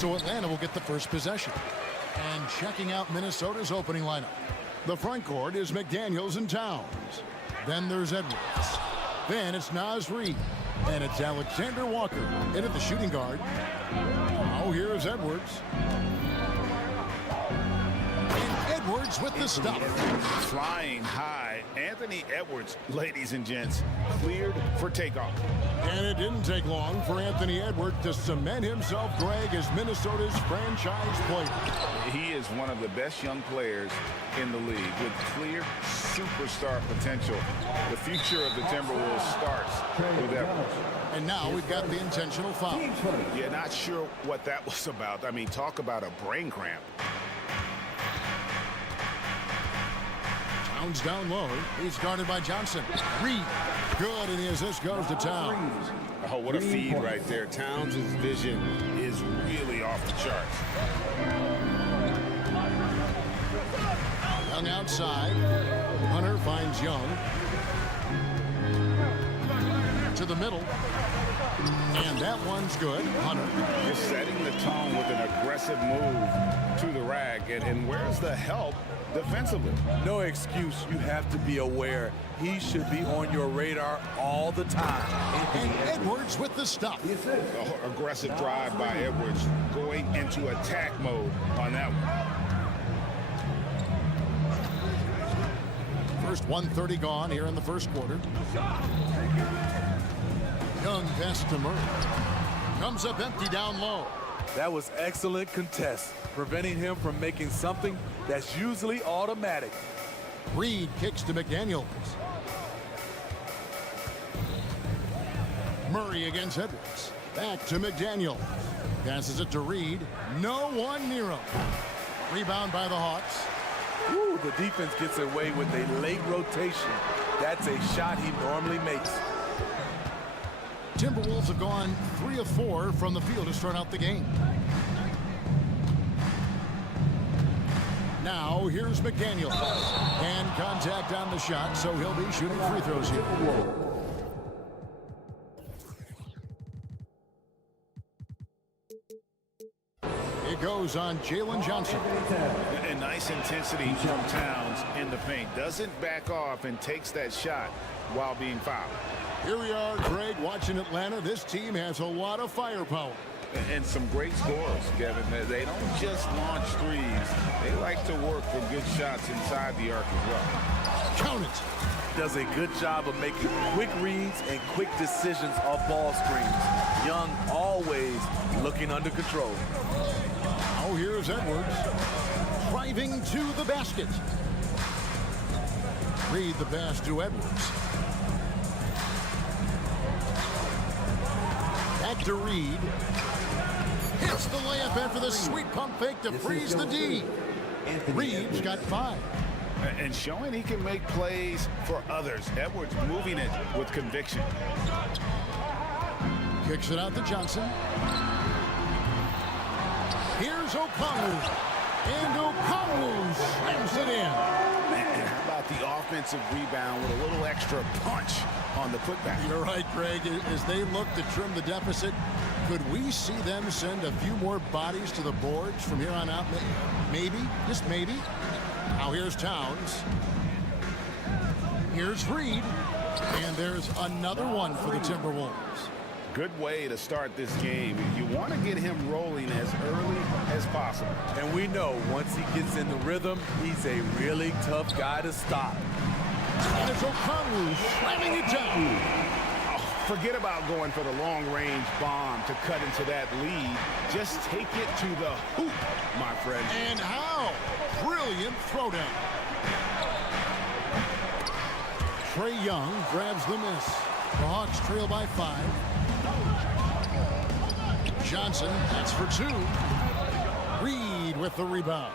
So Atlanta will get the first possession. And checking out Minnesota's opening lineup. The front court is McDaniels and Towns. Then there's Edwards. Then it's Naz Reid. And it's Alexander Walker in at the shooting guard. Now here's Edwards. And Edwards with the stop. Flying high. Anthony Edwards, ladies and gents, cleared for takeoff. And it didn't take long for Anthony Edwards to cement himself, Greg, as Minnesota's franchise player. He is one of the best young players in the league with clear superstar potential. The future of the Timberwolves starts with Edwards. And now we've got the intentional foul. Yeah, not sure what that was about. I mean, talk about a brain cramp. Towns down low. He's guarded by Johnson. Reid. Good, and the assist goes to Towns. Oh, what a feed right there. Towns' vision is really off the charts. Young outside. Hunter finds Young. To the middle. And that one's good. Hunter. Just setting the tone with an aggressive move to the rack. And where's the help defensively? No excuse. You have to be aware. He should be on your radar all the time. And Edwards with the stop. Oh, aggressive drive by Edwards going into attack mode on that one. First 1:30 gone here in the first quarter. Young pass to Murray. Comes up empty down low. That was excellent contest, preventing him from making something that's usually automatic. Reid kicks to McDaniels. Murray against Edwards. Back to McDaniels. Passes it to Reid. No one near him. Rebound by the Hawks. Ooh, the defense gets away with a late rotation. That's a shot he normally makes. Timberwolves have gone 3 of 4 from the field to start out the game. Now here's McDaniels. And contact on the shot, so he'll be shooting free throws here. It goes on Jalen Johnson. And nice intensity from Towns in the paint. Doesn't back off and takes that shot while being fouled. Here we are, Greg, watching Atlanta. This team has a lot of firepower. And some great scores, Kevin. They don't just launch threes. They like to work for good shots inside the arc as well. Count it. Does a good job of making quick reads and quick decisions off ball screens. Young always looking under control. Now here's Edwards. Driving to the basket. Reid the pass to Edwards. Back to Reid. Hits the layup after the sweet pump fake to freeze the D. Reid's got 5. And showing he can make plays for others. Edwards moving it with conviction. Kicks it out to Johnson. Here's Okongwu. And Okongwu slams it in. And how about the offensive rebound with a little extra punch on the putback? You're right, Greg. As they look to trim the deficit, could we see them send a few more bodies to the boards from here on out? Maybe, just maybe. Now here's Towns. Here's Reid. And there's another one for the Timberwolves. Good way to start this game. You want to get him rolling as early as possible. And we know once he gets in the rhythm, he's a really tough guy to stop. And it's Okongwu slamming it down. Oh, forget about going for the long-range bomb to cut into that lead. Just take it to the hoop, my friend. And how? Brilliant throwdown. Trae Young grabs the miss. The Hawks trail by 5. Johnson, that's for 2. Reid with the rebound.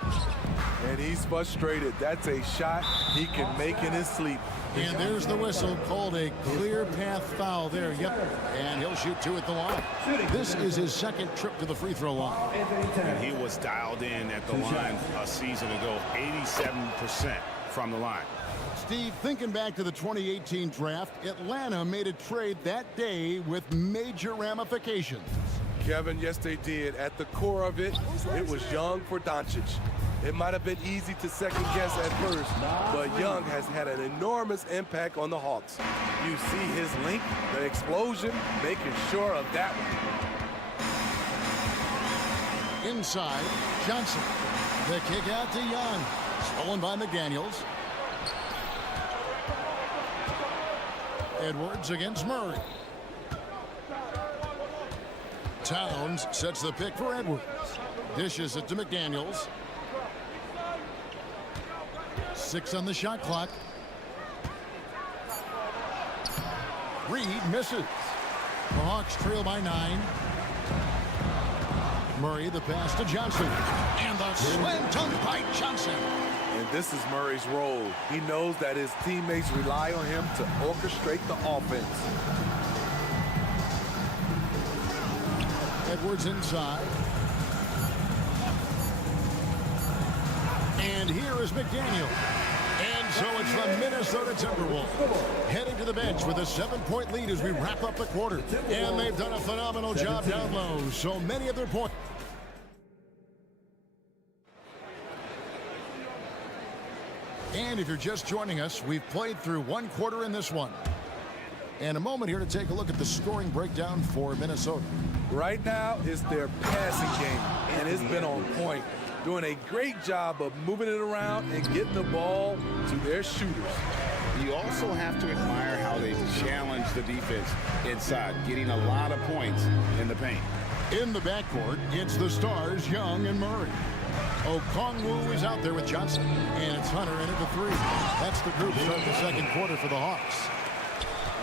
And he's frustrated. That's a shot he can make in his sleep. And there's the whistle, called a clear path foul there. Yep, and he'll shoot 2 at the line. This is his second trip to the free throw line. And he was dialed in at the line a season ago, 87% from the line. Steve, thinking back to the 2018 draft, Atlanta made a trade that day with major ramifications. Kevin, yes, they did. At the core of it, it was Young for Doncic. It might have been easy to second guess at first, but Young has had an enormous impact on the Hawks. You see his link, the explosion, making sure of that one. Inside, Johnson. The kick out to Young. Stolen by McDaniels. Edwards against Murray. Towns sets the pick for Edwards. Dishes it to McDaniels. 6 on the shot clock. Reed misses. The Hawks trail by 9. Murray the pass to Johnson. And the slam dunk by Johnson. And this is Murray's role. He knows that his teammates rely on him to orchestrate the offense. Edwards inside. And here is McDaniel. And so it's the Minnesota Timberwolves heading to the bench with a 7-point lead as we wrap up the quarter. And they've done a phenomenal job down low. So many of their points. And if you're just joining us, we've played through 1 quarter in this one. And a moment here to take a look at the scoring breakdown for Minnesota. Right now, it's their passing game, and it's been on point. Doing a great job of moving it around and getting the ball to their shooters. You also have to admire how they challenge the defense inside, getting a lot of points in the paint. In the backcourt, it's the stars, Young and Murray. Okongwu is out there with Johnson, and it's Hunter in at the 3. That's the group start the second quarter for the Hawks.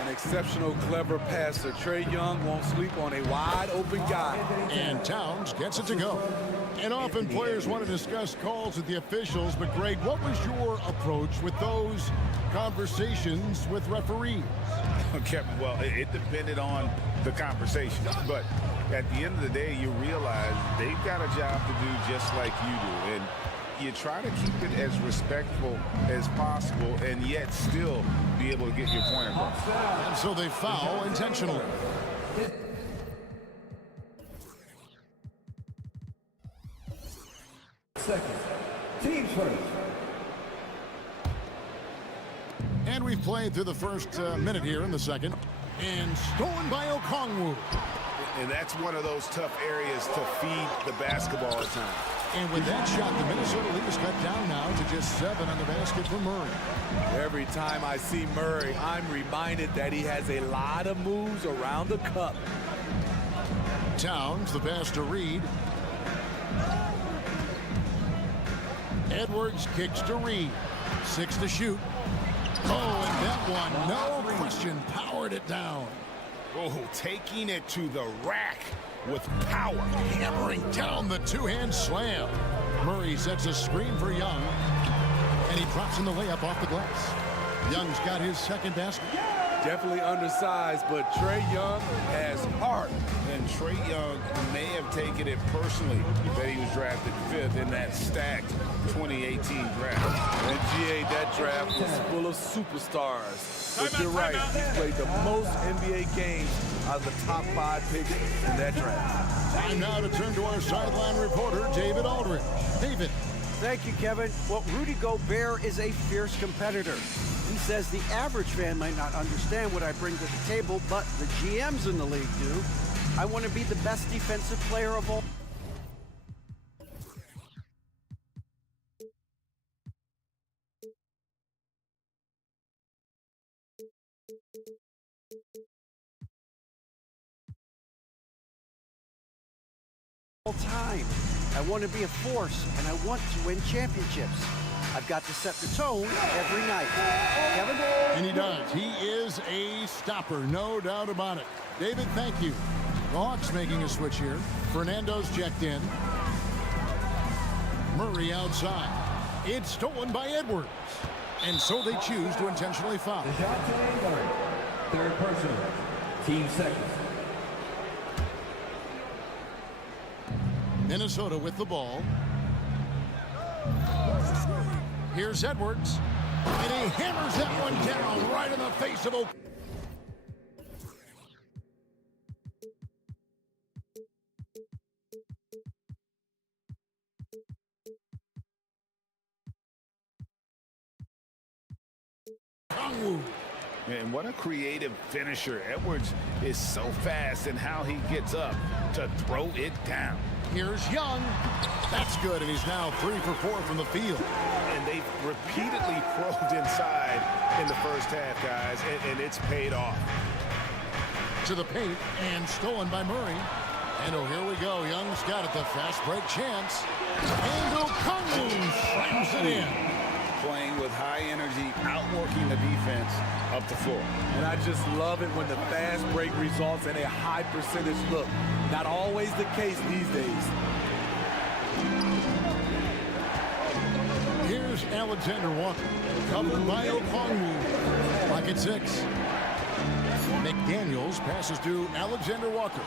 An exceptional, clever passer. Trae Young won't sleep on a wide-open guy. And Towns gets it to go. And often players want to discuss calls with the officials, but Greg, what was your approach with those conversations with referees? Kevin, well, it depended on the conversation, but at the end of the day, you realize they've got a job to do just like you do, and you try to keep it as respectful as possible and yet still be able to get your point across. And so they foul intentionally. Second, team first. And we've played through the first minute here in the second. And stolen by Okongwu. And that's one of those tough areas to feed the basketball at times. And with that shot, the Minnesota lead is cut down now to just 7 on the basket for Murray. Every time I see Murray, I'm reminded that he has a lot of moves around the cup. Towns, the pass to Reed. Edwards kicks to Reed. 6 to shoot. Oh, and that one, no question, powered it down. Oh, taking it to the rack with power. Hammering down the two-hand slam. Murray sets a screen for Young. And he drops in the layup off the glass. Young's got his second basket. Definitely undersized, but Trae Young has heart. And Trae Young may have taken it personally that he was drafted 5th in that stacked 2018 draft. And GA, that draft was full of superstars. But you're right, he played the most NBA games out of the top 5 picks in that draft. Time now to turn to our sideline reporter, David Aldridge. David. Thank you, Kevin. Well, Rudy Gobert is a fierce competitor. He says the average fan might not understand what I bring to the table, but the GMs in the league do. I want to be the best defensive player of all. Time. I want to be a force, and I want to win championships. I've got to set the tone every night. Kevin? And he does. He is a stopper, no doubt about it. David, thank you. The Hawks making a switch here. Fernando's checked in. Murray outside. It's stolen by Edwards. And so they choose to intentionally foul. DeJounte Murray, third personal, team second. Minnesota with the ball. Here's Edwards. And he hammers that one down right in the face of Kongwu. And what a creative finisher. Edwards is so fast in how he gets up to throw it down. Here's Young. That's good, and he's now 3 for 4 from the field. And they've repeatedly probed inside in the first half, guys, and it's paid off. To the paint, and stolen by Murray. And oh, here we go. Young's got it, the fast break chance. And Kongwu slams it in. Playing with high energy, outworking the defense up the floor. And I just love it when the fast break results in a high percentage look. Not always the case these days. Here's Alexander Walker, covered by Kongwu. Clock at 6. McDaniels passes to Alexander Walker.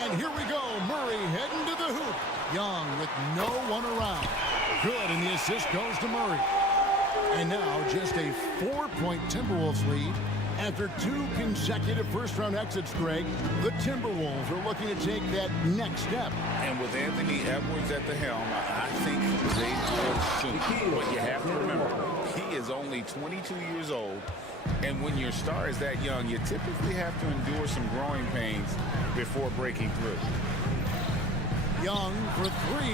And here we go. Murray heading to the hoop. Young with no one around. Good, and the assist goes to Murray. And now just a 4-point Timberwolves lead. After 2 consecutive first-round exits, Greg, the Timberwolves are looking to take that next step. And with Anthony Edwards at the helm, I think they will soon. But you have to remember, he is only 22 years old. And when your star is that young, you typically have to endure some growing pains before breaking through. Young for 3.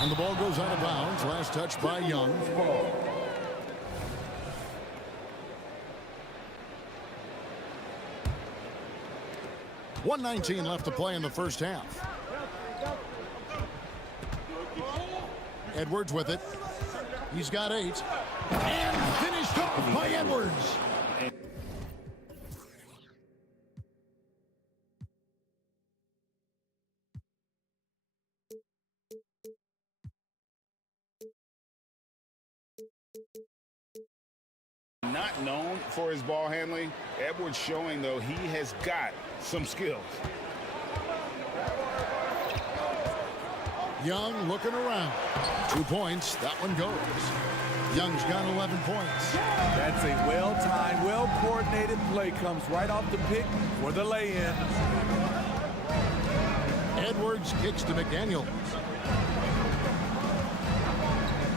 And the ball goes out of bounds. Last touch by Young. 1:19 left to play in the first half. Edwards with it. He's got 8. And finished off by Edwards. Not known for his ball handling, Edwards showing, though, he has got some skills. Young looking around. 2 points. That one goes. Young's got 11 points. That's a well-timed, well-coordinated play. Comes right off the pick for the lay-in. Edwards kicks to McDaniels.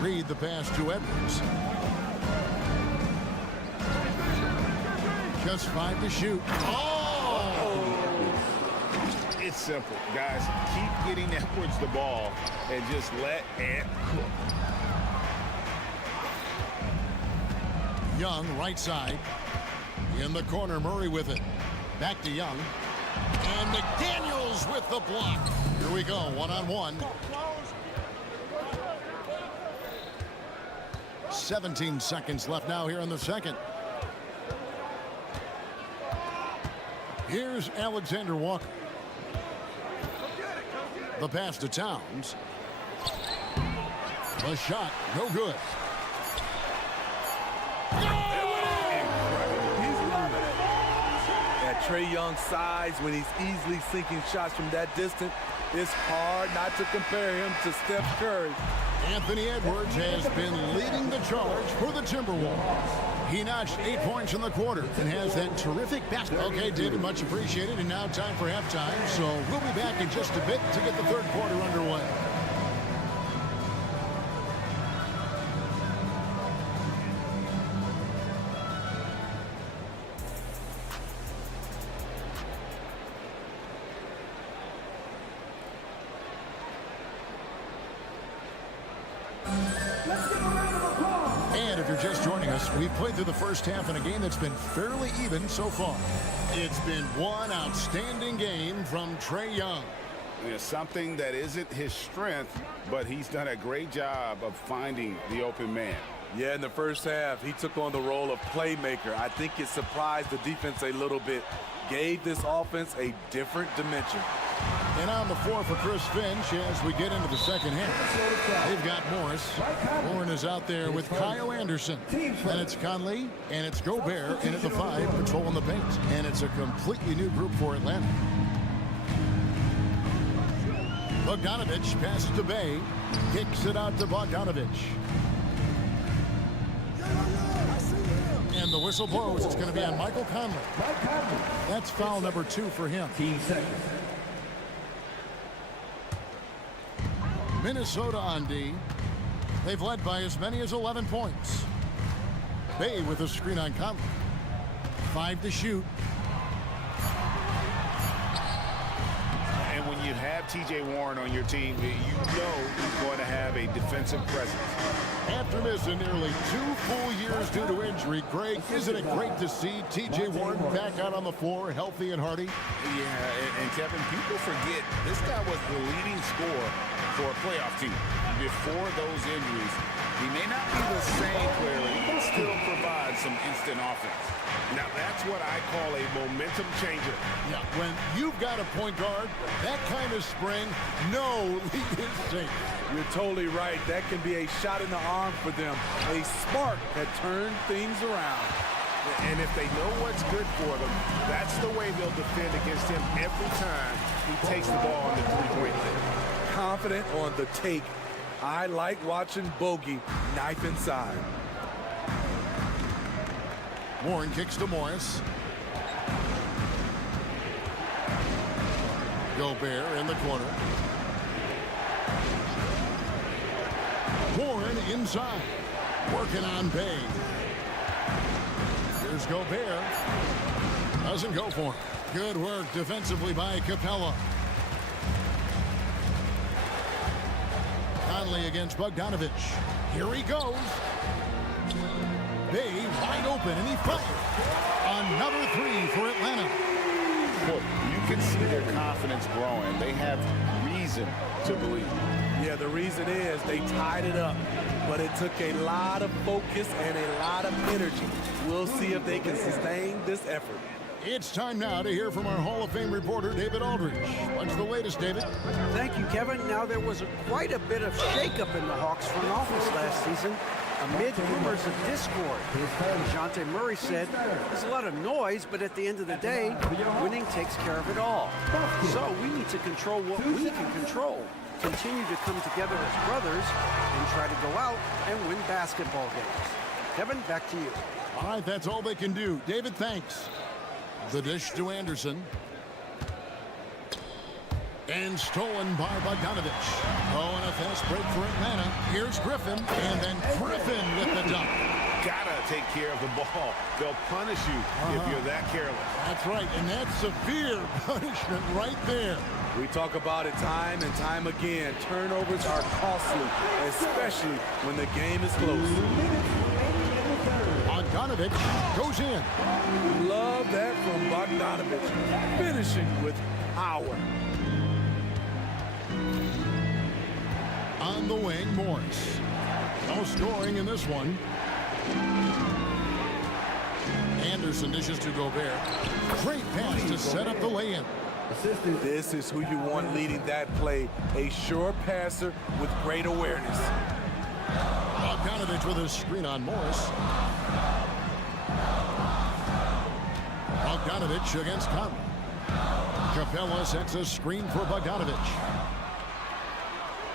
Reed the pass to Edwards. Just 5 to shoot. It's simple, guys. Keep getting Edwards the ball and just let Ant cook. Young, right side. In the corner, Murray with it. Back to Young. And McDaniels with the block. Here we go, one-on-one. 17 seconds left now here in the second. Here's Alexander Walker. The pass to Towns. The shot, no good. At Trae Young's size, when he's easily sinking shots from that distance, it's hard not to compare him to Steph Curry. Anthony Edwards has been leading the charge for the Timberwolves. He notched 8 points in the quarter and has that terrific basketball. Okay, David, much appreciated. And now time for halftime. So we'll be back in just a bit to get the third quarter underway. And if you're just joining us, we've played through the first half in a game that's been fairly even so far. It's been one outstanding game from Trae Young. Something that isn't his strength, but he's done a great job of finding the open man. Yeah, in the first half, he took on the role of playmaker. I think it surprised the defense a little bit, gave this offense a different dimension. And on the floor for Chris Finch as we get into the second half. They've got Morris. Warren is out there with Kyle Anderson. And it's Conley, and it's Gobert in at the 5, patrolling the paint. And it's a completely new group for Atlanta. Bogdanovich passes to Bay. Kicks it out to Bogdanovich. And the whistle blows. It's going to be on Michael Conley. That's foul number 2 for him. 15 seconds. Minnesota on D. They've led by as many as 11 points. Bay with a screen on Conley. 5 to shoot. And when you have T.J. Warren on your team, you know he's going to have a defensive presence. After missing nearly 2 full years due to injury, Greg, isn't it great to see T.J. Warren back out on the floor, healthy and hearty? Yeah, and Kevin, people forget this guy was the leading scorer for a playoff team before those injuries. He may not be the same player, he can still provide some instant offense. Now, that's what I call a momentum changer. Yeah, when you've got a point guard, that kind of spring, no lead is safe. You're totally right. That can be a shot in the arm for them. A spark that turned things around. And if they know what's good for them, that's the way they'll defend against him every time he takes the ball on the three-point line. Confident on the take. I like watching Bogey knife inside. Warren kicks to Morris. Gobert in the corner. Warren inside. Working on Bay. Here's Gobert. Doesn't go for him. Good work defensively by Capella. Conley against Bogdanovich. Here he goes. Bay wide open, and he fires. Another 3 for Atlanta. Well, you can see their confidence growing. They have reason to believe. Yeah, the reason is they tied it up, but it took a lot of focus and a lot of energy. We'll see if they can sustain this effort. It's time now to hear from our Hall of Fame reporter, David Aldridge. What's the latest, David? Thank you, Kevin. Now, there was quite a bit of shakeup in the Hawks front office last season amid rumors of discord. DeJounte Murray said, there's a lot of noise, but at the end of the day, winning takes care of it all. So we need to control what we can control, continue to come together as brothers, and try to go out and win basketball games. Kevin, back to you. All right, that's all they can do. David, thanks. The dish to Anderson. And stolen by Bogdanovich. Oh, and a fast break for Atlanta. Here's Griffin, and then Griffin with the dunk. Gotta take care of the ball. They'll punish you if you're that careless. That's right, and that's severe punishment right there. We talk about it time and time again. Turnovers are costly, especially when the game is close. Bogdanovich goes in. Love that from Bogdanovich. Finishing with power. On the wing, Morris. No scoring in this one. Anderson dishes to Gobert. Great pass to set up the lay-in. This is who you want leading that play. A sure passer with great awareness. Bogdanovich with a screen on Morris. Bogdanovich against Conley. Capella sets a screen for Bogdanovich.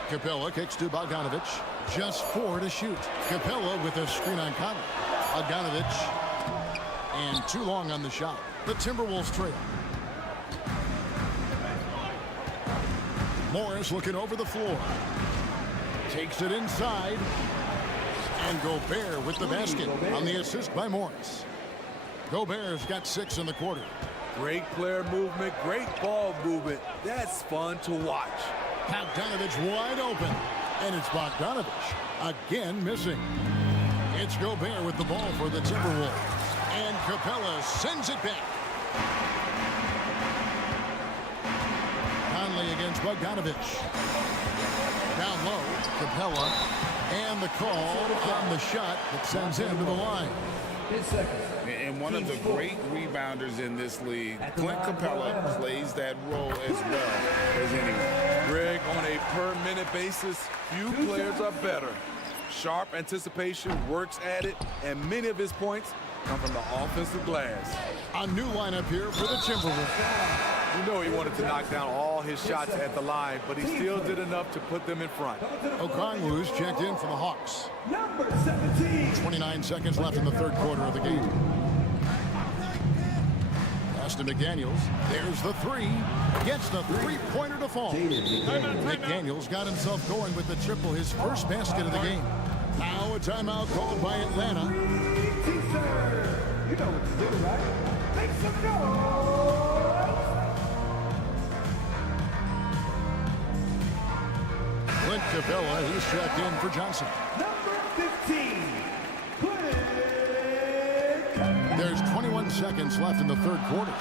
Capella kicks to Bogdanovich. Just 4 to shoot. Capella with a screen on Conley. Bogdanovich. And too long on the shot. The Timberwolves trail. Morris looking over the floor. Takes it inside. And Gobert with the basket on the assist by Morris. Gobert's got 6 in the quarter. Great player movement, great ball movement. That's fun to watch. Bogdanovich wide open. And it's Bogdanovich again missing. It's Gobert with the ball for the Timberwolves. And Capella sends it back. Conley against Bogdanovich. Down low, Capella. And the call on the shot that sends him to the line. And one of the great rebounders in this league, Clint Capella, plays that role as well as anyone. Greg, on a per-minute basis, few players are better. Sharp anticipation, works at it, and many of his points come from the offensive glass. A new lineup here for the Timberwolves. You know he wanted to knock down all his shots at the line, but he still did enough to put them in front. Okongwu's checked in for the Hawks. 29 seconds left in the third quarter of the game. Pass to McDaniels. There's the 3. Gets the three-pointer to fall. McDaniels got himself going with the triple, his first basket of the game. Now a timeout called by Atlanta. You know what to do, right? Make some noise! Clint Capella, he's checked in for Johnson. Number 15, Clint. There's 21 seconds left in the third quarter.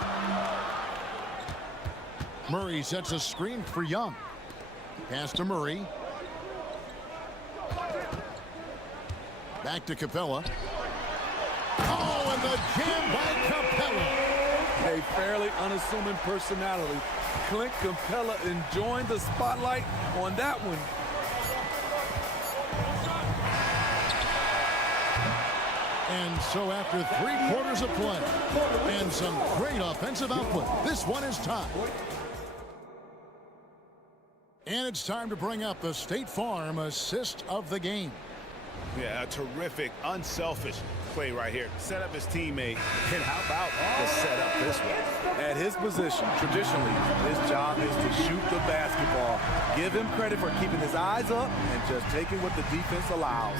Murray sets a screen for Young. Pass to Murray. Back to Capella. Oh, and the jam by Capella. A fairly unassuming personality. Clint Capella enjoying the spotlight on that one. And so after 3 quarters of play and some great offensive output, this one is tied. And it's time to bring up the State Farm assist of the game. Yeah, a terrific, unselfish play right here. Set up his teammate. And how about the setup this way? At his position, traditionally, his job is to shoot the basketball. Give him credit for keeping his eyes up and just taking what the defense allows.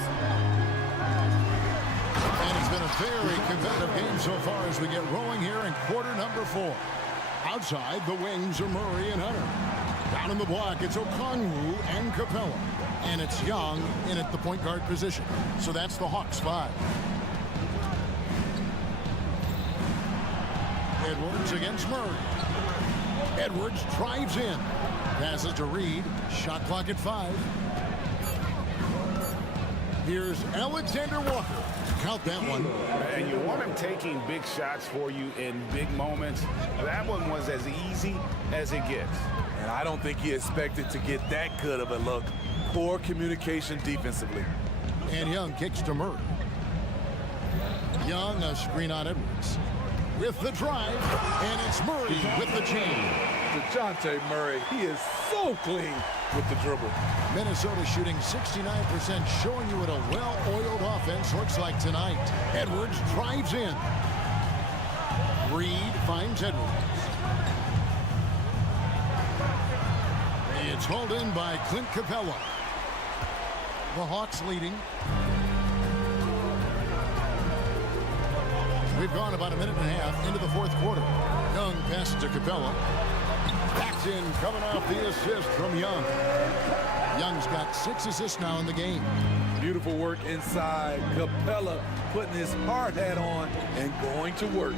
And it's been a very competitive game so far as we get rolling here in quarter number 4. Outside, the wings are Murray and Hunter. Down in the block, it's Okongwu and Capella. And it's Young in at the point guard position. So that's the Hawks 5. Edwards against Murray. Edwards drives in. Passes to Reed. Shot clock at 5. Here's Alexander Walker. Count that one. And you want him taking big shots for you in big moments. That one was as easy as it gets. And I don't think he expected to get that good of a look. Poor communication defensively. And Young kicks to Murray. Young, a screen on Edwards. With the drive, and it's Murray with the chain. DeJounte Murray, he is so clean with the dribble. Minnesota shooting 69%, showing you what a well-oiled offense looks like tonight. Edwards drives in. Reed finds Edwards. It's hauled in by Clint Capella. The Hawks leading. We've gone about a minute and a half into the fourth quarter. Young passes to Capella. Backs in, coming off the assist from Young. Young's got 6 assists now in the game. Beautiful work inside. Capella putting his hard hat on and going to work.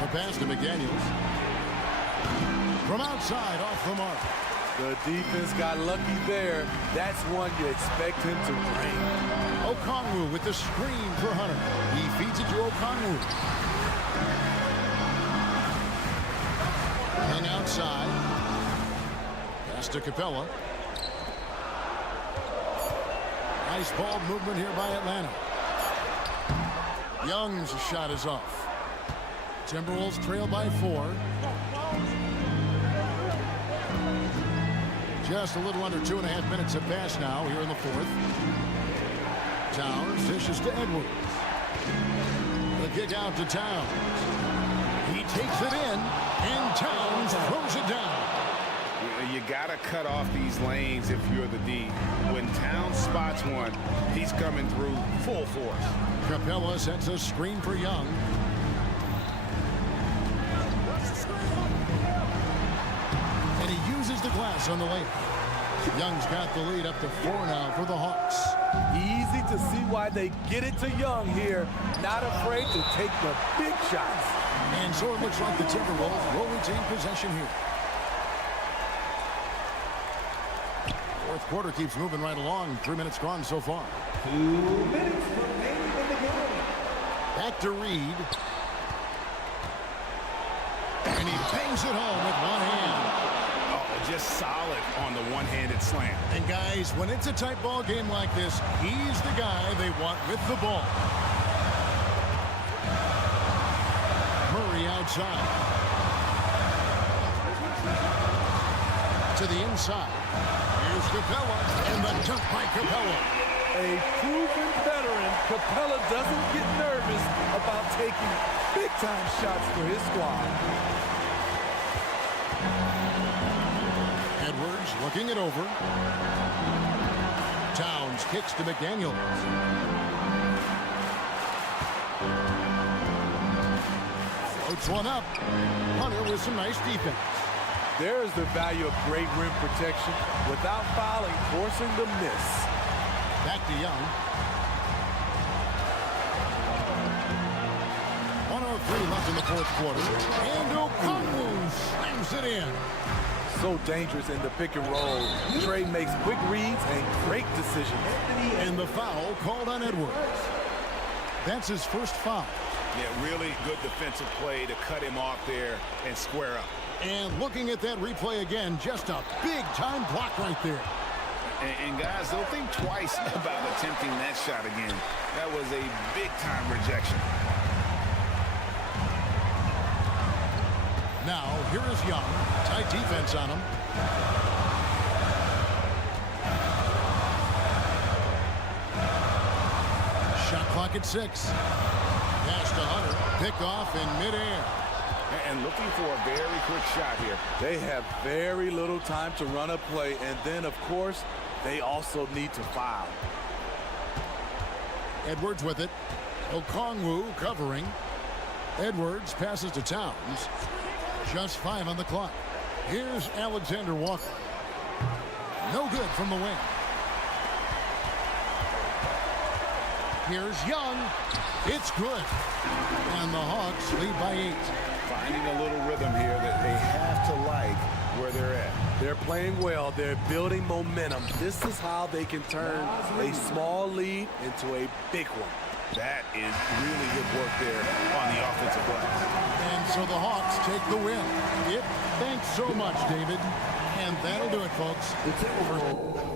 The pass to McDaniels. From outside, off the mark. The defense got lucky there. That's one you expect him to bring. Okongwu with the screen for Hunter. He feeds it to Okongwu. Young outside. Pass to Capella. Nice ball movement here by Atlanta. Young's shot is off. Timberwolves trail by 4. Just a little under 2.5 minutes have passed now here in the fourth. Towns dishes to Edwards. The kick out to Towns. He takes it in, and Towns throws it down. You got to cut off these lanes if you're the D. When Towns spots one, he's coming through full force. Capella sets a screen for Young. And he uses the glass on the layup. Young's got the lead up to 4 now for the Hawks. Easy to see why they get it to Young here. Not afraid to take the big shots. And so it looks like the Timberwolves will retain possession here. Fourth quarter keeps moving right along. 3 minutes gone so far. 2 minutes remaining in the game. Back to Reed. And he bangs it home with one hand. Just solid on the one-handed slam. And guys, when it's a tight ball game like this, he's the guy they want with the ball. Murray outside. To the inside. Here's Capella, and the dunk by Capella. A proven veteran, Capella doesn't get nervous about taking big-time shots for his squad. Edwards looking it over. Towns kicks to McDaniels. puts one up. Hunter with some nice defense. There's the value of great rim protection without fouling, forcing the miss. Back to Young. 1:03 left in the fourth quarter. And Okongwu slams it in. So dangerous in the pick and roll. Trey makes quick reads and great decisions. And the foul called on Edwards. That's his first foul. Yeah, really good defensive play to cut him off there and square up. And looking at that replay again, just a big-time block right there. And guys, don't think twice about attempting that shot again. That was a big-time rejection. Now, here is Young. Tight defense on him. Shot clock at 6. Pass to Hunter. Pick off in midair. And looking for a very quick shot here. They have very little time to run a play, and then, of course, they also need to foul. Edwards with it. Okongwu covering. Edwards passes to Towns. Just 5 on the clock. Here's Alexander Walker. No good from the wing. Here's Young. It's good. And the Hawks lead by 8. Finding a little rhythm here that they have to like where they're at. They're playing well. They're building momentum. This is how they can turn a small lead into a big one. That is really good work there on the offensive glass. And so the Hawks take the win. Yep. Thanks so much, David. And that'll do it, folks. It's over.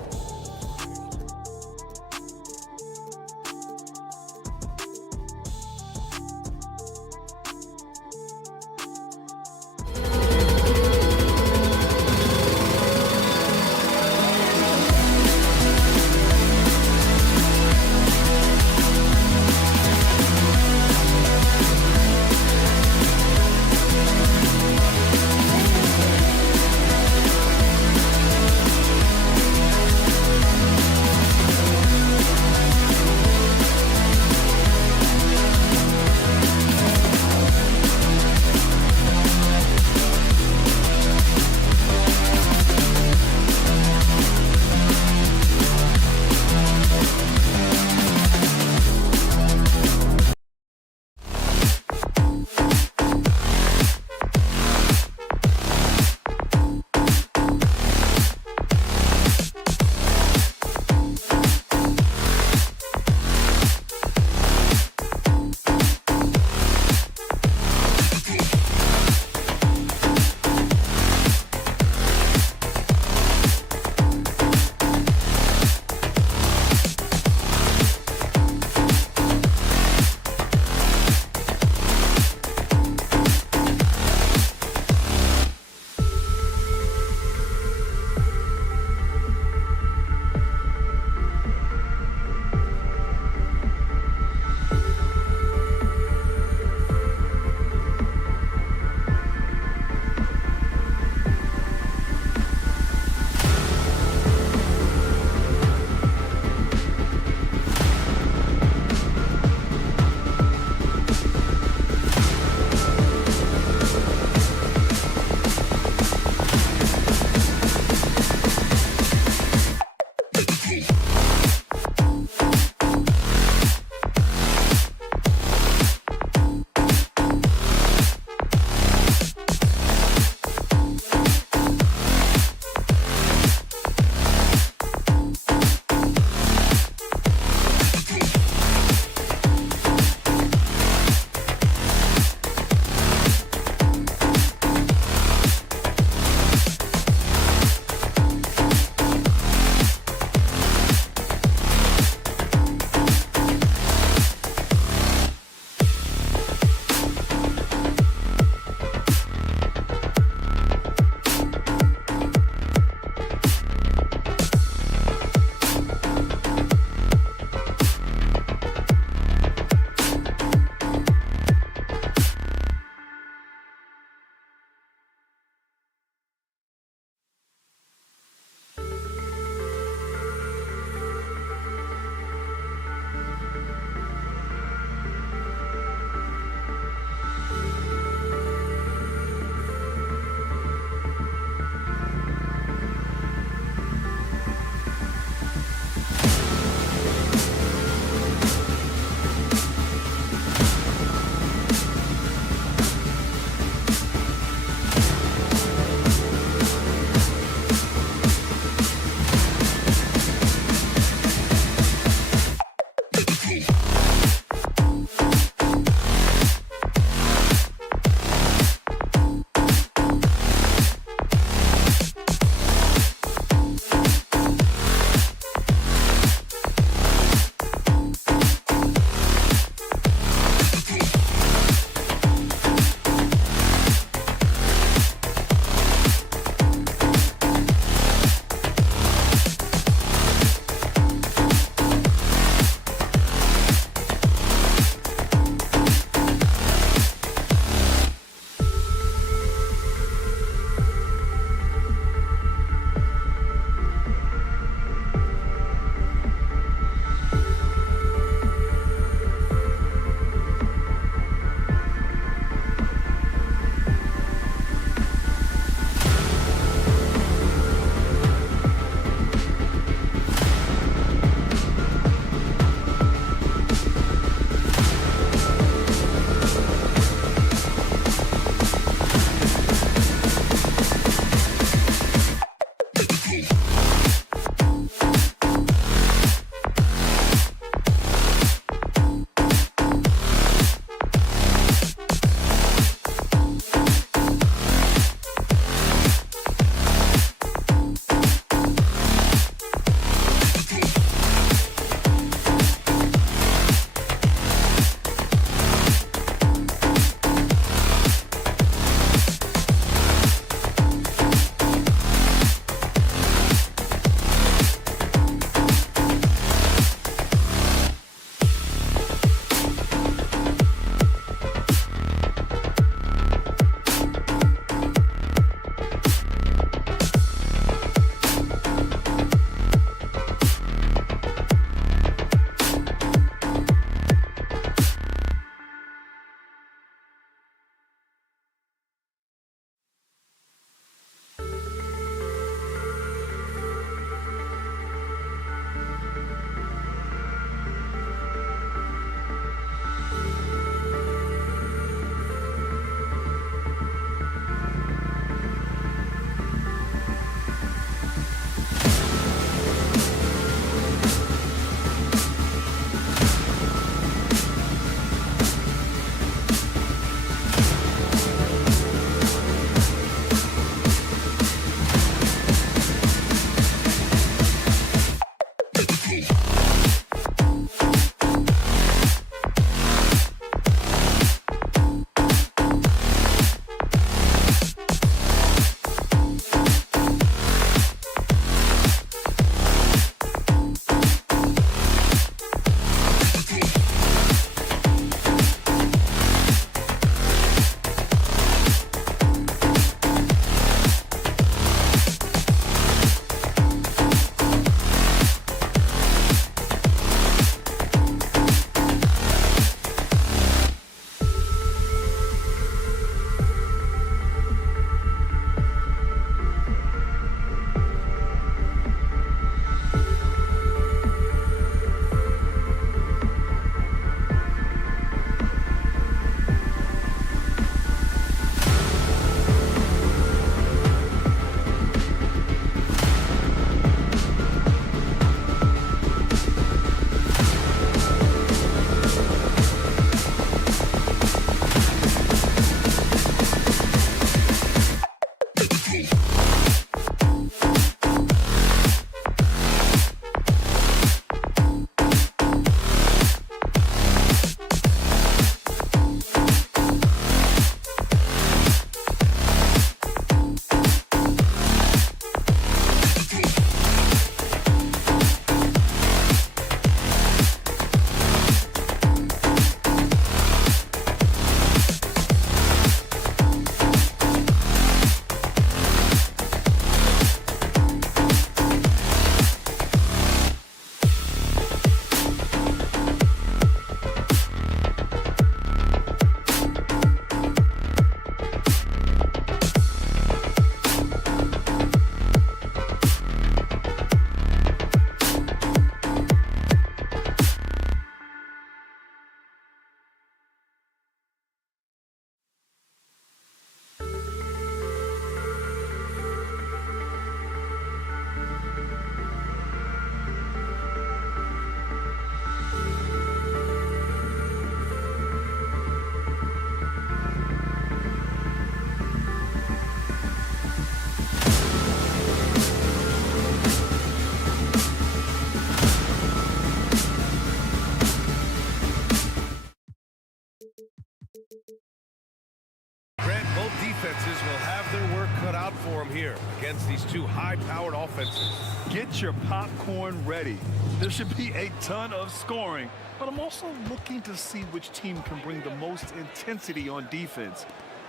Grant, both defenses will have their work cut out for them here against these two high-powered offenses. Get your popcorn ready. There should be a ton of scoring, but I'm also looking to see which team can bring the most intensity on defense.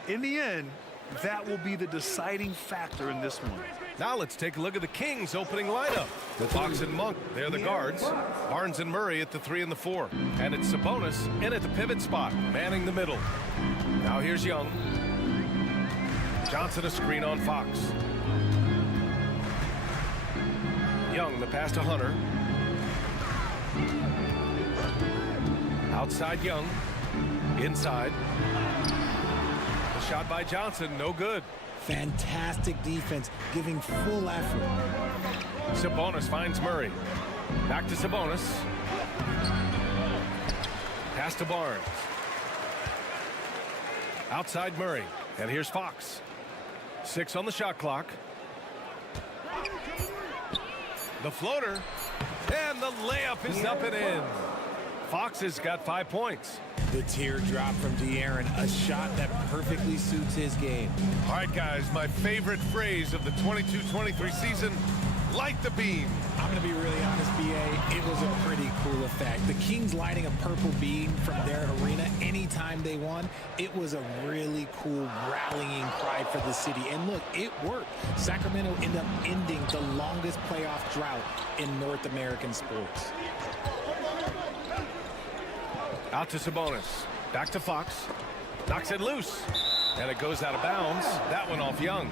In the end, that will be the deciding factor in this one. Now let's take a look at the Kings' opening lineup. Fox and Monk, they're the guards. Barnes and Murray at the 3 and the 4. And it's Sabonis in at the pivot spot, manning the middle. Now here's Young. Johnson a screen on Fox. Young, the pass to Hunter. Outside Young. Inside. The shot by Johnson, no good. Fantastic defense, giving full effort. Sabonis finds Murray. Back to Sabonis. Pass to Barnes. Outside Murray. And here's Fox. 6 on the shot clock. The floater. And the layup is up and in. Fox has got 5 points. The teardrop from De'Aaron, a shot that perfectly suits his game. All right, guys, my favorite phrase of the 22-23 season, light the beam. I'm going to be really honest, B.A., it was a pretty cool effect. The Kings lighting a purple beam from their arena anytime they won, it was a really cool rallying cry for the city. And look, it worked. Sacramento ended up ending the longest playoff drought in North American sports. Out to Sabonis. Back to Fox. Knocks it loose. And it goes out of bounds. That one off Young.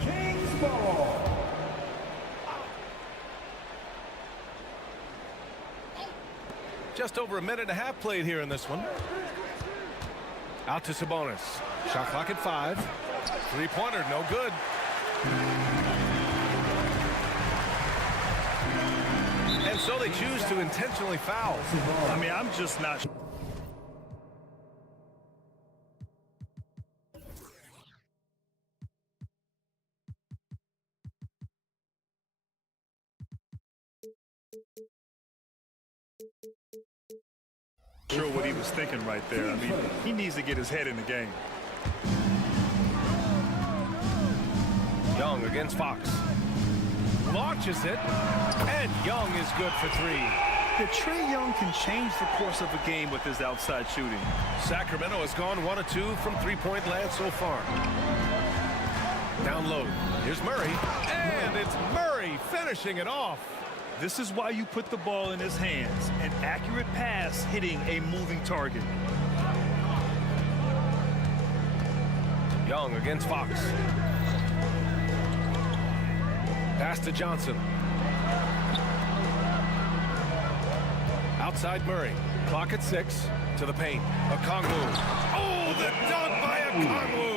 Just over a minute and a half played here in this one. Out to Sabonis. Shot clock at 5. Three-pointer, no good. And so they choose to intentionally foul. I mean, I'm just not sure what he was thinking right there. I mean, he needs to get his head in the game. Young against Fox. Launches it, and Young is good for 3. Yeah, Trae Young can change the course of a game with his outside shooting. Sacramento has gone 1 of 2 from three-point land so far. Down low. Here's Murray, and it's Murray finishing it off. This is why you put the ball in his hands. An accurate pass hitting a moving target. Young against Fox. Pass to Johnson. Outside Murray. Clock at 6. To the paint. Okongwu. Oh, the dunk by Okongwu.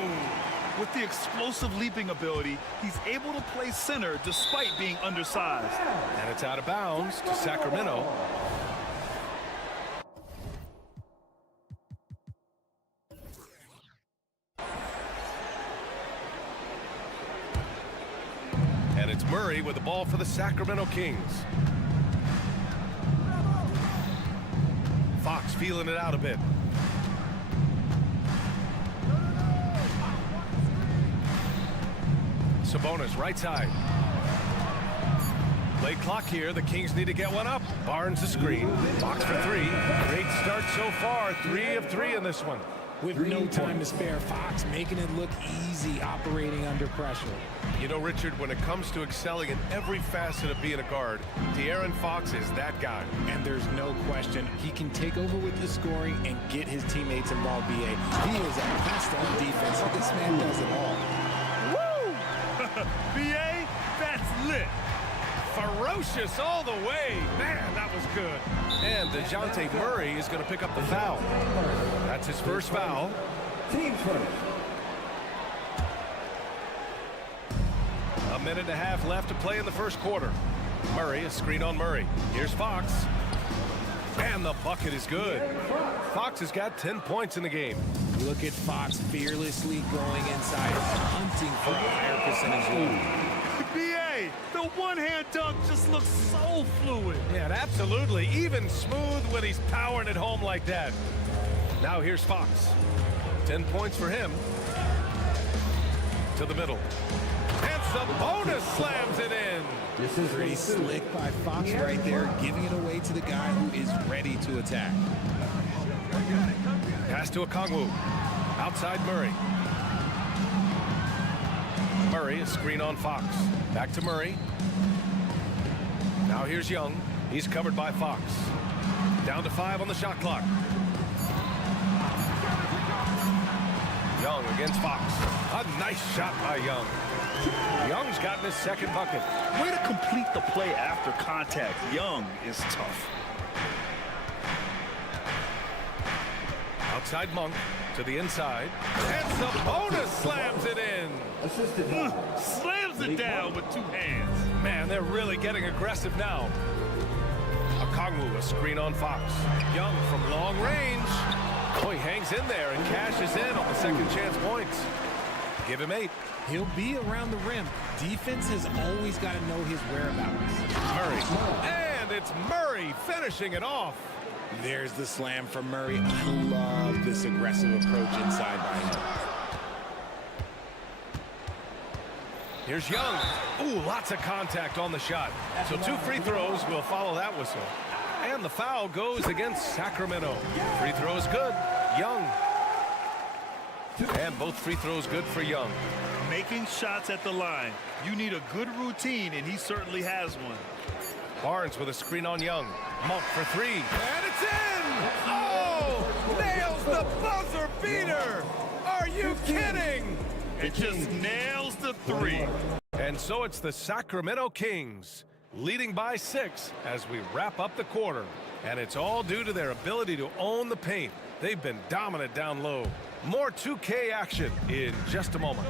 With the explosive leaping ability, he's able to play center despite being undersized. And it's out of bounds to Sacramento. And it's Murray with the ball for the Sacramento Kings. Fox feeling it out a bit. Sabonis, right side. Late clock here. The Kings need to get one up. Barnes the screen. Fox for 3. Great start so far. 3 of 3 in this one. With no time to spare, Fox making it look easy operating under pressure. You know, Richard, when it comes to excelling in every facet of being a guard, De'Aaron Fox is that guy. And there's no question he can take over with the scoring and get his teammates involved, B.A. He is a pest on defense. This man does it all. B.A., that's lit. Ferocious all the way. Man, that was good. And DeJounte Murray is going to pick up the foul. That's his first foul. Team first. A minute and a half left to play in the first quarter. Murray, a screen on Murray. Here's Fox. And the bucket is good. Fox has got 10 points in the game. Look at Fox fearlessly going inside, hunting for a higher percentage lead. B.A., the one-hand dunk just looks so fluid. Yeah, absolutely. Even smooth when he's powering it home like that. Now here's Fox. 10 points for him. To the middle. And Sabonis slams it in. This is Pretty slick by Fox right there, giving it away to the guy who is ready to attack. Pass to Okongwu. Outside Murray. Murray, a screen on Fox. Back to Murray. Now here's Young. He's covered by Fox. Down to 5 on the shot clock. Young against Fox. A nice shot by Young. Young's gotten his second bucket. Way to complete the play after contact. Young is tough. Outside Monk to the inside. And Sabonis slams it in. assisted. Slams it down with 2 hands. Man, they're really getting aggressive now. Okongwu, a screen on Fox. Young from long range. Oh, he hangs in there and cashes in on the second chance points. Give him 8. He'll be around the rim. Defense has always got to know his whereabouts. Murray. And it's Murray finishing it off. There's the slam from Murray. I love this aggressive approach inside by him. Here's Young. Ooh, lots of contact on the shot. So 2 free throws will follow that whistle. And the foul goes against Sacramento. Free throws good. Young. And both free throws good for Young. Making shots at the line. You need a good routine, and he certainly has one. Barnes with a screen on Young. Monk for 3. And it's in! Oh! Nails the buzzer beater! Are you kidding? It just nails the 3. And so it's the Sacramento Kings leading by 6 as we wrap up the quarter. And it's all due to their ability to own the paint. They've been dominant down low. More 2K action in just a moment.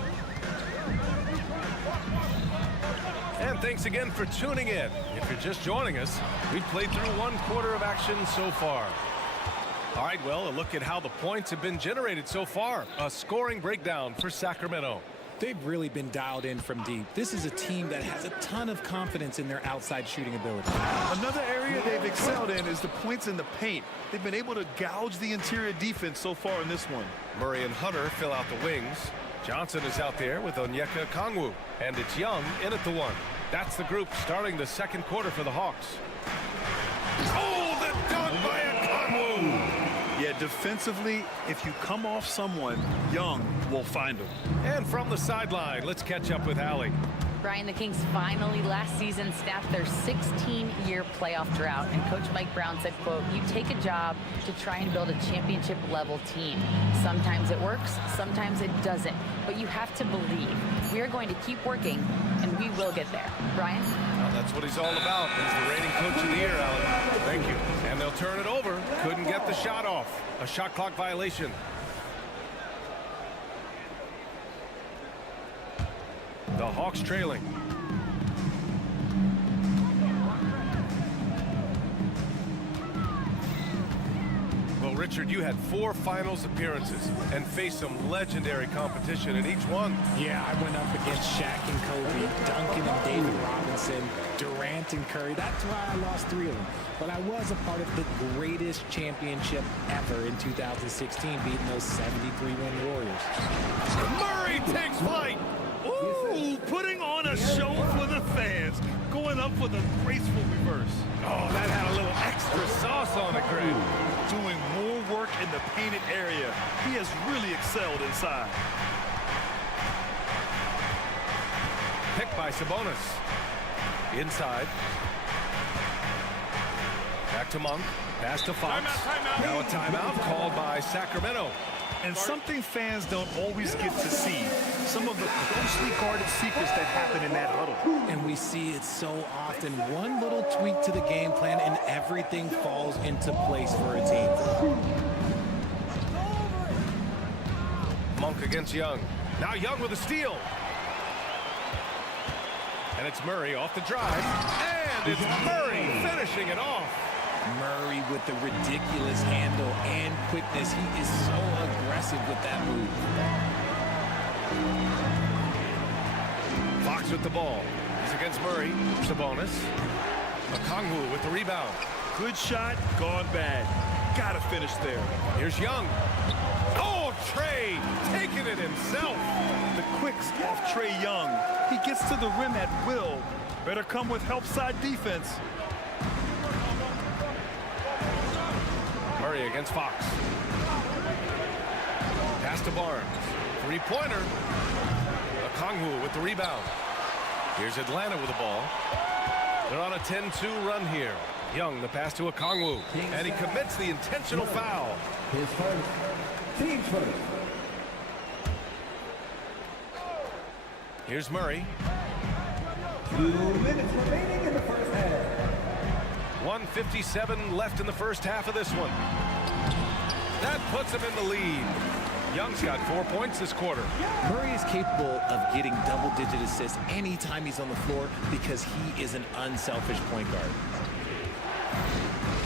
And thanks again for tuning in. If you're just joining us, we've played through 1 quarter of action so far. All right, well, a look at how the points have been generated so far. A scoring breakdown for Sacramento. They've really been dialed in from deep. This is a team that has a ton of confidence in their outside shooting ability. Another area they've excelled in is the points in the paint. They've been able to gouge the interior defense so far in this one. Murray and Hunter fill out the wings. Johnson is out there with Onyeka Okongwu. And it's Young in at the 1. That's the group starting the second quarter for the Hawks. Oh, the dunk by Okongwu! Yeah, defensively, if you come off someone, Young will find him. And from the sideline, let's catch up with Allie. Brian, the Kings finally last season snapped their 16-year playoff drought, and Coach Mike Brown said, quote, "You take a job to try and build a championship-level team. Sometimes it works, sometimes it doesn't, but you have to believe. We are going to keep working, and we will get there." Brian? Well, that's what he's all about. He's the reigning Coach of the Year, Allie. Thank you. And they'll turn it over. Couldn't get the shot off. A shot clock violation. The Hawks trailing. Well, Richard, you had 4 finals appearances and faced some legendary competition in each one. Yeah, I went up against Shaq and Kobe, Duncan and David Robinson, Durant and Curry. That's why I lost 3 of them. But I was a part of the greatest championship ever in 2016, beating those 73-win Warriors. Murray takes flight. Ooh, putting on a show for the fans. Going up with a graceful reverse. Oh, that had a little extra sauce on it, Greg. Doing more work in the painted area. He has really excelled inside. Picked by Sabonis. Inside. Back to Monk. Pass to Fox. Timeout. Now a timeout called by Sacramento. And something fans don't always get to see. Some of the closely guarded secrets that happen in that huddle. And we see it so often. One little tweak to the game plan and everything falls into place for a team. Monk against Young. Now Young with a steal. And it's Murray off the drive. And it's Murray finishing it off. Murray with the ridiculous handle and quickness. He is so aggressive with that move. Fox with the ball. He's against Murray. Sabonis. Okongwu with the rebound. Good shot, gone bad. Gotta finish there. Here's Young. Oh, Trey taking it himself. The quicks off Trey Young. He gets to the rim at will. Better come with help side defense. Murray against Fox. Pass to Barnes. Three-pointer. Okongwu with the rebound. Here's Atlanta with the ball. They're on a 10-2 run here. Young, the pass to Okongwu. And he commits the intentional foul. His first. Team first. Here's Murray. 2 minutes remaining in the first half. 1:57 left in the first half of this one. That puts him in the lead. Young's got 4 points this quarter. Murray is capable of getting double-digit assists anytime he's on the floor because he is an unselfish point guard.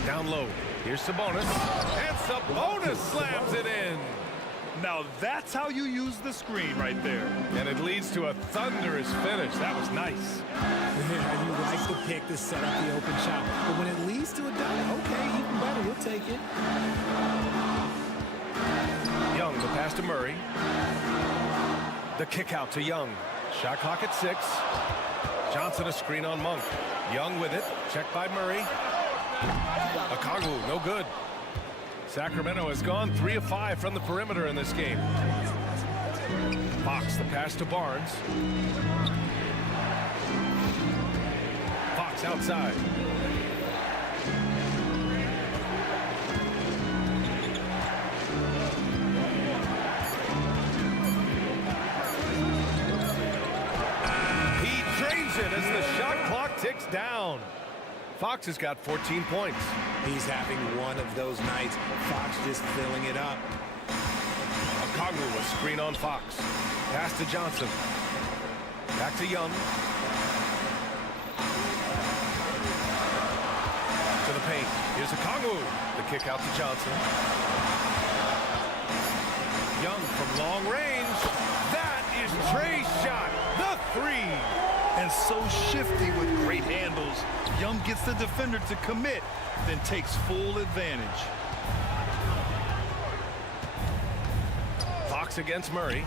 Down low. Here's Sabonis. And Sabonis slams it in. Now that's how you use the screen right there. And it leads to a thunderous finish. That was nice. Yeah, you like the pick to set up the open shot. But when it leads to a dunk, okay, even better. We'll take it. Young, the pass to Murray. The kick out to Young. Shot clock at 6. Johnson a screen on Monk. Young with it. Checked by Murray. Okongwu, no good. Sacramento has gone 3 of 5 from the perimeter in this game. Fox, the pass to Barnes. Fox outside. He drains it as the shot clock ticks down. Fox has got 14 points. He's having one of those nights. Fox just filling it up. Okongwu a screen on Fox. Pass to Johnson. Back to Young. To the paint. Here's Okongwu. The kick out to Johnson. Young from long range. That is Trey's shot. The 3. And so shifty with great handles. Young gets the defender to commit, then takes full advantage. Fox against Murray.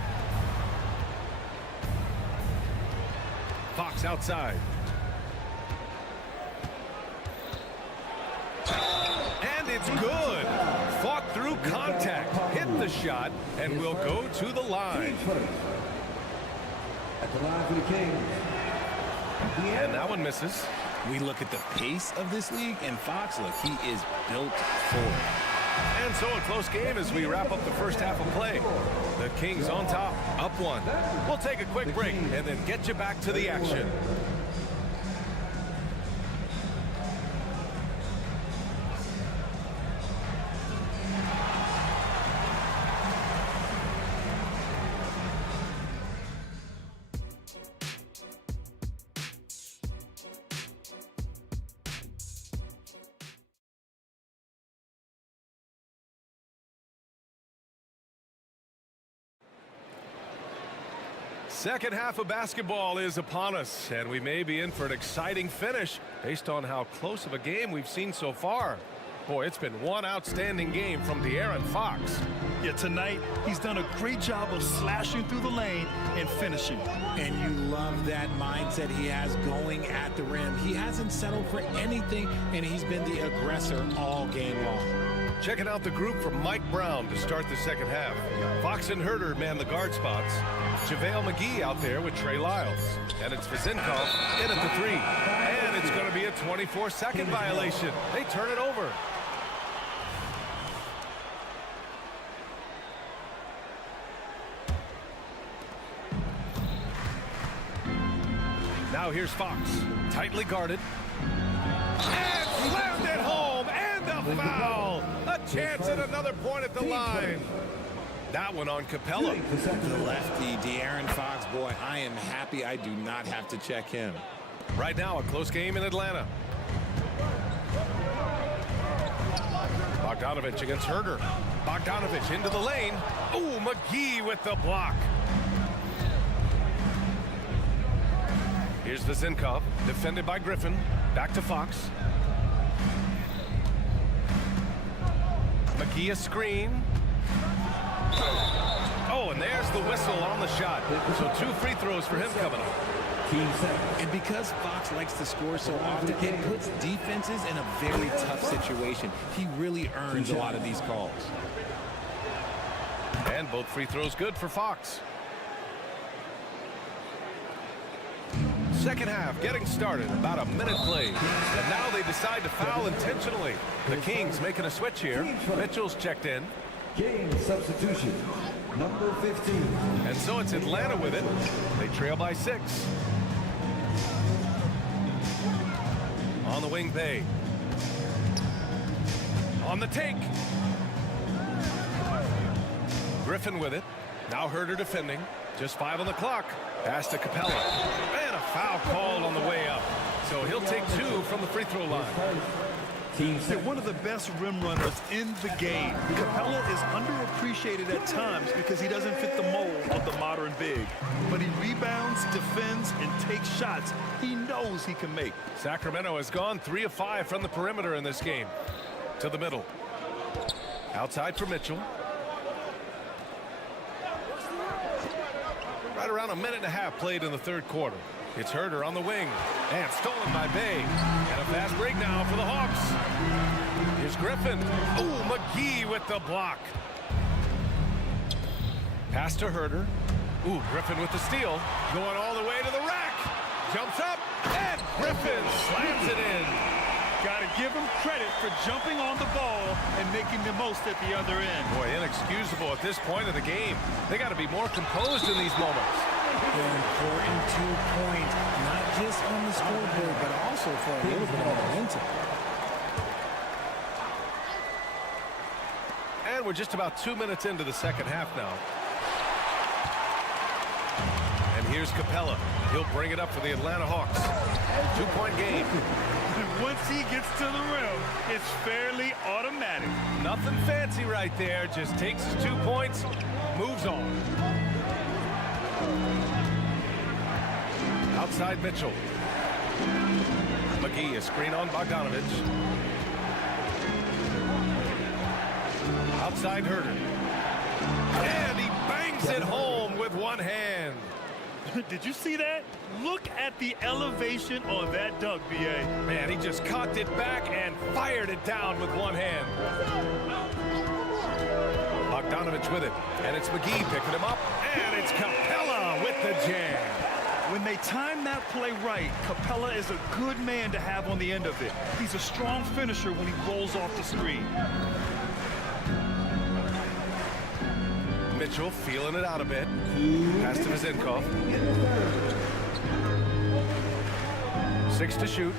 Fox outside. And it's good. Fought through contact. Hit the shot and will go to the line. At the line for the Kings. And that one misses. We look at the pace of this league, and Fox, look, he is built for it. And so a close game as we wrap up the first half of play. The Kings on top, up 1. We'll take a quick break and then get you back to the action. Second half of basketball is upon us, and we may be in for an exciting finish based on how close of a game we've seen so far. Boy, it's been one outstanding game from De'Aaron Fox. Yeah, tonight he's done a great job of slashing through the lane and finishing. And you love that mindset he has going at the rim. He hasn't settled for anything, and he's been the aggressor all game long. Checking out the group from Mike Brown to start the second half. Fox and Herter man the guard spots. JaVale McGee out there with Trey Lyles. And it's Vizinkov in at the 3. And it's going to be a 24-second violation. They turn it over. Now here's Fox. Tightly guarded. And slammed it home. And a foul. A chance at another point at the line. That one on Capella. The lefty, De'Aaron Fox, boy, I am happy I do not have to check him. Right now, a close game in Atlanta. Bogdanovich against Herter. Bogdanovich into the lane. Ooh, McGee with the block. Here's Vizinkov, defended by Griffin. Back to Fox. McGee a screen. Oh, and there's the whistle on the shot. So 2 free throws for him coming up. And because Fox likes to score so often, it puts defenses in a very tough situation. He really earns a lot of these calls. And both free throws good for Fox. Second half getting started, about a minute played. And now they decide to foul intentionally. The Kings making a switch here. Mitchell's checked in. Game substitution, number 15. And so it's Atlanta with it. They trail by 6. On the wing, Bay. On the take. Griffin with it. Now Herder defending. Just 5 on the clock. Pass to Capella. And a foul called on the way up. So he'll take 2 from the free throw line. They're one of the best rim runners in the game. Capella is underappreciated at times because he doesn't fit the mold of the modern big. But he rebounds, defends, and takes shots he knows he can make. Sacramento has gone 3 of 5 from the perimeter in this game. To the middle. Outside for Mitchell. Right around a minute and a half played in the third quarter. It's Herder on the wing. And stolen by Bay. And a fast break now for the Hawks. Here's Griffin. Ooh, McGee with the block. Pass to Herder. Ooh, Griffin with the steal. Going all the way to the rack. Jumps up. And Griffin slams it in. Got to give him credit for jumping on the ball and making the most at the other end. Boy, inexcusable at this point of the game. They got to be more composed in these moments. An important 2 points, not just on the scoreboard, but also for a little bit of momentum. And we're just about 2 minutes into the second half now. And here's Capella. He'll bring it up for the Atlanta Hawks. 2-point game. Once he gets to the rim, it's fairly automatic. Nothing fancy right there. Just takes his 2 points, moves on. Outside Mitchell. McGee, a screen on Bogdanovich. Outside Herder. And he bangs it home with one hand. Did you see that? Look at the elevation on that dunk, B.A. Man, he just cocked it back and fired it down with one hand. Bogdanovich with it. And it's McGee picking him up. And it's Capella with the jam. When they time that play right, Capella is a good man to have on the end of it. He's a strong finisher when he rolls off the screen. Mitchell feeling it out a bit. Pass to Vizenkov. 6 to shoot.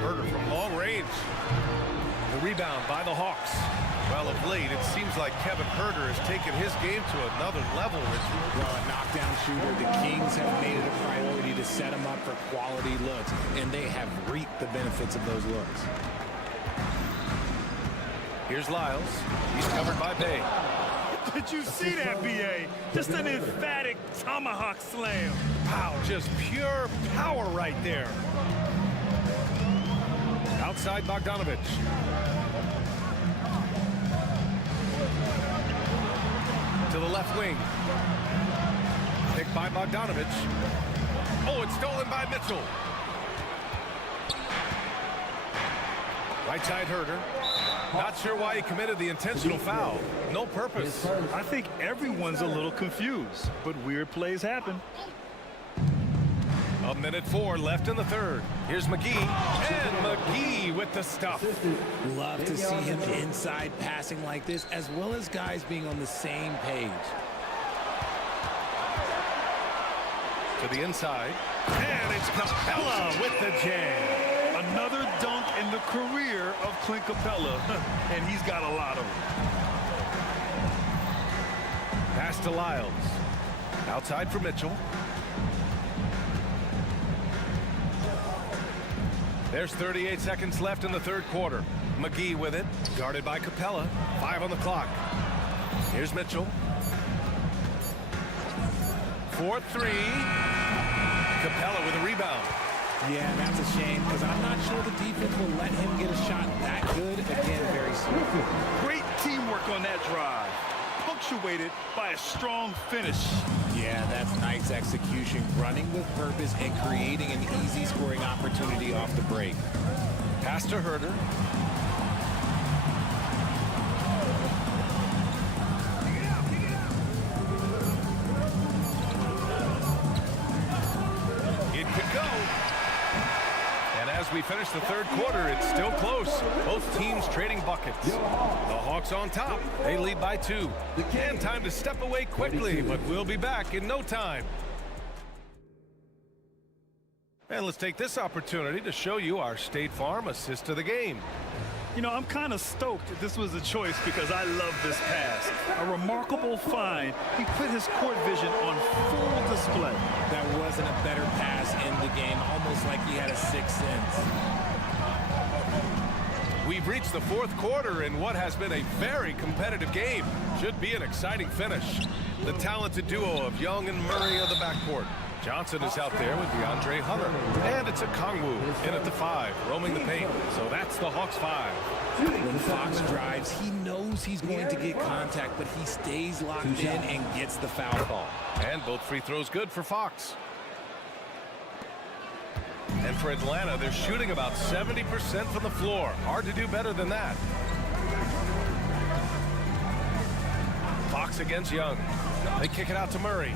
Herder from long range. The rebound by the Hawks. Well, of late, it seems like Kevin Herder has taken his game to another level, Richard. Well, a knockdown shooter, the Kings have made it a priority to set him up for quality looks, and they have reaped the benefits of those looks. Here's Lyles. He's covered by Bay. Did you see that, B.A.? Just an emphatic tomahawk slam. Wow, just pure power right there. Outside Bogdanovich. To the left wing. Picked by Bogdanovich. Oh, it's stolen by Mitchell. Right side Herder. Not sure why he committed the intentional foul. No purpose. I think everyone's a little confused, but weird plays happen. 1:04 left in the third. Here's McGee. And McGee with the stuff. Love to see him inside passing like this, as well as guys being on the same page. To the inside. And it's Capella with the jam. Another dunk in the career of Clint Capella, and he's got a lot of them. Pass to Lyles. Outside for Mitchell. There's 38 seconds left in the third quarter. McGee with it, guarded by Capella. 5 on the clock. Here's Mitchell. 4-3. Capella with a rebound. Yeah, that's a shame, because I'm not sure the defense will let him get a shot that good again very soon. Great teamwork on that drive. punctuated by a strong finish. Yeah, that's nice execution, running with purpose and creating an easy scoring opportunity off the break. Pass to Herder. It could go. And as we finish the third quarter, it's still close. Both teams trading buckets. The Hawks on top. They lead by 2. And time to step away quickly, but we'll be back in no time. And let's take this opportunity to show you our State Farm assist of the game. You know, I'm kind of stoked that this was a choice because I love this pass. A remarkable find. He put his court vision on full display. That wasn't a better pass in the game, almost like he had a sixth sense. We've reached the fourth quarter in what has been a very competitive game. Should be an exciting finish. The talented duo of Young and Murray of the backcourt. Johnson is out there with DeAndre Hunter. And it's a Kongwu in at the 5, roaming the paint. So that's the Hawks 5. When Fox drives, he knows he's going to get contact, but he stays locked in and gets the foul call. And both free throws good for Fox. And for Atlanta, they're shooting about 70% from the floor. Hard to do better than that. Fox against Young. They kick it out to Murray.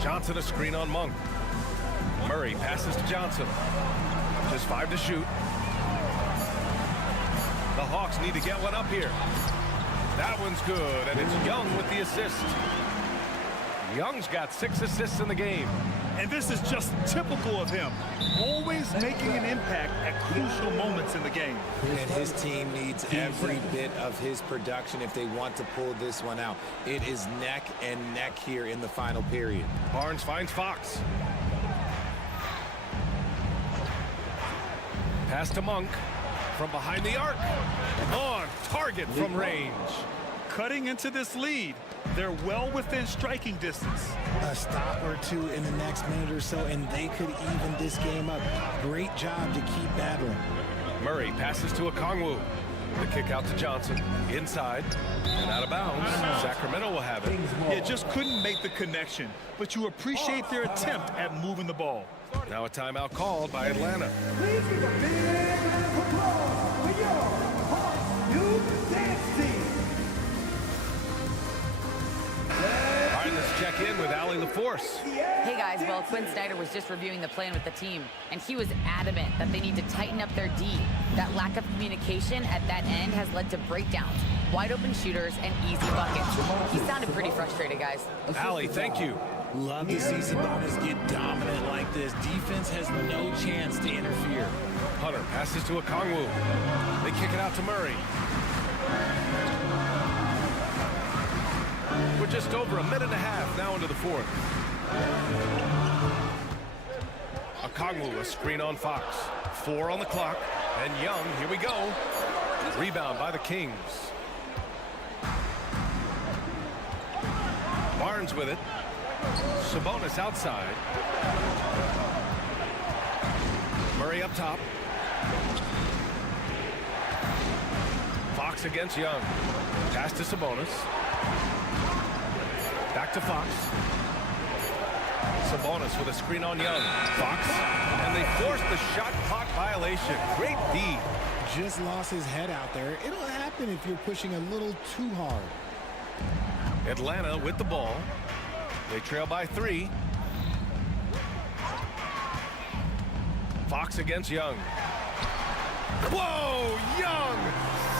Johnson a screen on Monk. Murray passes to Johnson. Just 5 to shoot. The Hawks need to get one up here. That one's good, and it's Young with the assist. Young's got 6 assists in the game. And this is just typical of him. Always making an impact at crucial moments in the game. And his team needs every bit of his production if they want to pull this one out. It is neck and neck here in the final period. Barnes finds Fox. Pass to Monk from behind the arc. On target from range. Cutting into this lead. They're well within striking distance. A stop or two in the next minute or so, and they could even this game up. Great job to keep battling. Murray passes to Okongwu. The kick out to Johnson. Inside and out of bounds. Sacramento will have it. Yeah, just couldn't make the connection, but you appreciate their attempt at moving the ball. Now a timeout called by Atlanta. Please give a big round of applause for your Hawks new dance team. All right, let's check in with Allie LaForce. Hey guys, well, Quinn Snyder was just reviewing the plan with the team, and he was adamant that they need to tighten up their D. That lack of communication at that end has led to breakdowns, wide open shooters, and easy buckets. He sounded pretty frustrated, guys. Allie, thank you. Love to see Sabonis get dominant like this. Defense has no chance to interfere. Hunter passes to Okongwu. They kick it out to Murray. We're just over a minute and a half now into the fourth. Okongwu, a screen on Fox. 4 on the clock. And Young, here we go. Rebound by the Kings. Barnes with it. Sabonis outside. Murray up top. Fox against Young. Pass to Sabonis. Back to Fox. Sabonis with a screen on Young. Fox. And they force the shot clock violation. Great D. Just lost his head out there. It'll happen if you're pushing a little too hard. Atlanta with the ball. They trail by 3. Fox against Young. Whoa, Young!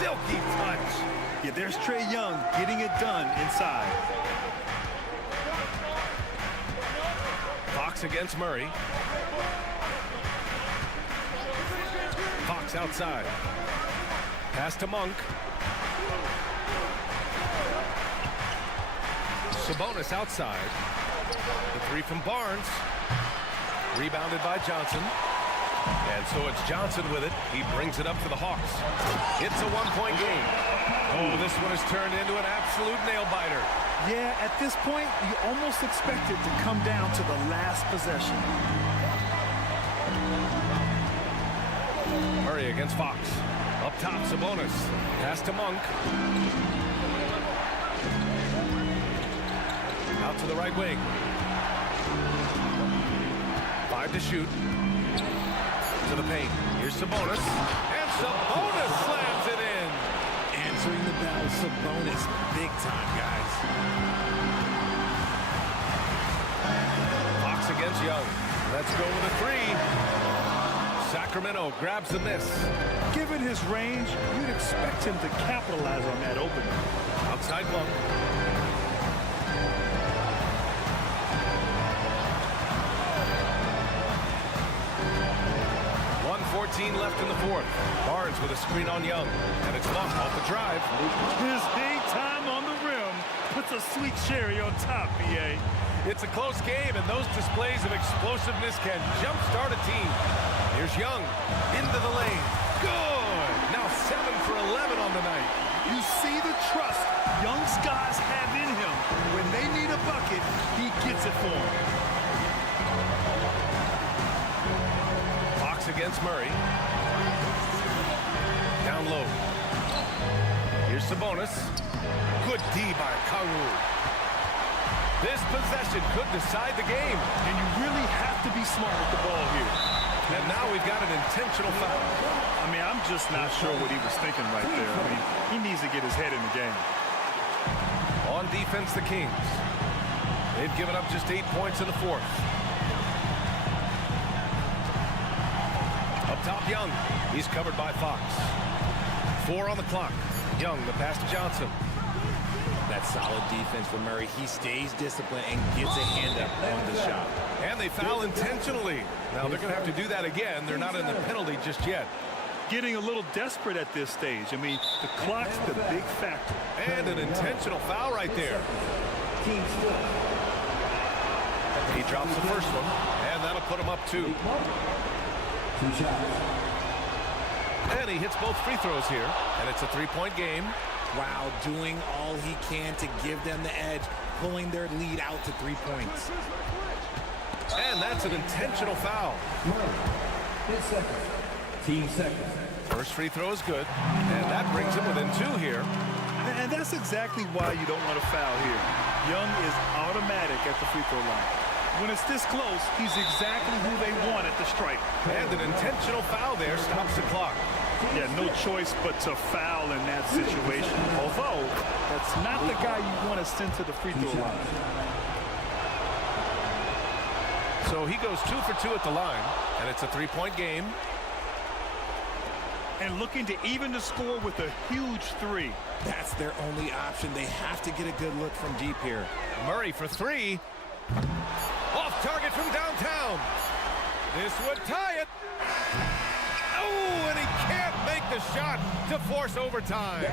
Silky touch. Yeah, there's Trae Young getting it done inside. Fox against Murray. Fox outside. Pass to Monk. Sabonis outside. The 3 from Barnes. Rebounded by Johnson. And so it's Johnson with it. He brings it up for the Hawks. It's a 1-point game. Oh, this one is turned into an absolute nail-biter. Yeah, at this point, you almost expect it to come down to the last possession. Murray against Fox. Up top, Sabonis. Pass to Monk. Out to the right wing. 5 to shoot. To the paint. Here's Sabonis. And Sabonis slams it in. Answering the bell, Sabonis, big time, guys. Fox against Young. Let's go with a 3. Sacramento grabs the miss. Given his range, you'd expect him to capitalize on that opening. Outside Monk. 1:14 left in the fourth. Barnes with a screen on Young. And it's Monk off the drive. His hang time on the rim puts a sweet cherry on top, BA. It's a close game, and those displays of explosiveness can jumpstart a team. Here's Young into the lane. Good! Now 7 for 11 on the night. You see the trust young guys have in him. When they need a bucket, he gets it for them. Fox against Murray. Down low. Here's Sabonis. Good D by Karu. This possession could decide the game. And you really have to be smart with the ball here. And now we've got an intentional foul. I mean, I'm just not sure what he was thinking right there. I mean, he needs to get his head in the game. On defense, the Kings. They've given up just 8 points in the fourth. Up top, Young. He's covered by Fox. 4 on the clock. Young, the pass to Johnson. That solid defense for Murray. He stays disciplined and gets a hand up on the shot. And they foul intentionally. Now they're going to have to do that again. They're not in the penalty just yet. Getting a little desperate at this stage. I mean, the clock's the big factor. And an intentional foul right there. He drops the first one, and that'll put him up 2. 2 shots. And he hits both free throws here, and it's a 3-point game. Wow, doing all he can to give them the edge, pulling their lead out to 3 points. And that's an intentional foul. His second. Team second. First free throw is good, and that brings him within 2 here. And that's exactly why you don't want to foul here. Young is automatic at the free throw line. When it's this close, he's exactly who they want at the stripe. And an intentional foul there stops the clock. Yeah, no choice but to foul in that situation. Although, that's not the guy you want to send to the free throw line. So he goes 2 for 2 at the line, and it's a 3-point game. And looking to even the score with a huge 3. That's their only option. They have to get a good look from deep here. Murray for 3. Off target from downtown. This would tie it. Oh, and he can't make the shot to force overtime.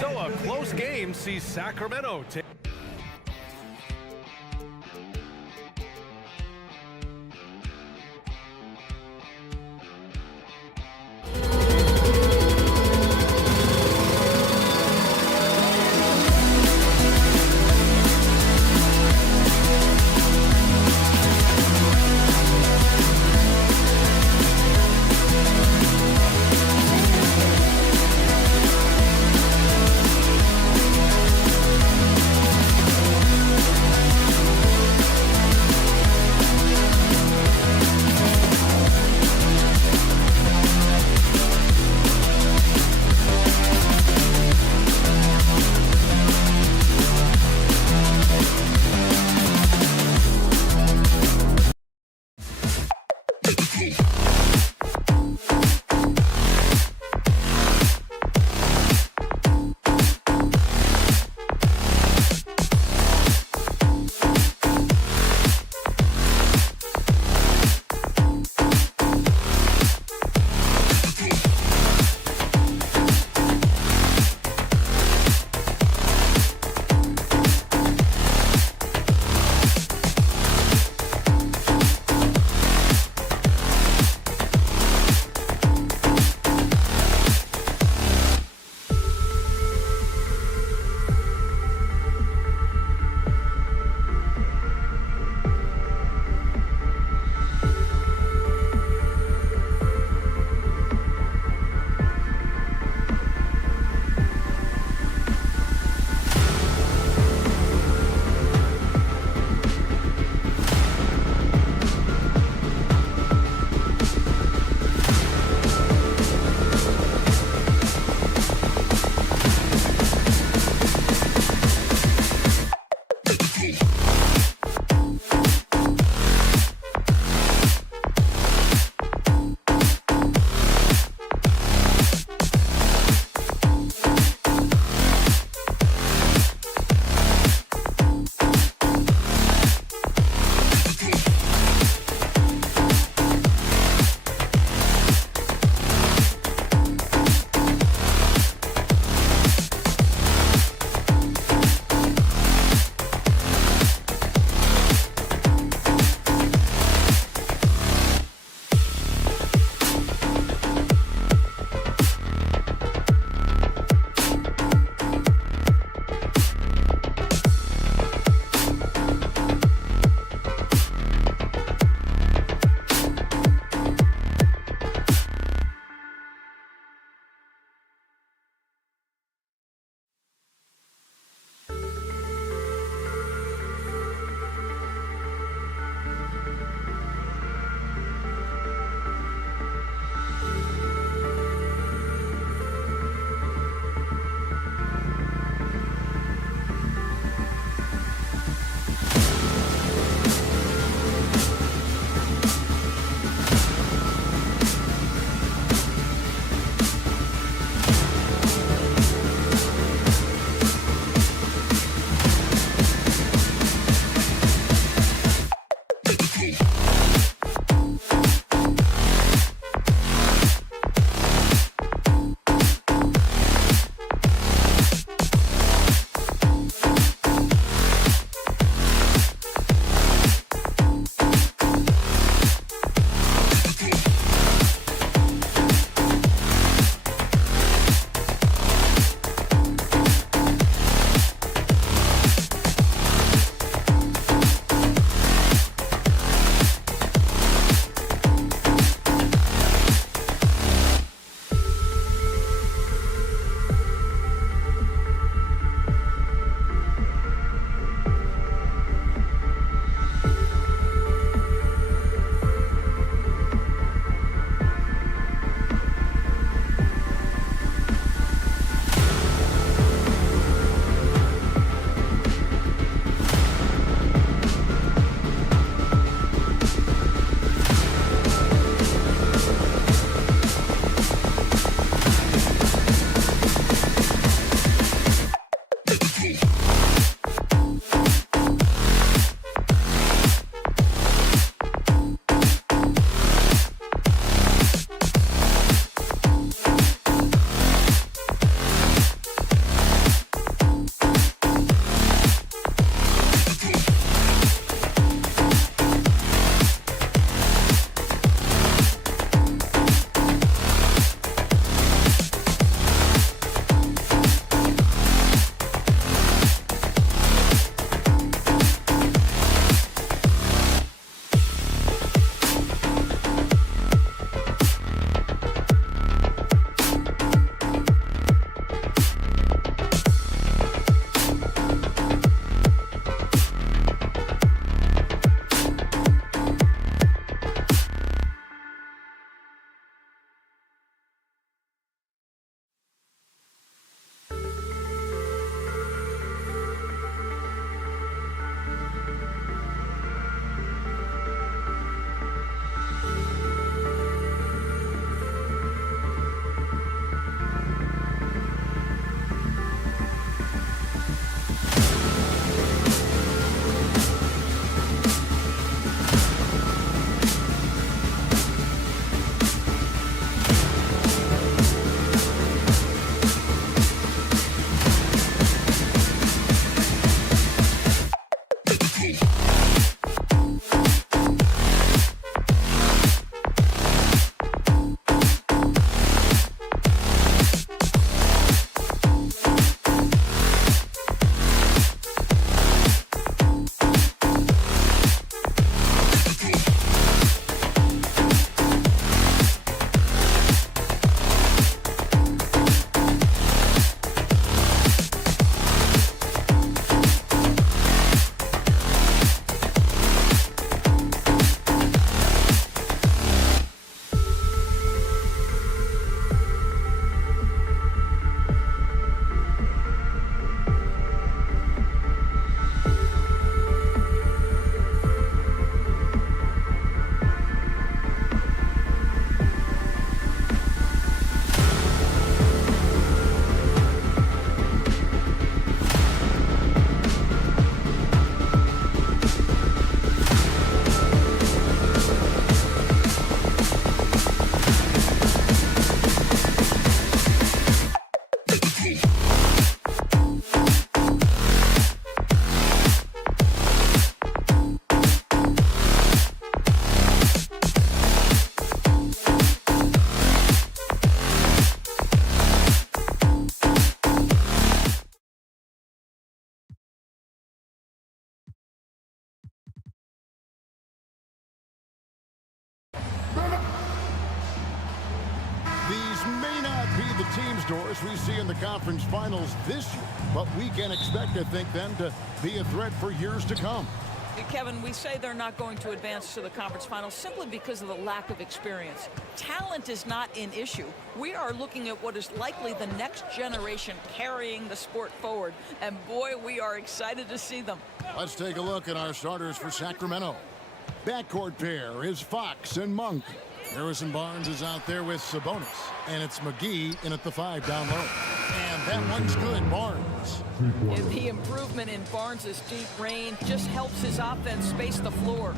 So a close game sees Sacramento take. teams, Doris, we see in the conference finals this year, but we can expect, I think, them to be a threat for years to come. Kevin, we say they're not going to advance to the conference finals simply because of the lack of experience. Talent is not an issue. We are looking at what is likely the next generation carrying the sport forward, and boy, we are excited to see them. Let's take a look at our starters for Sacramento. Backcourt pair is Fox and Monk. Harrison Barnes is out there with Sabonis, and it's McGee in at the 5 down low. And that one's good, Barnes. And the improvement in Barnes' deep range just helps his offense space the floor.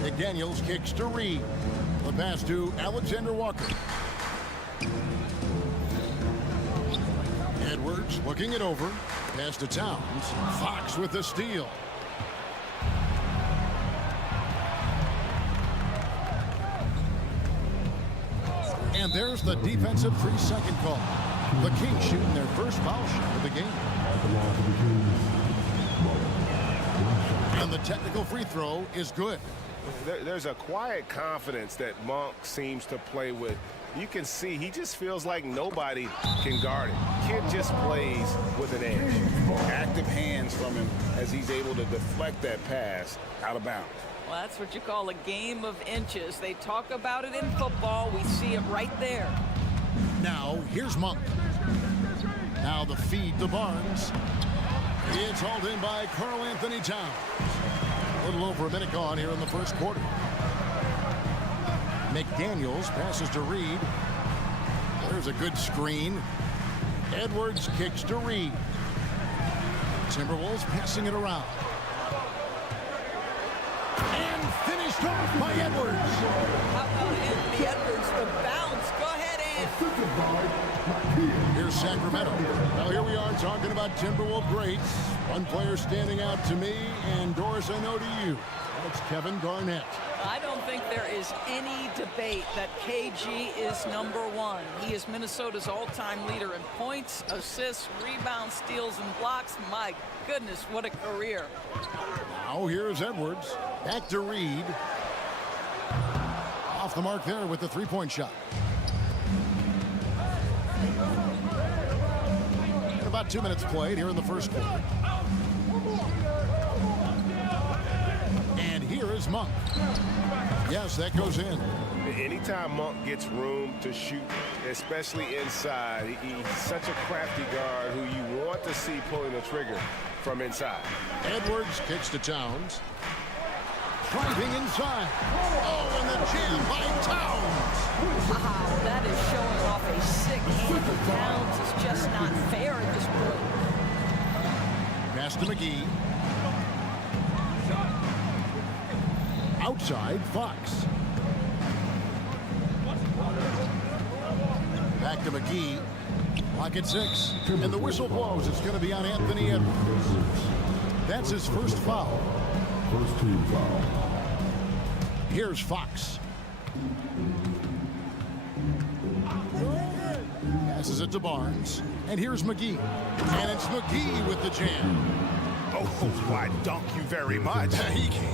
McDaniels kicks to Reed. The pass to Alexander Walker. Edwards looking it over. Pass to Towns. Fox with the steal. And there's the defensive 3-second call. The Kings shooting their first foul shot of the game. And the technical free throw is good. There's a quiet confidence that Monk seems to play with. You can see he just feels like nobody can guard him. Kid just plays with an edge. Active hands from him as he's able to deflect that pass out of bounds. Well, that's what you call a game of inches. They talk about it in football. We see it right there. Now, here's Monk. Now the feed to Barnes. It's hauled in by Karl Anthony Towns. A little over a minute gone here in the first quarter. McDaniels passes to Reed. There's a good screen. Edwards kicks to Reed. Timberwolves passing it around. And finished off by Edwards. How about Anthony Edwards? The bounce. Go ahead, Ant. Here's Sacramento. Well, here we are talking about Timberwolves greats. One player standing out to me, and Doris, I know to you. That's Kevin Garnett. I don't think there is any debate that KG is #1. He is Minnesota's all-time leader in points, assists, rebounds, steals, and blocks. My goodness, what a career. Now here's Edwards. Back to Reed. Off the mark there with the three-point shot. And about 2 minutes played here in the first quarter. And here is Monk. Yes, that goes in. Anytime Monk gets room to shoot, especially inside, he's such a crafty guard who you want to see pulling the trigger from inside. Edwards kicks to Towns. Driving inside. Oh, and the jam by Towns. Wow, that is showing off a sick hand of Towns. It's just not fair at this point. Pass to McGee. Outside, Fox. Back to McGee. Clock at 6. And the whistle blows. It's going to be on Anthony Edwards. That's his first foul. First team foul. Here's Fox. Passes it to Barnes. And here's McGee. And it's McGee with the jam. Oh, why, dunk you very much.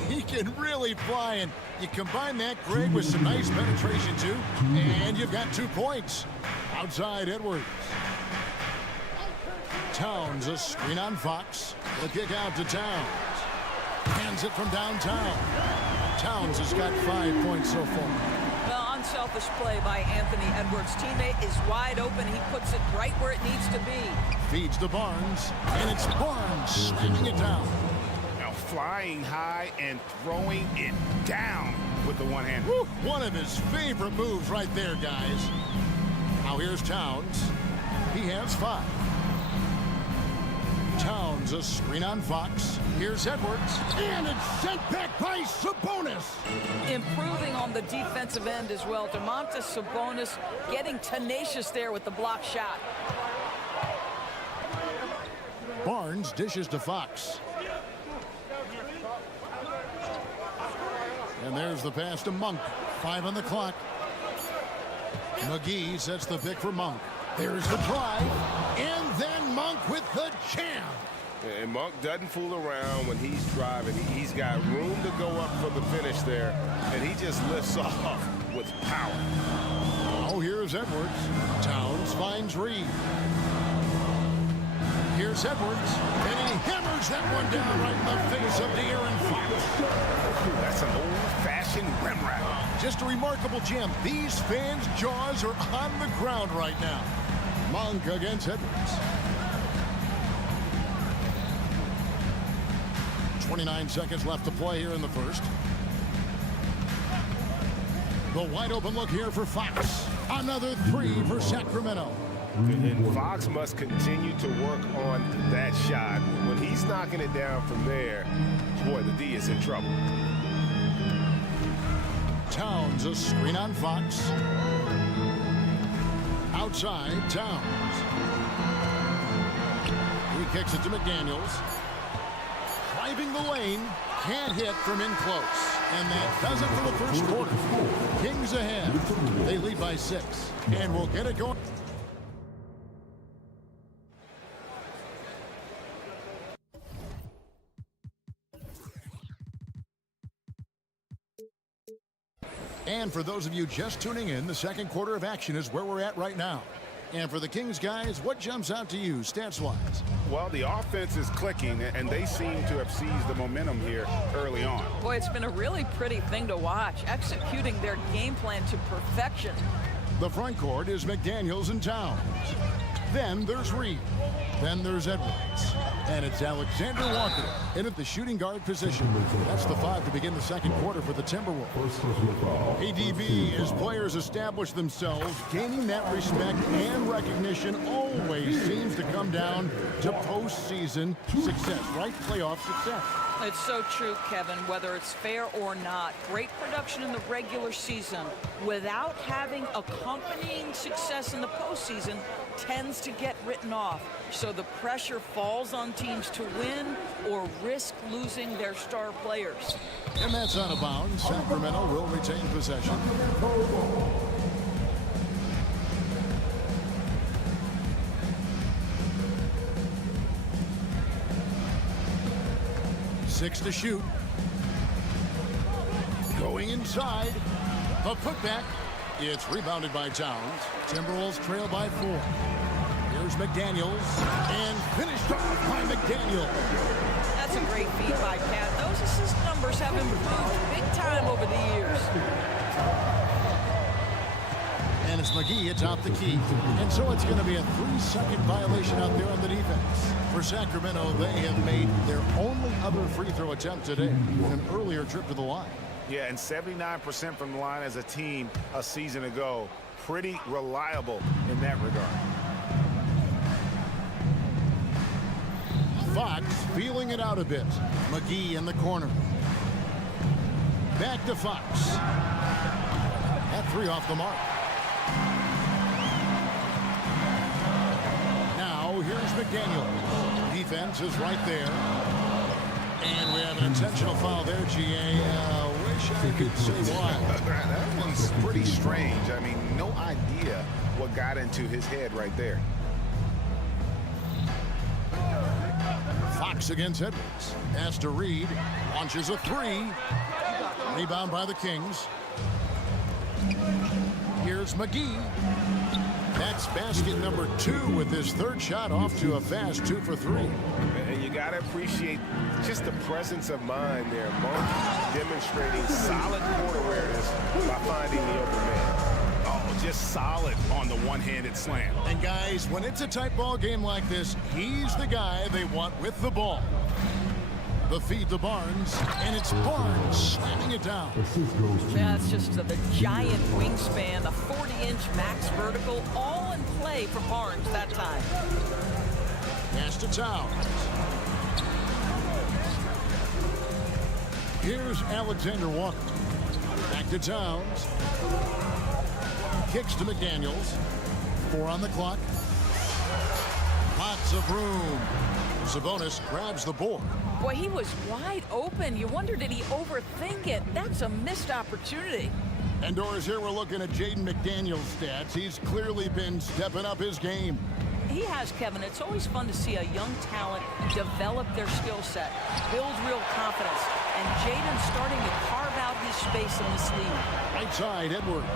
He can really fly, and you combine that, Greg, with some nice penetration, too, and you've got 2 points. Outside, Edwards. Towns, a screen on Fox. The kick out to Towns. Hands it from downtown. Towns has got 5 points so far. Well, unselfish play by Anthony Edwards. Teammate is wide open. He puts it right where it needs to be. Feeds to Barnes, and it's Barnes slamming it down. Now flying high and throwing it down with the one hand. Woo, one of his favorite moves right there, guys. Now here's Towns. He has 5. Towns, a screen on Fox. Here's Edwards, and it's sent back by Sabonis. Improving on the defensive end as well. Domantas Sabonis getting tenacious there with the block shot. Barnes dishes to Fox. And there's the pass to Monk. 5 on the clock. McGee sets the pick for Monk. There's the drive, and then Monk with the jam. And Monk doesn't fool around when he's driving. He's got room to go up for the finish there, and he just lifts off with power. Oh, here's there's Edwards. Towns finds Reed. Here's Edwards, and he hammers that one down right in the face of De'Aaron Fox. That's an old-fashioned rim wrap. Just a remarkable jam. These fans' jaws are on the ground right now. Monk against Edwards. 29 seconds left to play here in the first. The wide open look here for Fox. Another three for Sacramento. And Fox must continue to work on that shot. When he's knocking it down from there, boy, the D is in trouble. Towns, a screen on Fox. Outside, Towns. He kicks it to McDaniels. Driving the lane, can't hit from in close. And that does it for the first quarter. Kings ahead. They lead by 6. And we'll get it going. And for those of you just tuning in, the second quarter of action is where we're at right now. And for the Kings guys, what jumps out to you stats-wise? Well, the offense is clicking, and they seem to have seized the momentum here early on. Boy, it's been a really pretty thing to watch, executing their game plan to perfection. The front court is McDaniels and Towns. Then there's Reed. Then there's Edwards. And it's Alexander Walker in at the shooting guard position. That's the 5 to begin the second quarter for the Timberwolves. ADB, as players establish themselves, gaining that respect and recognition always seems to come down to postseason success, right? Playoff success. It's so true, Kevin, whether it's fair or not. Great production in the regular season without having accompanying success in the postseason tends to get written off. So the pressure falls on teams to win or risk losing their star players. And that's out of bounds. Sacramento will retain possession. Six to shoot. Going inside. A putback. It's rebounded by Towns. Timberwolves trail by 4. Here's McDaniels. And finished off by McDaniels. That's a great feed by Cat. Those assist numbers have improved big time over the years. And it's McGee atop the key. And so it's going to be a 3-second violation out there on the defense. For Sacramento, they have made their only other free throw attempt today in an earlier trip to the line. Yeah, and 79% from the line as a team a season ago. Pretty reliable in that regard. Fox feeling it out a bit. McGee in the corner. Back to Fox. That 3 off the mark. Now here's McDaniel. Defense is right there. And we have an intentional foul there, GA. Wish I could say why. That one's pretty strange. I mean, no idea what got into his head right there. Fox against Edwards. Pass to Reed. Launches a 3. Rebound by the Kings. Here's McGee. That's basket number 2 with his 3rd shot off to a fast 2 for 3. And you got to appreciate just the presence of mind there. Monk demonstrating solid court awareness by finding the open man. Oh, just solid on the one-handed slam. And guys, when it's a tight ball game like this, he's the guy they want with the ball. The feed to Barnes, and it's Barnes slamming it down. Yeah, it's just the giant wingspan, the 40-inch max vertical, all in play for Barnes that time. Pass to Towns. Here's Alexander Walker. Back to Towns. Kicks to McDaniels. 4 on the clock. Lots of room. Sabonis grabs the board. Boy, he was wide open. You wonder, did he overthink it? That's a missed opportunity. And Doris, here we're looking at Jaden McDaniels' stats. He's clearly been stepping up his game. He has, Kevin. It's always fun to see a young talent develop their skill set, build real confidence, and Jaden's starting to carve out his space in this league. Right side, Edwards.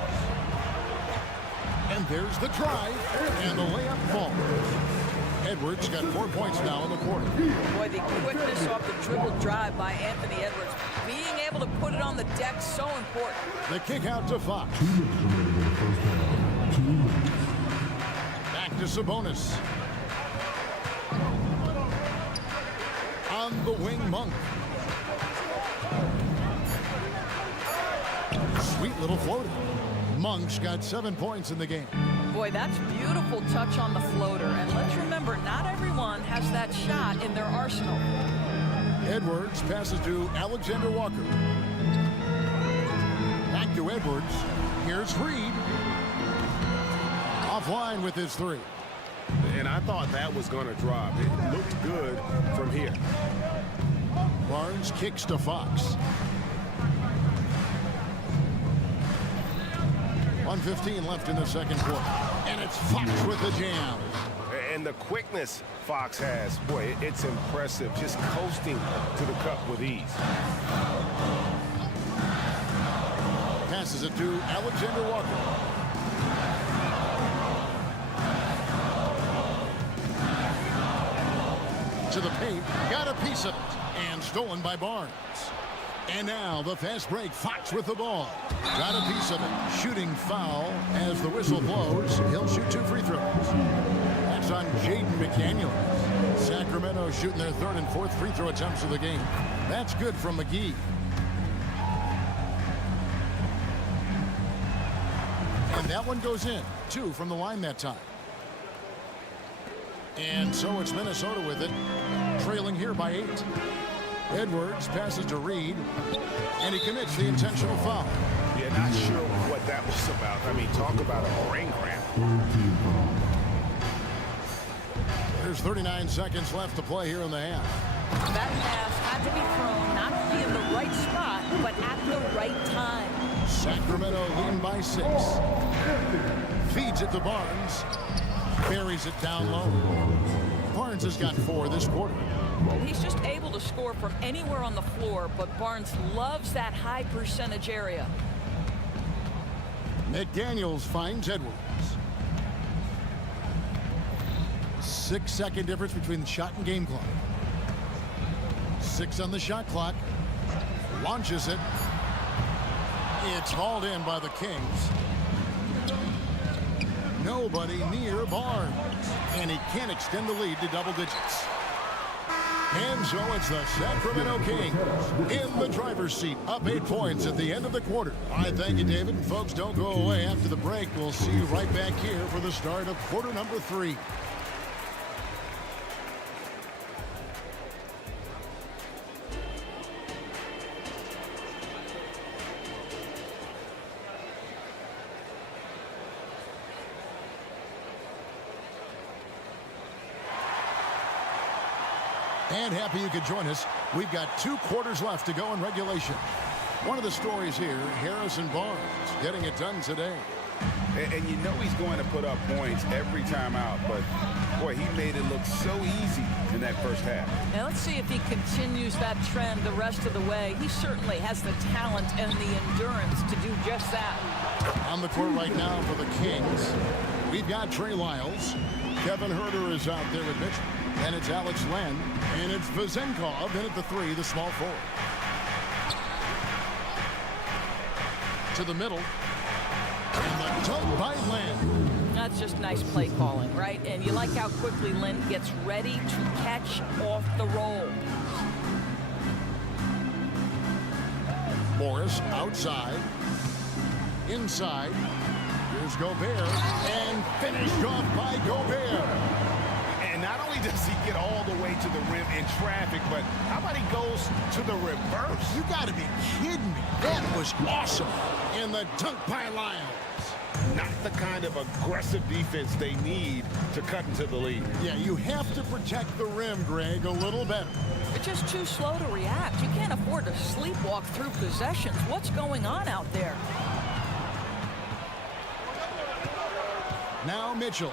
And there's the drive, and the layup falls. Edwards got 4 points now in the quarter. Boy, the quickness off the dribble drive by Anthony Edwards. Being able to put it on the deck, so important. The kick out to Fox. Back to Sabonis. On the wing, Monk. Sweet little floater. Monk's got 7 points in the game. Boy, that's beautiful touch on the floater. And let's remember, not everyone has that shot in their arsenal. Edwards passes to Alexander Walker. Back to Edwards. Here's Reed. Offline with his three. And I thought that was going to drop. It looked good from here. Barnes kicks to Fox. 1:15 left in the second quarter. And it's Fox with the jam. And the quickness Fox has, boy, it's impressive. Just coasting to the cup with ease. Passes it to Alexander Walker. To the paint, got a piece of it, and stolen by Barnes. And now the fast break, Fox with the ball. Got a piece of it, shooting foul as the whistle blows. He'll shoot 2 free throws. That's on Jaden McDaniels. Sacramento shooting their 3rd and 4th free throw attempts of the game. That's good from McGee. And that one goes in. 2 from the line that time. And so it's Minnesota with it, trailing here by 8. Edwards passes to Reed, and he commits the intentional foul. Yeah, not sure what that was about. I mean, talk about a brain cramp. There's 39 seconds left to play here in the half. That pass had to be thrown not only in the right spot, but at the right time. Sacramento leading by 6. Feeds it to Barnes. Buries it down low. Barnes has got 4 this quarter. He's just able to score from anywhere on the floor, but Barnes loves that high percentage area. McDaniels finds Edwards. 6-second difference between the shot and game clock. 6 on the shot clock. Launches it. It's hauled in by the Kings. Nobody near Barnes. And he can't extend the lead to double digits. And so it's the Sacramento Kings in the driver's seat, up 8 points at the end of the quarter. All right, thank you, David. And folks, don't go away. After the break, we'll see you right back here for the start of quarter number 3. And happy you could join us. We've got 2 quarters left to go in regulation. One of the stories here, Harrison Barnes getting it done today. And you know he's going to put up points every time out, but boy, he made it look so easy in that first half. Now let's see if he continues that trend the rest of the way. He certainly has the talent and the endurance to do just that. On the court right now for the Kings, we've got Trey Lyles. Kevin Huerter is out there with Mitchell. And it's Alex Len. And it's Vezenkov in at the 3, the small forward. To the middle. And the dunk by Len. That's just nice play calling, right? And you like how quickly Len gets ready to catch off the roll. Morris outside. Inside. Here's Gobert. And finished off by Gobert. And not only does he get all the way to the rim in traffic, but how about he goes to the reverse? You got to be kidding me. That was awesome. And the dunk by Lyles. Not the kind of aggressive defense they need to cut into the lead. Yeah, you have to protect the rim, Greg, a little better. They're just too slow to react. You can't afford to sleepwalk through possessions. What's going on out there? Now Mitchell.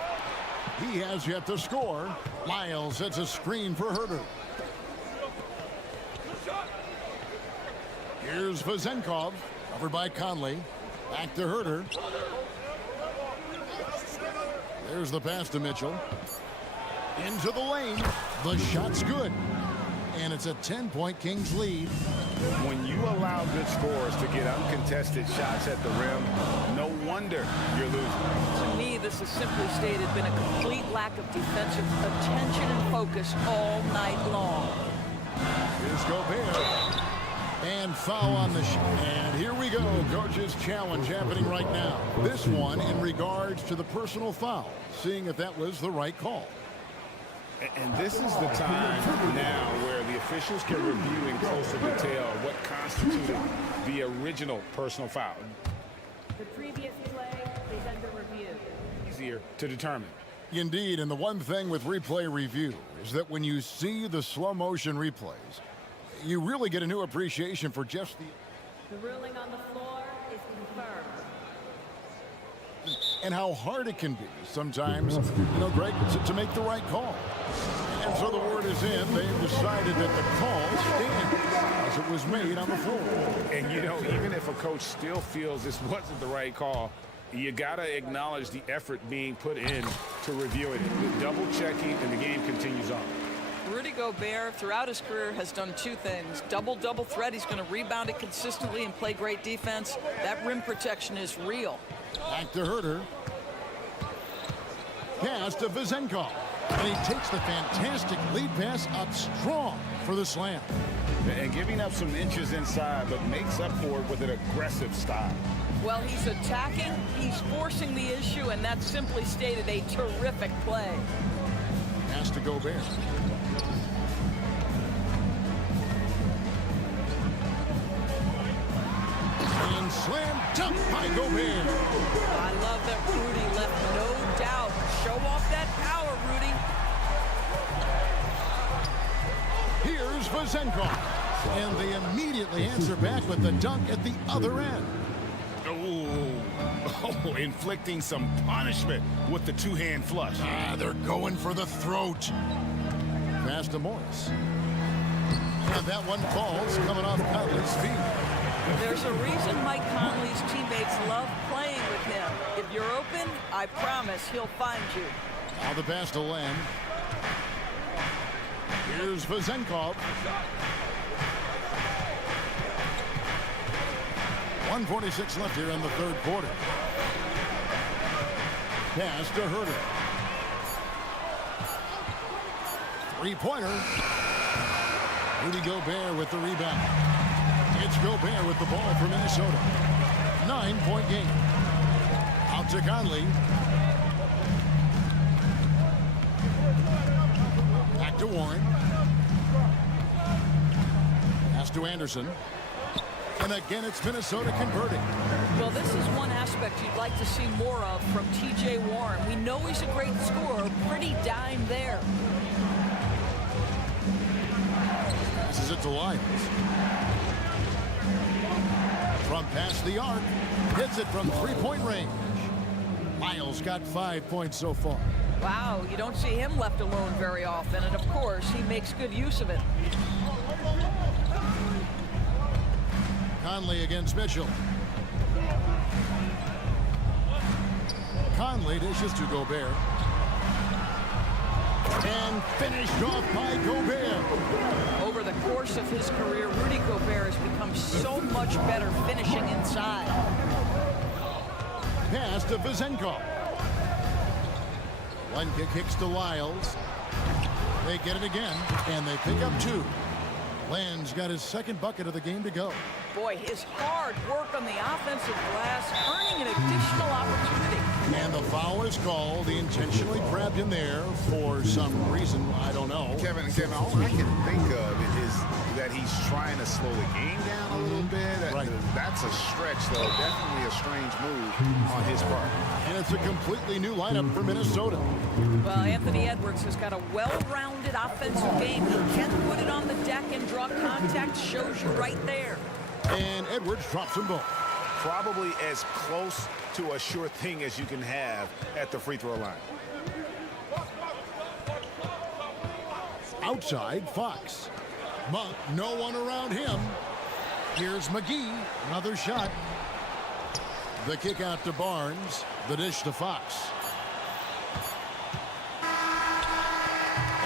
He has yet to score. Lyles sets a screen for Huerter. Here's Vezenkov, covered by Conley. Back to Huerter. There's the pass to Mitchell. Into the lane. The shot's good. And it's a 10-point Kings lead. When you allow good scorers to get uncontested shots at the rim, no wonder you're losing. To me, this has simply stated been a complete lack of defensive attention and focus all night long. Here's Gobert. And foul on the shot. And here we go. Coach's challenge happening right now. This one in regards to the personal foul. Seeing if that was the right call. And this is the time now where the officials can review in closer detail what constituted the original personal foul. The previous play is under review. Easier to determine. Indeed, and the one thing with replay review is that when you see the slow motion replays, you really get a new appreciation for just The ruling on the floor is confirmed. and how hard it can be sometimes, Greg, to make the right call. And so the word is in. They've decided that the call stands as it was made on the floor. And, even if a coach still feels this wasn't the right call, you got to acknowledge the effort being put in to review it. The double checking, and the game continues on. Rudy Gobert, throughout his career, has done two things. Double threat. He's going to rebound it consistently and play great defense. That rim protection is real. Back to Herter. Pass to Vezenkov. And he takes the fantastic lead pass up strong for the slam. And giving up some inches inside, but makes up for it with an aggressive style. Well, he's attacking, he's forcing the issue, and that's simply stated a terrific play. Pass to Gobert. And slam dunk by Gobert. I love that Rudy left no doubt. Show off that power, Rudy. Here's Vezenkov. And they immediately answer back with the dunk at the other end. Oh, inflicting some punishment with the two-hand flush. They're going for the throat. Pass to Morris. And that one falls coming off Conley's feet. There's a reason Mike Conley's teammates love playing with him. If you're open, I promise he'll find you. Now the pass to Lamb. Here's Vezenkov. 1:46 left here in the third quarter. Pass to Herter. Three-pointer. Rudy Gobert with the rebound. It's Gobert with the ball for Minnesota. 9-point game. Out to Conley. Back to Warren. Pass to Anderson. And again, it's Minnesota converting. Well, this is one aspect you'd like to see more of from T.J. Warren. We know he's a great scorer. Pretty dime there. This is it to Lyles. From past the arc. Hits it from three-point range. Lyles got 5 points so far. Wow, you don't see him left alone very often. And, of course, he makes good use of it. Conley against Mitchell. Conley dishes to Gobert. And finished off by Gobert. Over the course of his career, Rudy Gobert has become so much better finishing inside. Pass to Vezenkov. One kick kicks to Lyles. They get it again, and they pick up two. Land's got his second bucket of the game to go. Boy, his hard work on the offensive glass, earning an additional opportunity. And the foul is called. He intentionally grabbed him there for some reason. I don't know. Kevin, all I can think of is that he's trying to slow the game down a little bit. Right. That's a stretch, though. Definitely a strange move on his part. And it's a completely new lineup for Minnesota. Well, Anthony Edwards has got a well-rounded offensive game. He can put it on the deck and draw contact. Shows you right there. And Edwards drops them both. Probably as close to a sure thing as you can have at the free throw line. Outside, Fox. Monk, no one around him. Here's McGee, another shot. The kick out to Barnes, the dish to Fox.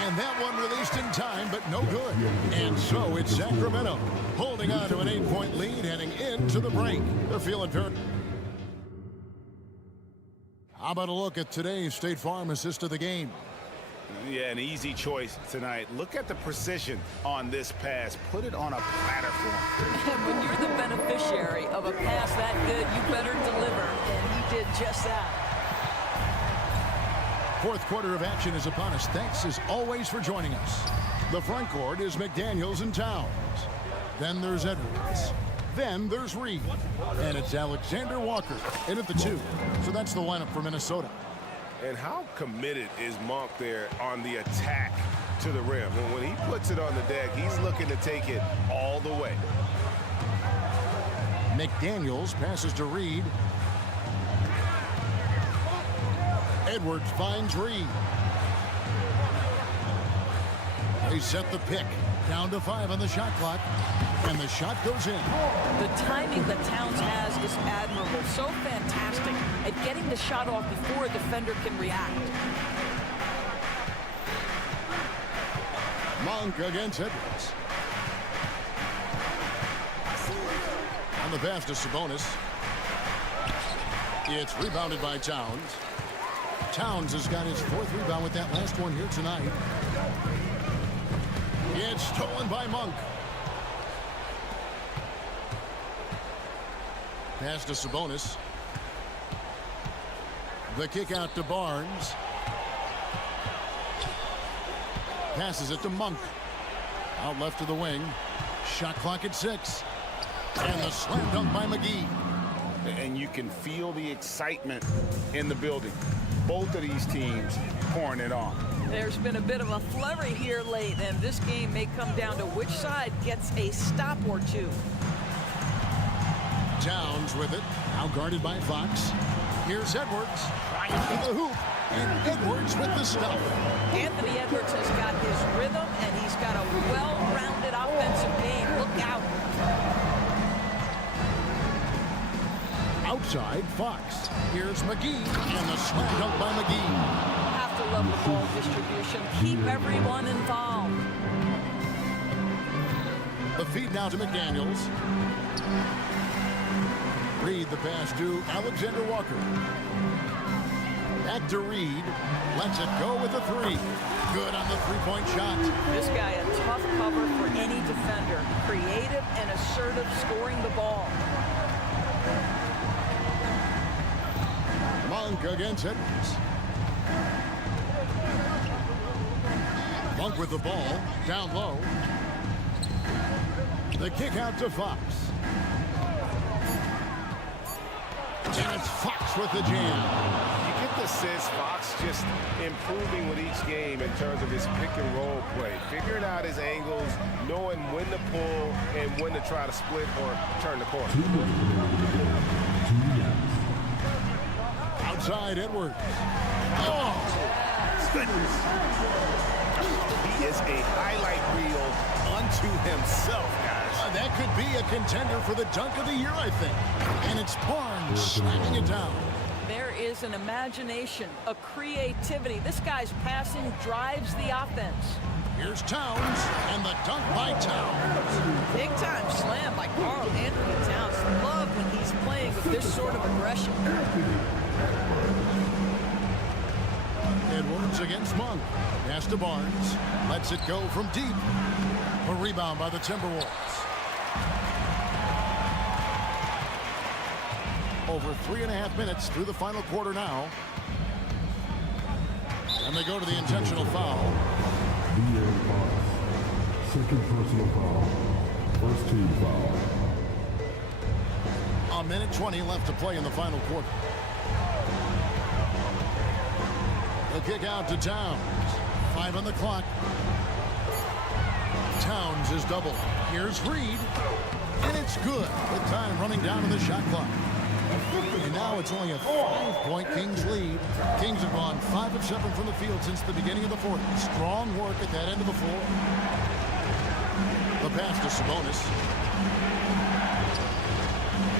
And that one released in time, but no good. And so it's Sacramento holding on to an 8-point lead heading into the break. They're feeling very... How about a look at today's State Farm assist of the game? Yeah, an easy choice tonight. Look at the precision on this pass. Put it on a platform. And when you're the beneficiary of a pass that good, you better deliver. And he did just that. Fourth quarter of action is upon us. Thanks as always for joining us. The front court is McDaniels and Towns. Then there's Edwards. Then there's Reed. And it's Alexander Walker in at the 2. So that's the lineup for Minnesota. And how committed is Monk there on the attack to the rim? When he puts it on the deck, he's looking to take it all the way. McDaniels passes to Reed. Edwards finds Reed. They set the pick. Down to 5 on the shot clock. And the shot goes in. The timing that Towns has is admirable. So fantastic at getting the shot off before a defender can react. Monk against Edwards. On the pass to Sabonis. It's rebounded by Towns. Towns has got his 4th rebound with that last one here tonight. It's stolen by Monk. Pass to Sabonis. The kick out to Barnes. Passes it to Monk. Out left of the wing. Shot clock at 6. And the slam dunk by McGee. And you can feel the excitement in the building. Both of these teams pouring it on. There's been a bit of a flurry here late, and this game may come down to which side gets a stop or two. Towns with it. Now guarded by Fox. Here's Edwards. Right to the hoop. And Edwards with the stuff. Anthony Edwards has got his rhythm, and he's got a well-rounded offensive game. Look out. Outside, Fox. Here's McGee. And the slam dunk by McGee. Have to love the ball distribution. Keep everyone involved. The feed now to McDaniels. Reed the pass to Alexander Walker. Back to Reed. Lets it go with a 3. Good on the 3-point shot. This guy a tough cover for any defender. Creative and assertive scoring the ball. Monk against Edwards. Monk with the ball. Down low. The kick out to Fox. And it's Fox with the jam. You get the sense Fox just improving with each game in terms of his pick and roll play. Figuring out his angles, knowing when to pull and when to try to split or turn the corner. Outside Edwards. Oh! He is a highlight reel unto himself, guys. That could be a contender for the dunk of the year, I think. And it's Barnes slamming it down. There is an imagination, a creativity. This guy's passing drives the offense. Here's Towns, and the dunk by Towns. Big time slam by Carl Anthony Towns. Love when he's playing with this sort of aggression. Edwards against Monk. Pass to Barnes. Lets it go from deep. A rebound by the Timberwolves. Over 3.5 minutes through the final quarter now. And they go to the intentional foul. Second personal foul. First team foul. A minute 20 left to play in the final quarter. The kick out to Towns. 5 on the clock. Towns is double. Here's Reed. And it's good with time running down in the shot clock. And now it's only a 5-point Kings lead. Kings have gone 5 of 7 from the field since the beginning of the fourth. Strong work at that end of the floor. The pass to Sabonis.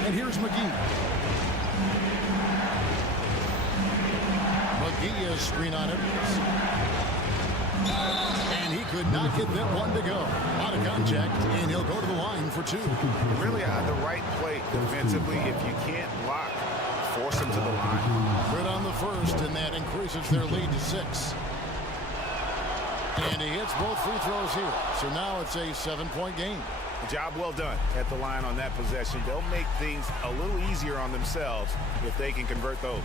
And here's McGee. McGee is screen on Edwards. And he could not get that one to go. Out of contact, and he'll go to the line for 2. Really on the right play defensively. If you can't block, force him to the line. Good on the first, and that increases their lead to 6. And he hits both free throws here. So now it's a 7-point game. Job well done at the line on that possession. They'll make things a little easier on themselves if they can convert those.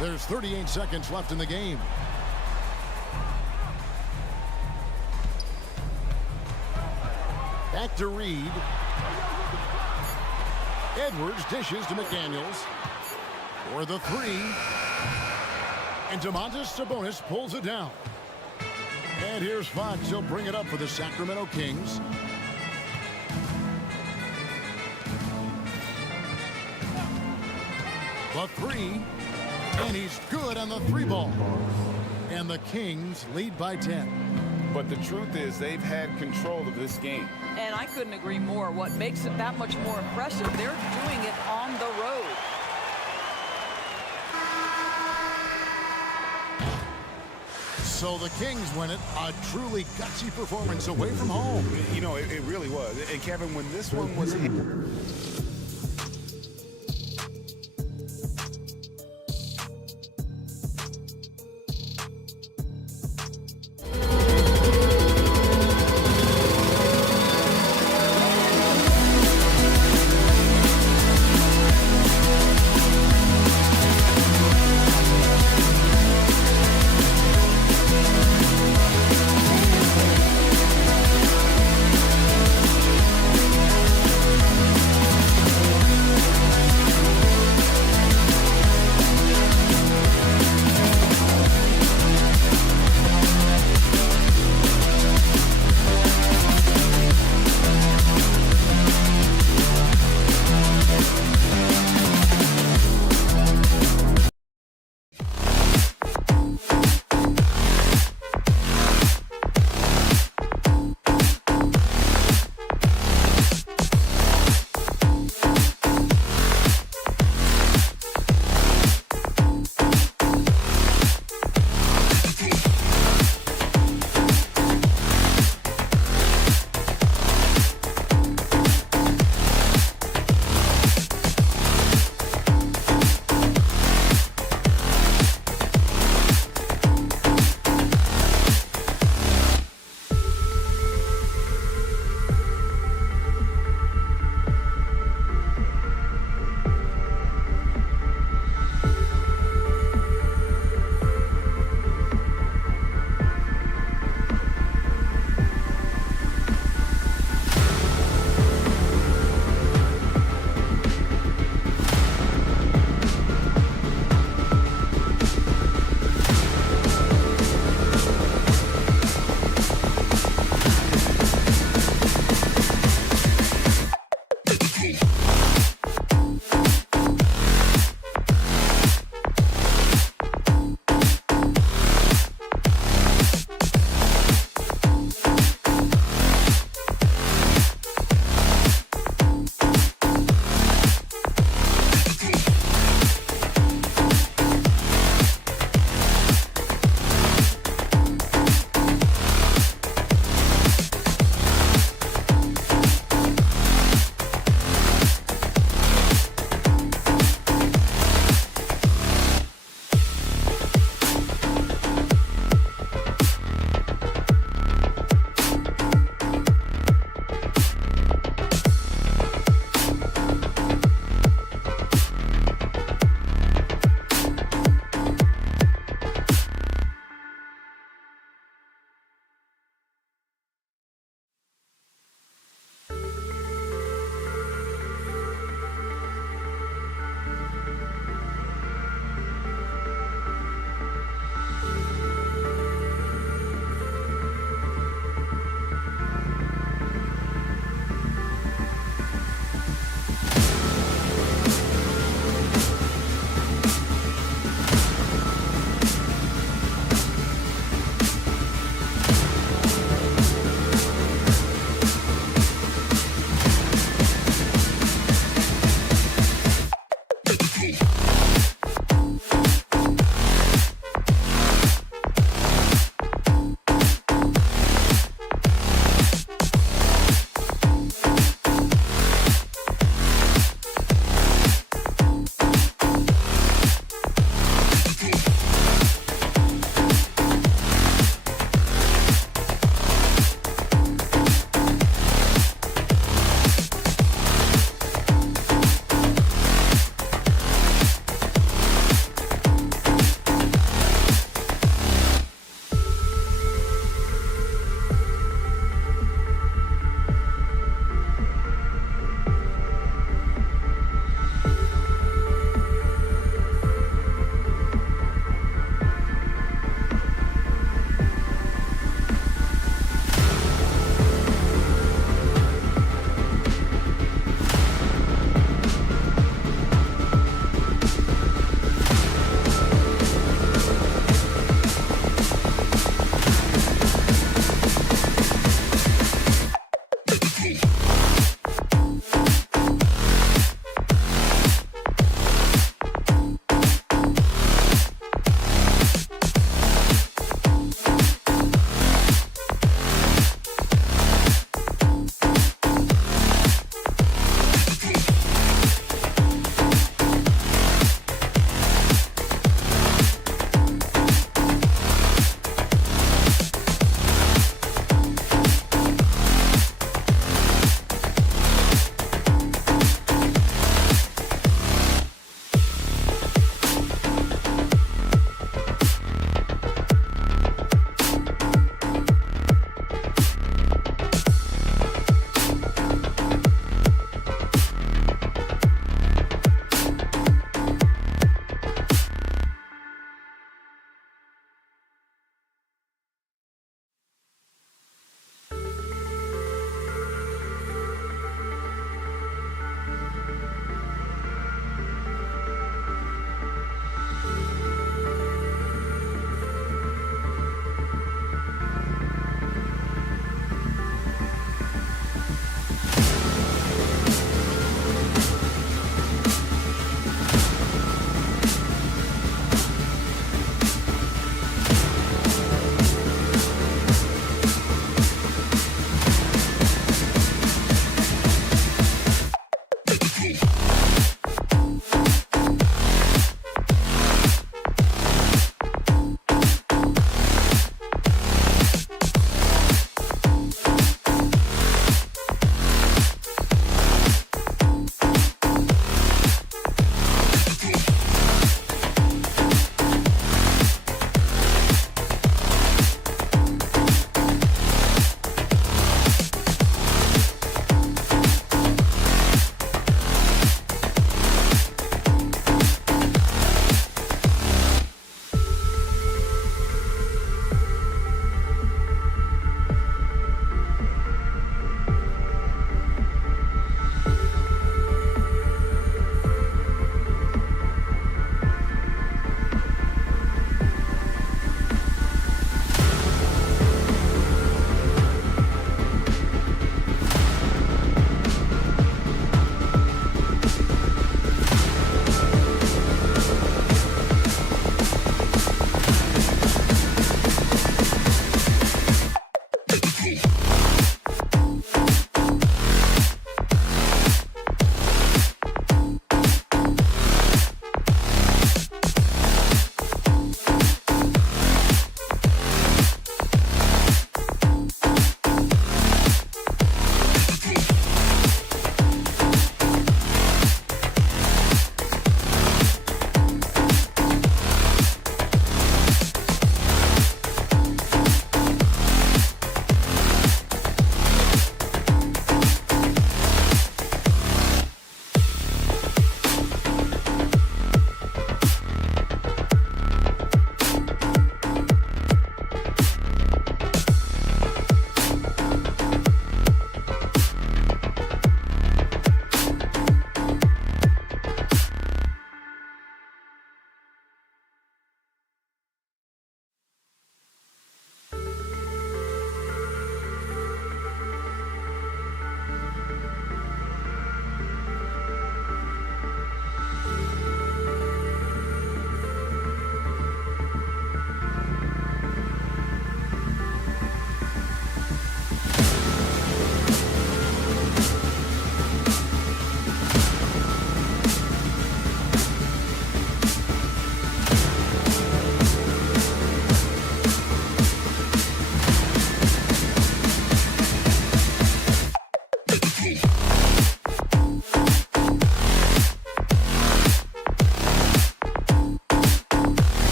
There's 38 seconds left in the game. Back to Reed. Edwards dishes to McDaniels for the 3. And Domantas Sabonis pulls it down. And here's Fox. He'll bring it up for the Sacramento Kings. The 3. And he's good on the 3 ball. And the Kings lead by 10. But the truth is they've had control of this game. And I couldn't agree more. What makes it that much more impressive, they're doing it on the road. So the Kings win it. A truly gutsy performance away from home. You know, it really was. And Kevin, when this one was hit,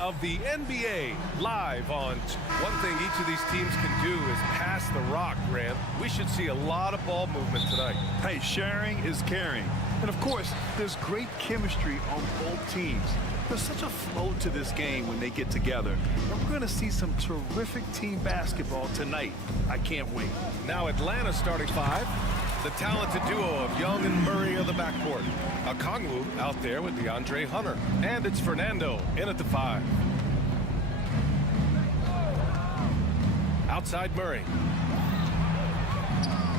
of the NBA live on. One thing each of these teams can do is pass the rock, Grant. We should see a lot of ball movement tonight. Hey, sharing is caring. And of course, there's great chemistry on both teams. There's such a flow to this game when they get together. And we're going to see some terrific team basketball tonight. I can't wait. Now Atlanta starting five. The talented duo of Young and Murray are the backcourt. Okongwu out there with DeAndre Hunter. And it's Fernando in at the 5. Outside Murray.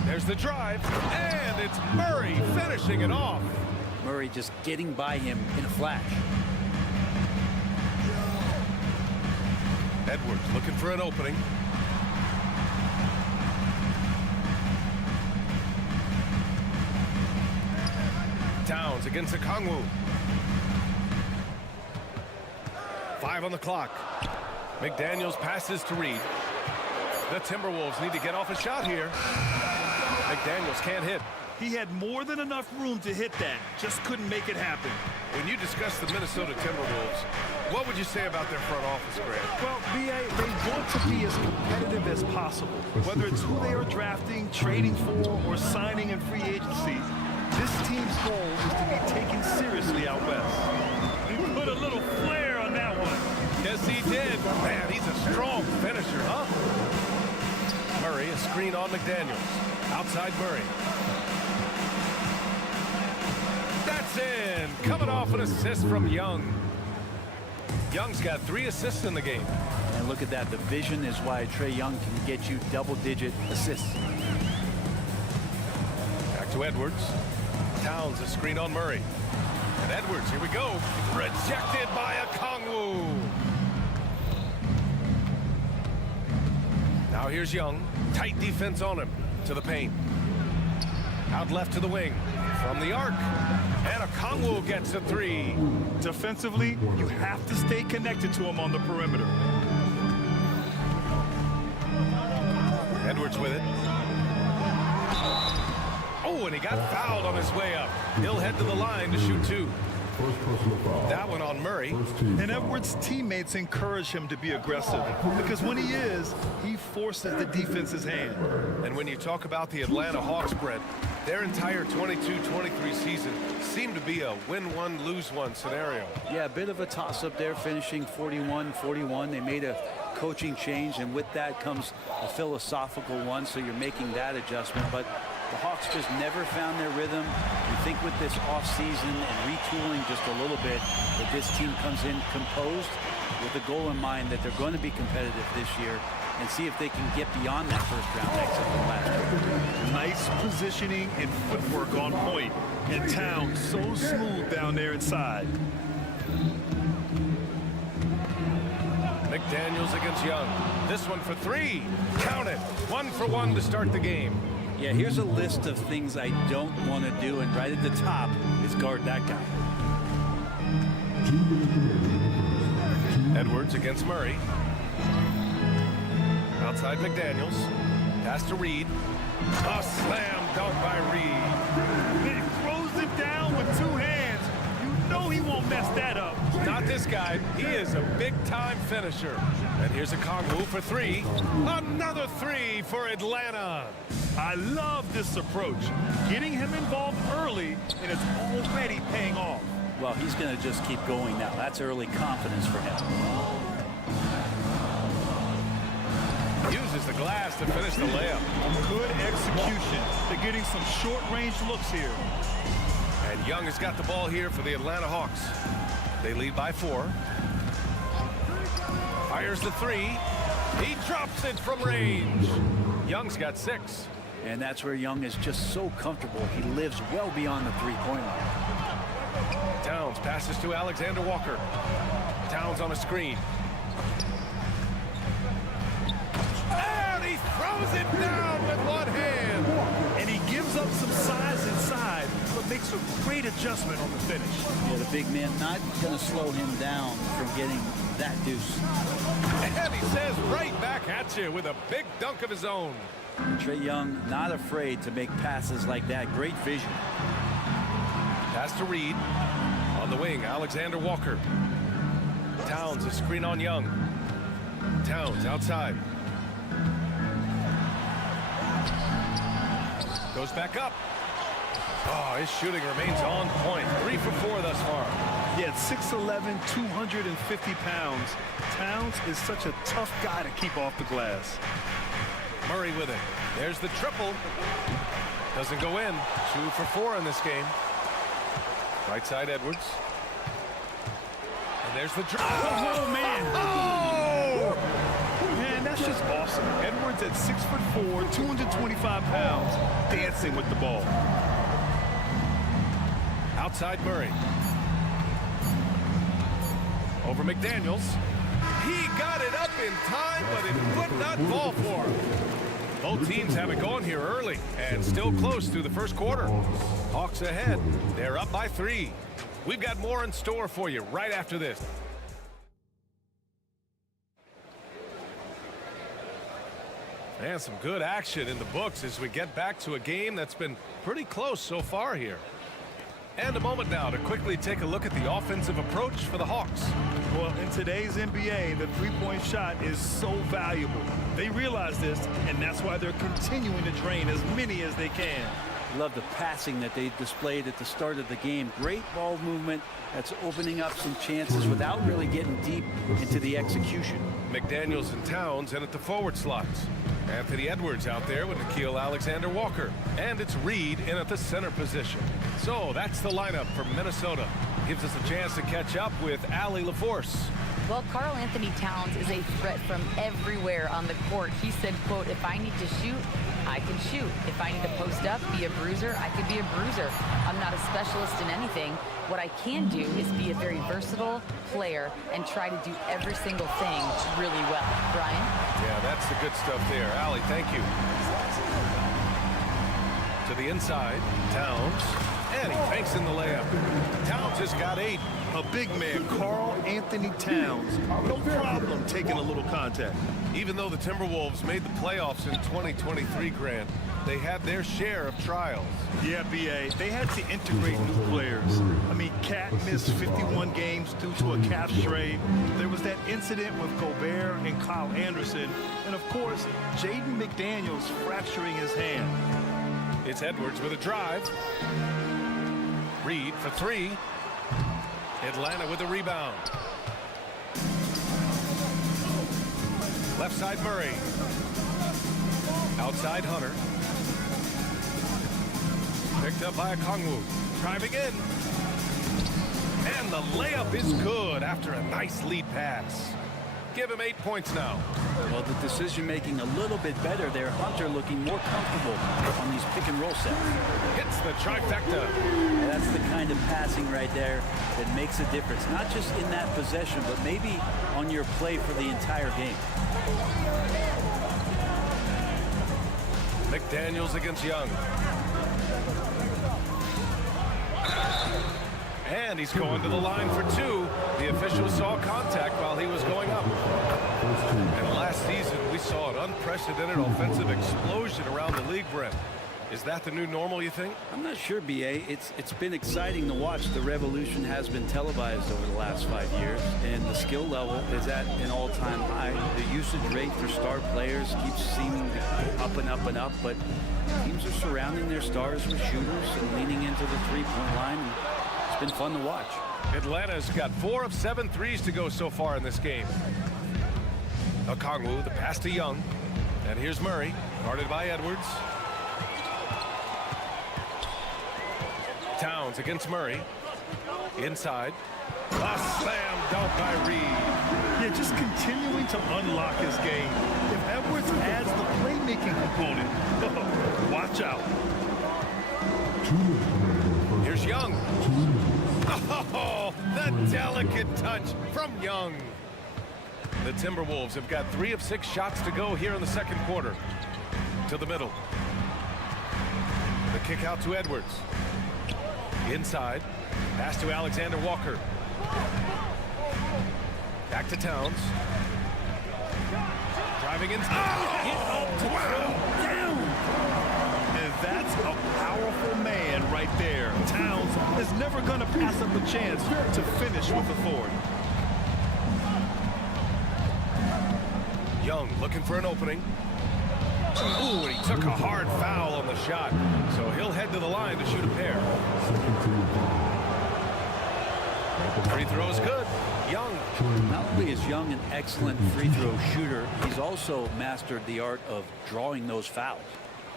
There's the drive, and it's Murray finishing it off. Murray just getting by him in a flash. Edwards looking for an opening. Towns against Okongwu. 5 on the clock. McDaniels passes to Reed. The Timberwolves need to get off a shot here. McDaniels can't hit. He had more than enough room to hit that, just couldn't make it happen. When you discuss the Minnesota Timberwolves, what would you say about their front office, Grant? Well, B.A., they want to be as competitive as possible. Whether it's who they are drafting, trading for, or signing in free agency, this team's goal is to be taken seriously out west. He put a little flair on that one. Yes, he did. Man, he's a strong finisher, huh? Murray, a screen on McDaniels. Outside Murray. That's in. Coming off an assist from Young. Young's got 3 assists in the game. And look at that. The vision is why Trae Young can get you double-digit assists. Back to Edwards. Towns, a screen on Murray. And Edwards, here we go. Rejected by Okongwu. Now here's Young. Tight defense on him. To the paint. Out left to the wing. From the arc. And Okongwu gets a 3. Defensively, you have to stay connected to him on the perimeter. Edwards with it. Oh, and he got fouled on his way up. He'll head to the line to shoot 2. That one on Murray. And Edwards' teammates encourage him to be aggressive because when he is, he forces the defense's hand. And when you talk about the Atlanta Hawks, Brent, their entire 22-23 season seemed to be a win one, lose one scenario. Yeah, a bit of a toss-up there, finishing 41-41. They made a coaching change, and with that comes a philosophical one, so you're making that adjustment. But the Hawks just never found their rhythm. You think with this offseason and retooling just a little bit, that this team comes in composed with the goal in mind that they're going to be competitive this year and see if they can get beyond that first-round exit from last year. Nice positioning and footwork on point. And Towns so smooth down there inside. McDaniels against Young. This one for 3. Count it. 1 for 1 to start the game. Yeah, here's a list of things I don't want to do, and right at the top is guard that guy. Edwards against Murray. Outside McDaniels. Pass to Reed. A slam dunk by Reed. He throws it down with 2 hands. You know he won't mess that up. Not this guy. He is a big-time finisher. And here's Okongwu for 3. Another 3 for Atlanta. I love this approach. Getting him involved early, and it's already paying off. Well, he's going to just keep going now. That's early confidence for him. Uses the glass to finish the layup. Good execution. They're getting some short-range looks here. And Young has got the ball here for the Atlanta Hawks. They lead by 4. Fires the 3. He drops it from range. Young's got 6. And that's where Young is just so comfortable. He lives well beyond the three-point line. Towns passes to Alexander Walker. Towns on a screen. And he throws it down with one hand. And he gives up some size inside, but makes a great adjustment on the finish. Yeah, the big man not going to slow him down from getting that deuce. And he says right back at you with a big dunk of his own. Trae Young not afraid to make passes like that. Great vision. Pass to Reed. On the wing, Alexander Walker. Towns a screen on Young. Towns outside. Goes back up. Oh, his shooting remains on point. 3 for 4 thus far. Yeah, 6'11", 250 pounds. Towns is such a tough guy to keep off the glass. Murray with it. There's the triple. Doesn't go in. 2 for 4 in this game. Right side Edwards. And there's the triple. Oh, man. Oh! Man, that's just awesome. Edwards at 6'4", 225 pounds, dancing with the ball. Outside Murray. Over McDaniels. He got it up in time, but it would not fall for him. Both teams have it going here early and still close through the first quarter. Hawks ahead. They're up by 3. We've got more in store for you right after this. And some good action in the books as we get back to a game that's been pretty close so far here. And a moment now to quickly take a look at the offensive approach for the Hawks. Well, in today's NBA, the three-point shot is so valuable. They realize this, and that's why they're continuing to drain as many as they can. Love the passing that they displayed at the start of the game. Great ball movement that's opening up some chances without really getting deep into the execution. McDaniels and Towns in at the forward slots. Anthony Edwards out there with Nickeil Alexander-Walker. And it's Reed in at the center position. So that's the lineup for Minnesota. Gives us a chance to catch up with Allie LaForce. Well, Karl Anthony Towns is a threat from everywhere on the court. He said, quote, if I need to shoot, I can shoot. If I need to post up, be a bruiser, I can be a bruiser. I'm not a specialist in anything. What I can do is be a very versatile player and try to do every single thing really well. Brian? Yeah, that's the good stuff there. Allie, thank you. To the inside, Towns. And he banks in the layup. Towns has got 8. A big man, Karl Anthony Towns. No problem taking a little contact. Even though the Timberwolves made the playoffs in 2023, Grant, they had their share of trials. Yeah, B.A., they had to integrate new players. I mean, Cat missed 51 games due to a calf strain. There was that incident with Gobert and Kyle Anderson. And, of course, Jaden McDaniels fracturing his hand. It's Edwards with a drive. Reed for 3. Atlanta with a rebound. Left side Murray. Outside Hunter. Picked up by Okongwu. Driving in. And the layup is good after a nice lead pass. Give him 8 points now. Well, the decision making a little bit better there. Hunter looking more comfortable on these pick and roll sets. Hits the trifecta. And that's the kind of passing right there that makes a difference. Not just in that possession, but maybe on your play for the entire game. McDaniels against Young. And he's going to the line for 2. The official saw contact while he was going up. And last season, we saw an unprecedented offensive explosion around the league, Brent. Is that the new normal, you think? I'm not sure, B.A. It's been exciting to watch. The revolution has been televised over the last 5 years, and the skill level is at an all-time high. The usage rate for star players keeps seeming to go up and up and up, but teams are surrounding their stars with shooters and leaning into the three-point line. And it's been fun to watch. Atlanta's got 4 of 7 threes to go so far in this game. Okongwu, the pass to Young. And here's Murray, guarded by Edwards. Towns against Murray. Inside. A slam dunk by Reed. Yeah, just continuing to unlock his game. If Edwards adds the playmaking component, watch out. Here's Young. Oh, the delicate touch from Young. The Timberwolves have got 3 of 6 shots to go here in the second quarter. To the middle. The kick out to Edwards. Inside. Pass to Alexander Walker. Back to Towns. Driving in. Down. And that's a powerful man right there. Towns is never going to pass up a chance to finish with authority. Young looking for an opening. Ooh, and he took a hard foul on the shot. So he'll head to the line to shoot a pair. Free throw's good. Young. Not only is Young an excellent free throw shooter, he's also mastered the art of drawing those fouls.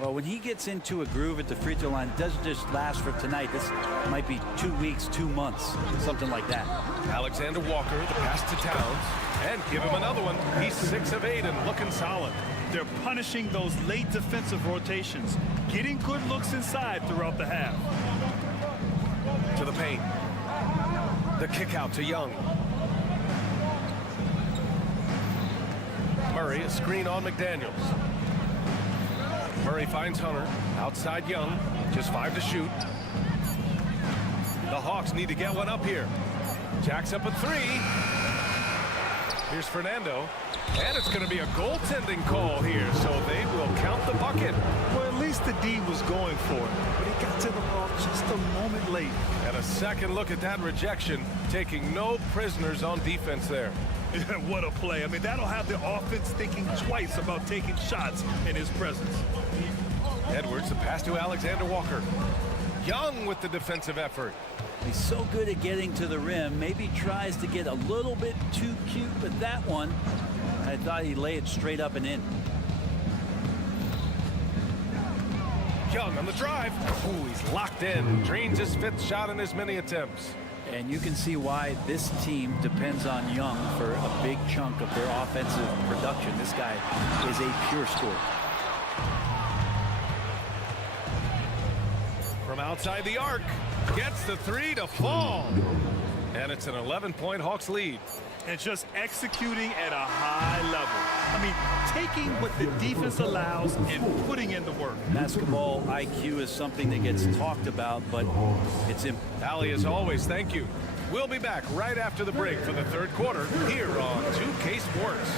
Well, when he gets into a groove at the free throw line, it doesn't just last for tonight. This might be 2 weeks, 2 months, something like that. Alexander Walker, the pass to Towns, and give him another one. He's 6 of 8 and looking solid. They're punishing those late defensive rotations, getting good looks inside throughout the half. To the paint. The kick out to Young. Murray, a screen on McDaniels. Murray finds Hunter. Outside Young. Just 5 to shoot. The Hawks need to get one up here. Jacks up a 3. Here's Fernando. And it's going to be a goaltending call here, so they will count the bucket. Well, at least the D was going for it, but he got to the ball just a moment late. And a second look at that rejection, taking no prisoners on defense there. What a play. I mean, that'll have the offense thinking twice about taking shots in his presence. Edwards, the pass to Alexander Walker. Young with the defensive effort. He's so good at getting to the rim. Maybe tries to get a little bit too cute, but that one, I thought he'd lay it straight up and in. Young on the drive. Ooh, he's locked in. Drains his 5th shot in as many attempts. And you can see why this team depends on Young for a big chunk of their offensive production. This guy is a pure scorer. From outside the arc, gets the 3 to fall. And it's an 11-point Hawks lead. And just executing at a high level. I mean, taking what the defense allows and putting in the work. Basketball IQ is something that gets talked about, but it's in. Allie, as always, thank you. We'll be back right after the break for the 3rd quarter here on 2K Sports.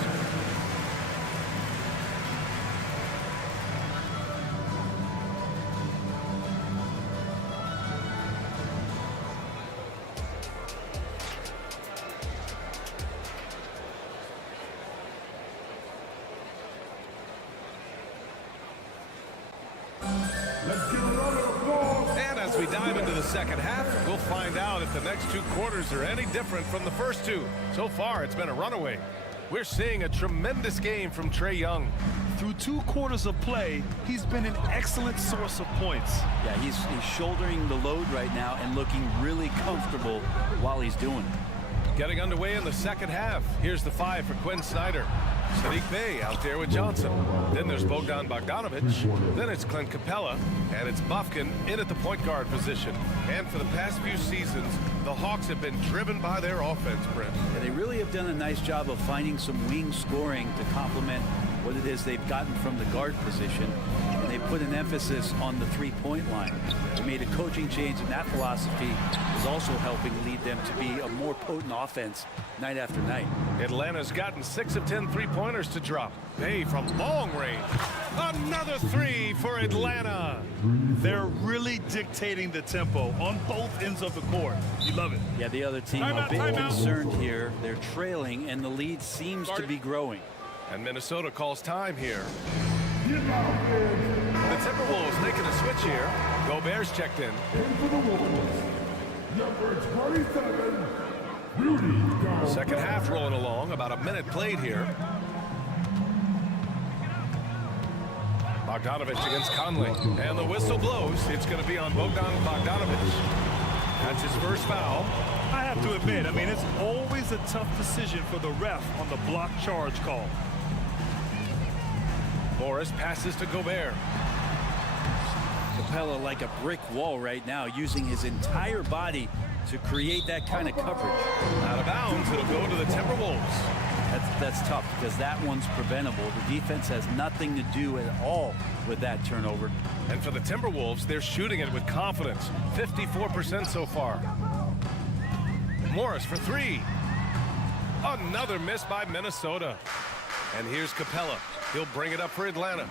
And as we dive into the second half, we'll find out if the next 2 quarters are any different from the first 2. So far, it's been a runaway. We're seeing a tremendous game from Trae Young. Through 2 quarters of play, he's been an excellent source of points. Yeah, he's shouldering the load right now and looking really comfortable while he's doing it. Getting underway in the second half. Here's the 5 for Quinn Snyder. Sadiq Bey out there with Johnson. Then there's Bogdan Bogdanovic. Then it's Clint Capella. And it's Bufkin in at the point guard position. And for the past few seasons, the Hawks have been driven by their offense, Brent. Yeah, they really have done a nice job of finding some wing scoring to complement what it is they've gotten from the guard position. And they put an emphasis on the three-point line. They made a coaching change, and that philosophy is also helping lead them to be a more potent offense night after night. Atlanta's gotten 6 of 10 three-pointers to drop. Bey from long range. Another 3 for Atlanta. They're really dictating the tempo on both ends of the court. You love it. Yeah, the other team a bit concerned here. They're trailing, and the lead seems to be growing. And Minnesota calls time here. The Timberwolves making a switch here. Gobert's checked in. Number 27, Rudy. Second half rolling along. About a minute played here. Bogdanovic against Conley. And the whistle blows. It's going to be on Bogdan Bogdanovic. That's his first foul. I have to admit, I mean, it's always a tough decision for the ref on the block charge call. Morris passes to Gobert. Capella like a brick wall right now, using his entire body to create that kind of coverage. Out of bounds, it'll go to the Timberwolves. That's tough because that one's preventable. The defense has nothing to do at all with that turnover. And for the Timberwolves, they're shooting it with confidence. 54% so far. Morris for 3. Another miss by Minnesota. And here's Capella. He'll bring it up for Atlanta.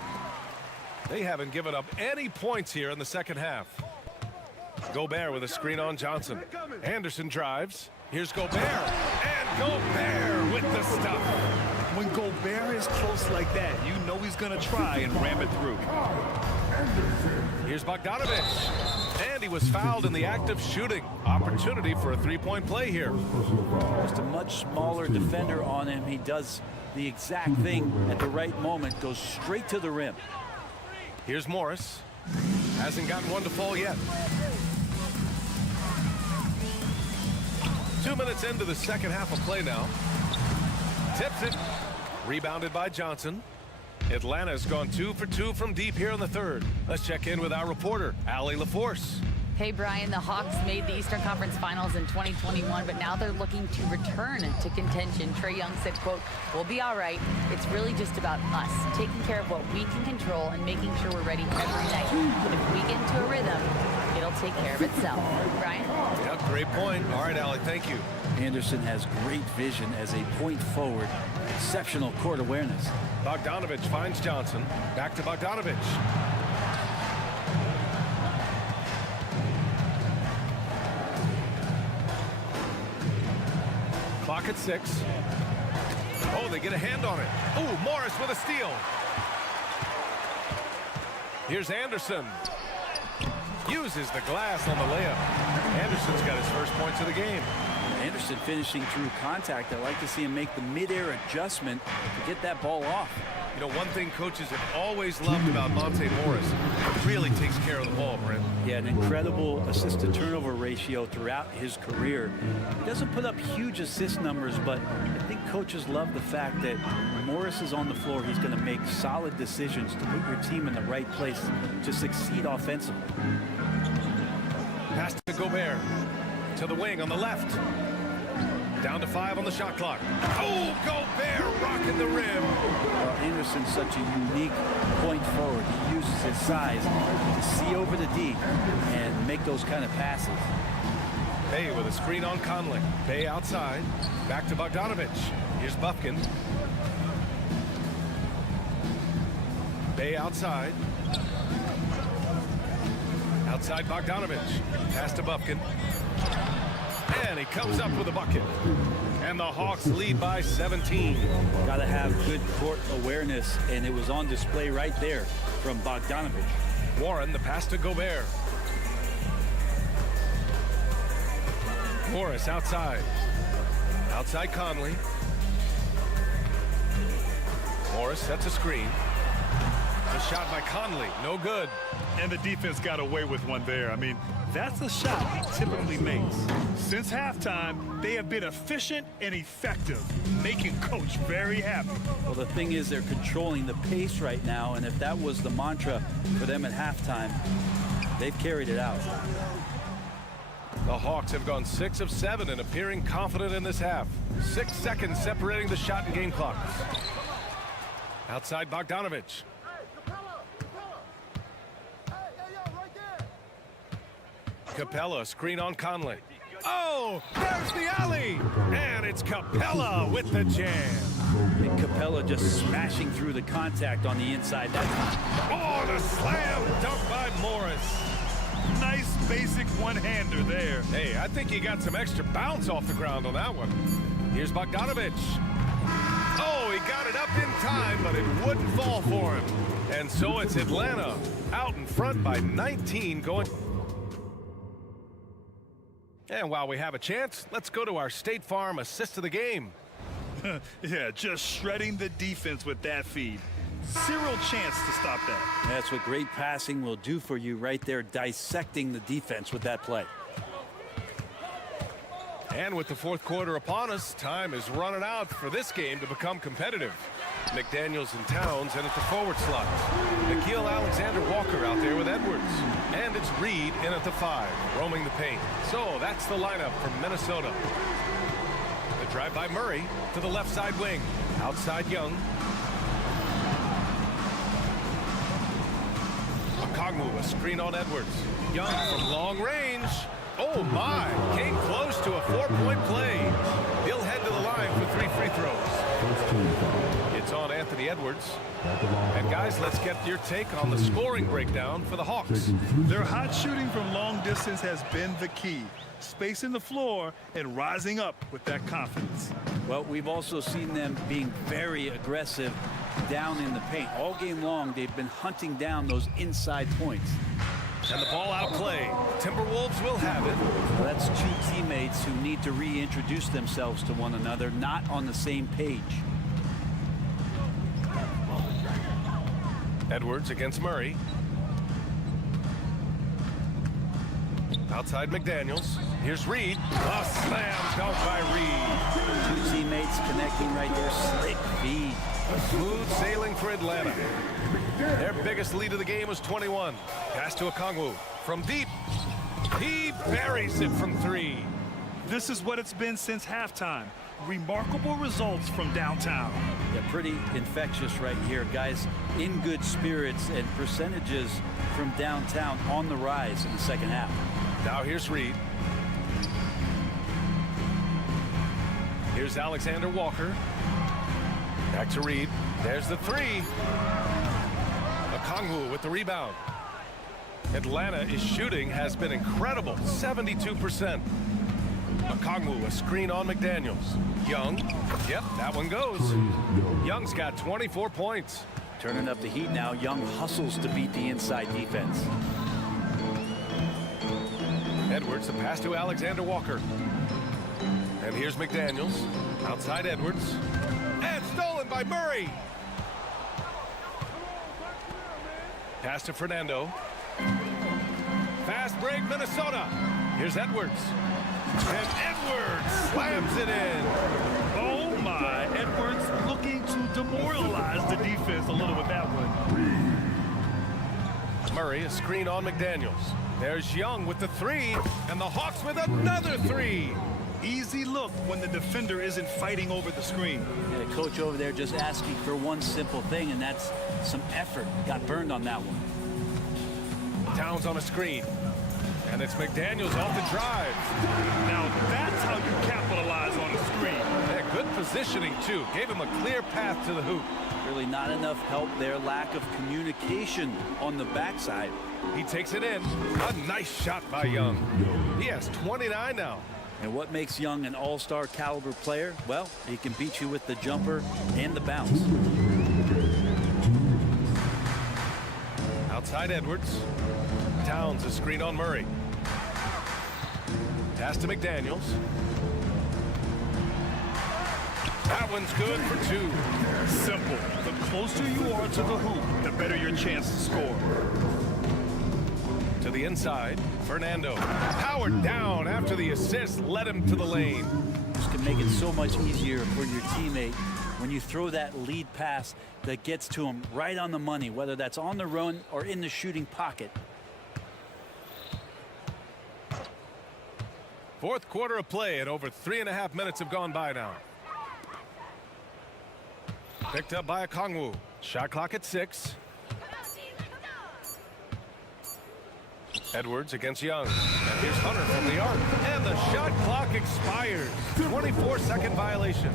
They haven't given up any points here in the second half. Gobert with a screen on Johnson. Anderson drives. Here's Gobert. And Gobert with the stuff. When Gobert is game's close like that, you know he's going to try and ram it through. Here's Bogdanovich. And he was fouled in the act of shooting. Opportunity for a three-point play here. Just a much smaller defender on him. He does the exact thing at the right moment. Goes straight to the rim. Here's Morris. Hasn't gotten one to fall yet. 2 minutes into the second half of play now. Tips it. Rebounded by Johnson. Atlanta's gone 2 for 2 from deep here in the third. Let's check in with our reporter, Allie LaForce. Hey, Brian, the Hawks made the Eastern Conference Finals in 2021, but now they're looking to return to contention. Trae Young said, quote, "We'll be all right. It's really just about us, taking care of what we can control and making sure we're ready every night. If we get into a rhythm, it'll take care of itself." Brian? Yeah, great point. All right, Allie, thank you. Anderson has great vision as a point forward. Exceptional court awareness. Bogdanovich finds Johnson. Back to Bogdanovich. Clock at 6. Oh, they get a hand on it. Oh, Morris with a steal. Here's Anderson. Uses the glass on the layup. Anderson's got his first points of the game. Anderson finishing through contact. I like to see him make the mid-air adjustment to get that ball off. You know, one thing coaches have always loved about Monte Morris, he really takes care of the ball, Brent. Yeah, an incredible assist-to-turnover ratio throughout his career. He doesn't put up huge assist numbers, but I think coaches love the fact that when Morris is on the floor, he's going to make solid decisions to put your team in the right place to succeed offensively. Pass to Gobert. To the wing on the left. Down to 5 on the shot clock. Oh, Gobert rocking the rim. Well, Anderson's such a unique point forward. He uses his size to see over the D and make those kind of passes. Bay with a screen on Conley. Bay outside. Back to Bogdanovich. Here's Bufkin. Bay outside. Outside Bogdanovich. Pass to Bufkin. And he comes up with a bucket. And the Hawks lead by 17. Got to have good court awareness, and it was on display right there from Bogdanovich. Warren, the pass to Gobert. Morris outside. Outside Conley. Morris sets a screen. The shot by Conley, no good. And the defense got away with one there. I mean, that's a shot he typically makes. Since halftime, they have been efficient and effective, making Coach very happy. Well, the thing is, they're controlling the pace right now, and if that was the mantra for them at halftime, they've carried it out. The Hawks have gone 6 of 7 and appearing confident in this half. 6 seconds separating the shot and game clocks. Outside Bogdanovich. Capella, screen on Conley. Oh, there's the alley! And it's Capella with the jam. And Capella just smashing through the contact on the inside. Oh, the slam dunk by Morris. Nice basic one-hander there. Hey, I think he got some extra bounce off the ground on that one. Here's Bogdanovich. Oh, he got it up in time, but it wouldn't fall for him. And so it's Atlanta out in front by 19 going. And while we have a chance, let's go to our State Farm assist of the game. Yeah, just shredding the defense with that feed. Zero chance to stop that. That's what great passing will do for you right there, dissecting the defense with that play. And with the fourth quarter upon us, time is running out for this game to become competitive. McDaniels and Towns in at the forward slot. Nickeil Alexander-Walker out there with Edwards. And it's Reed in at the 5, roaming the paint. So that's the lineup from Minnesota. The drive by Murray to the left side wing. Outside Young. Okongwu, a screen on Edwards. Young from long range. Oh my, came close to a 4-point play. He'll head to the line for 3 free throws. It's on Anthony Edwards. And guys, let's get your take on the scoring breakdown for the Hawks. Their hot shooting from long distance has been the key. Spacing the floor and rising up with that confidence. Well, we've also seen them being very aggressive down in the paint. All game long, they've been hunting down those inside points. And the ball out of play. Timberwolves will have it. Well, that's two teammates who need to reintroduce themselves to one another, not on the same page. Edwards against Murray. Outside McDaniels. Here's Reed. A slam dunk by Reed. Two teammates connecting right there. Slick feed. Smooth sailing for Atlanta. Their biggest lead of the game was 21. Pass to Okongwu. From deep. He buries it from 3. This is what it's been since halftime. Remarkable results from downtown. Yeah, pretty infectious right here, guys. In good spirits, and percentages from downtown on the rise in the second half. Now here's Reed. Here's Alexander Walker. Back to Reed. There's the 3. Okongwu with the rebound. Atlanta is shooting has been incredible. 72%. Okongwu, a screen on McDaniels. Young. Yep, that one goes. Young's got 24 points. Turning up the heat now. Young hustles to beat the inside defense. Edwards, the pass to Alexander Walker. And here's McDaniels. Outside Edwards. And stolen by Murray. Pass to Fernando. Fast break, Minnesota. Here's Edwards. And Edwards slams it in. Oh my, Edwards looking to demoralize the defense a little with that one. Murray, a screen on McDaniels. There's Young with the 3, and the Hawks with another 3. Easy look when the defender isn't fighting over the screen. Yeah, the coach over there just asking for one simple thing, and that's some effort. Got burned on that one. Towns on a screen. And it's McDaniels off the drive. Now that's how you capitalize on a screen. Yeah, good positioning, too. Gave him a clear path to the hoop. Really not enough help there. Lack of communication on the backside. He takes it in. A nice shot by Young. He has 29 now. And what makes Young an all-star caliber player? Well, he can beat you with the jumper and the bounce. Outside Edwards. Towns, a screen on Murray. Pass to McDaniels. That one's good for 2. Simple. The closer you are to the hoop, the better your chance to score. To the inside, Fernando. Powered down after the assist led him to the lane. This can make it so much easier for your teammate when you throw that lead pass that gets to him right on the money, whether that's on the run or in the shooting pocket. Fourth quarter of play, and over 3.5 minutes have gone by now. Picked up by Okongwu. Shot clock at 6. Edwards against Young. And here's Hunter from the arc. And the shot clock expires. 24-second violation.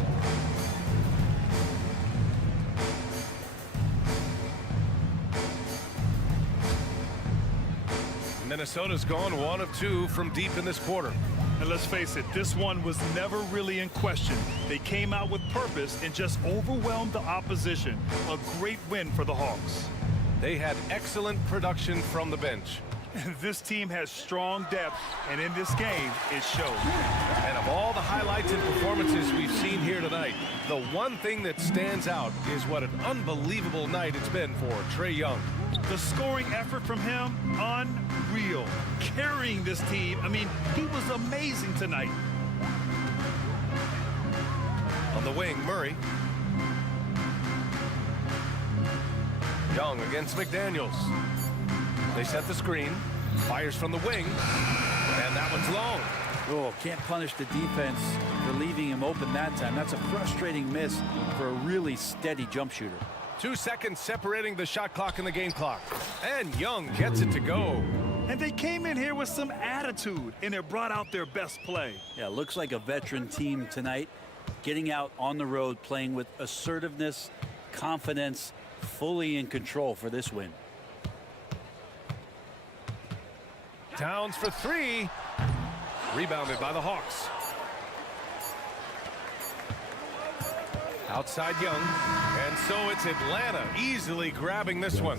Minnesota's gone 1 of 2 from deep in this quarter. And let's face it, this one was never really in question. They came out with purpose and just overwhelmed the opposition. A great win for the Hawks. They had excellent production from the bench. This team has strong depth, and in this game, it shows. And of all the highlights and performances we've seen here tonight, the one thing that stands out is what an unbelievable night it's been for Trae Young. The scoring effort from him, unreal. Carrying this team, I mean, he was amazing tonight. On the wing, Murray. Young against McDaniels. They set the screen. Fires from the wing. And that one's long. Oh, can't punish the defense for leaving him open that time. That's a frustrating miss for a really steady jump shooter. 2 seconds separating the shot clock and the game clock. And Young gets it to go. And they came in here with some attitude, and it brought out their best play. Yeah, looks like a veteran team tonight, getting out on the road, playing with assertiveness confidence, fully in control for this win. Towns for three. Rebounded by the Hawks. Outside Young. And so it's Atlanta easily grabbing this one.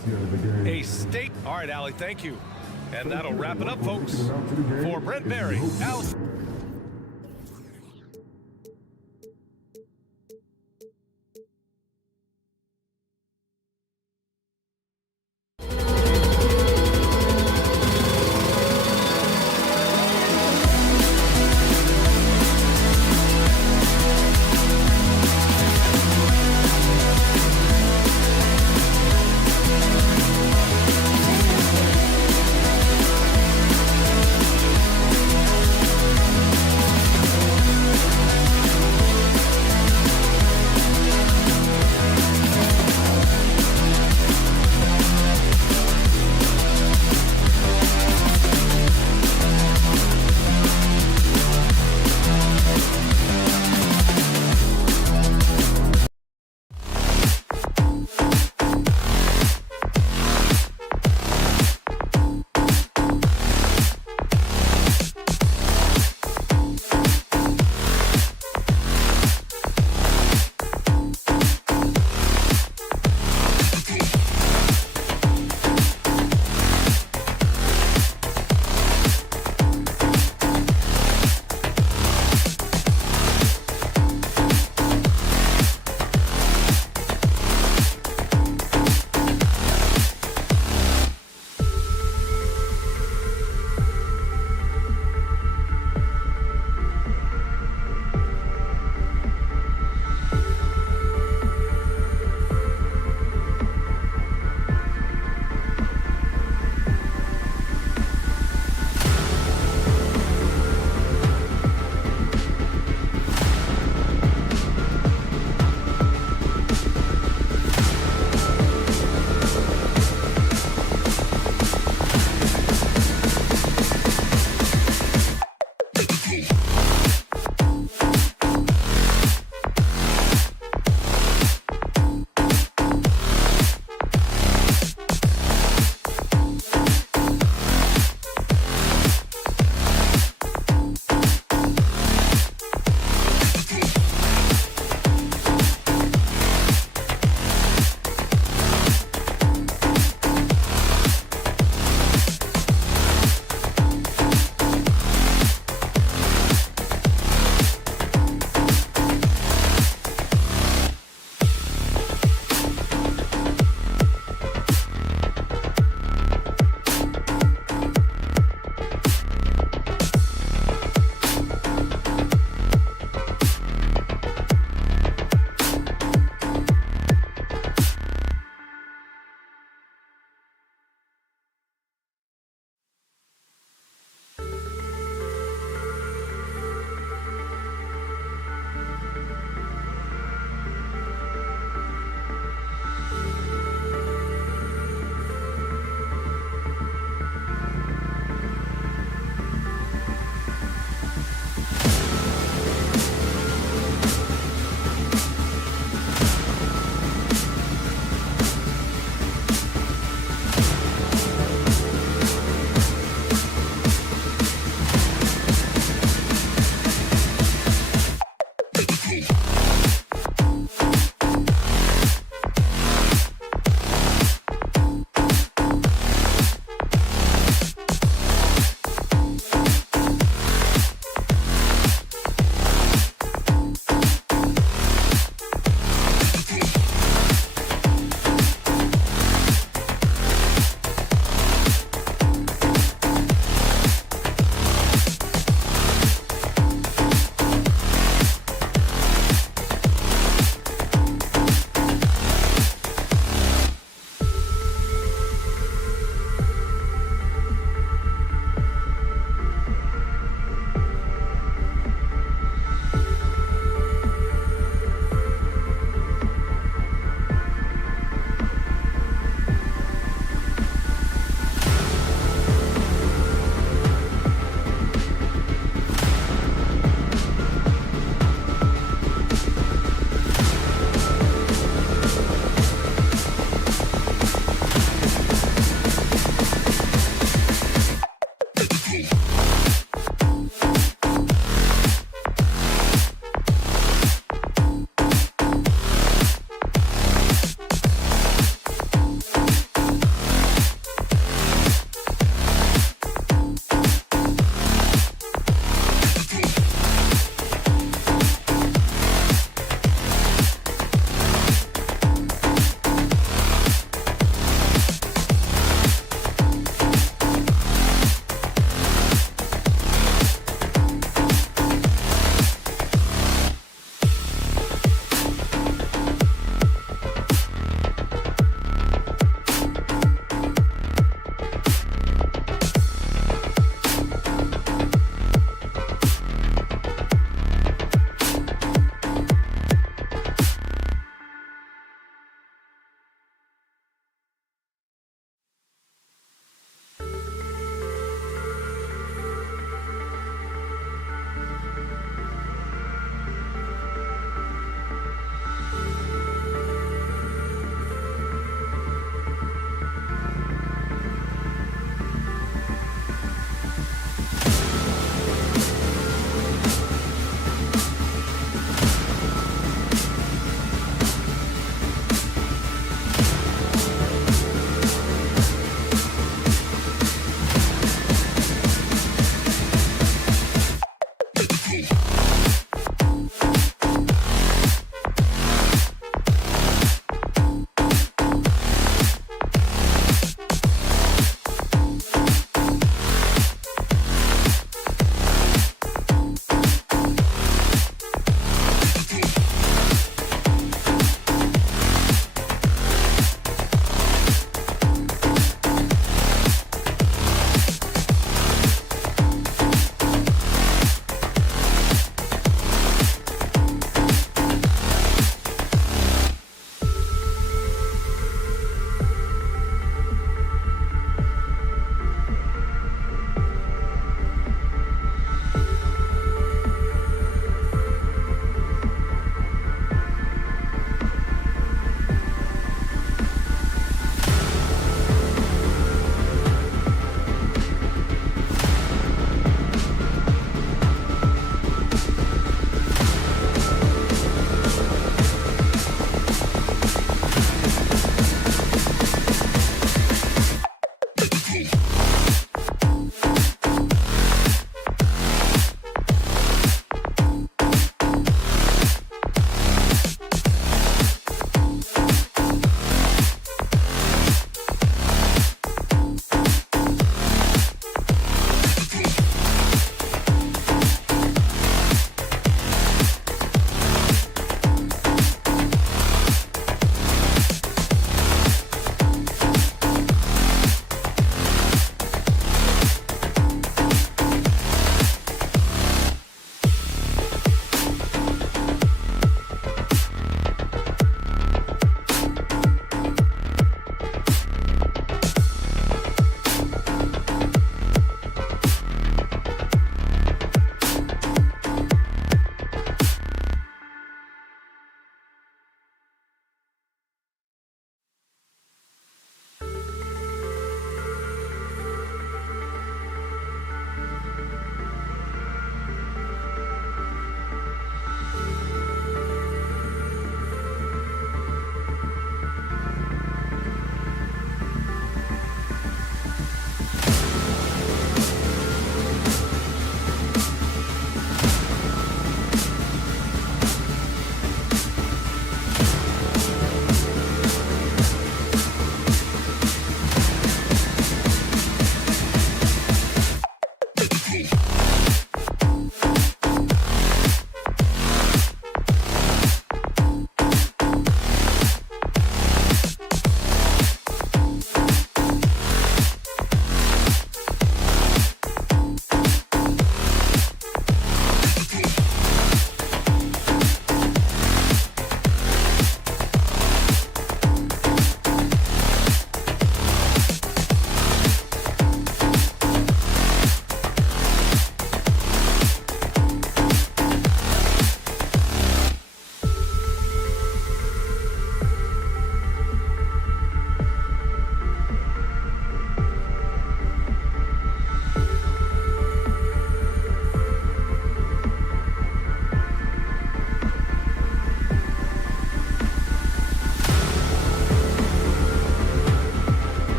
A state. All right, Allie, thank you. And that'll wrap it up, folks. For Brent Berry, Alice.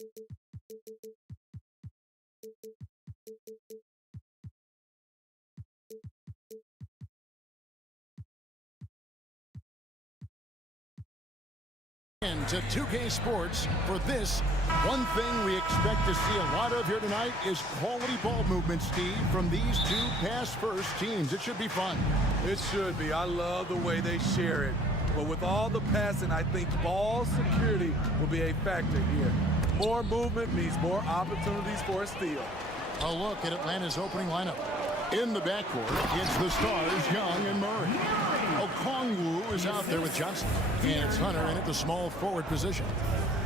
To 2K Sports for this. One thing we expect to see a lot of here tonight is quality ball movement, Steve, from these two pass-first teams. It should be fun. It should be. I love the way they share it. But with all the passing, I think ball security will be a factor here. More movement means more opportunities for a steal. A look at Atlanta's opening lineup. In the backcourt, it's the stars, Young and Murray. Okongwu is out there with Johnson. And it's Hunter in at the small forward position.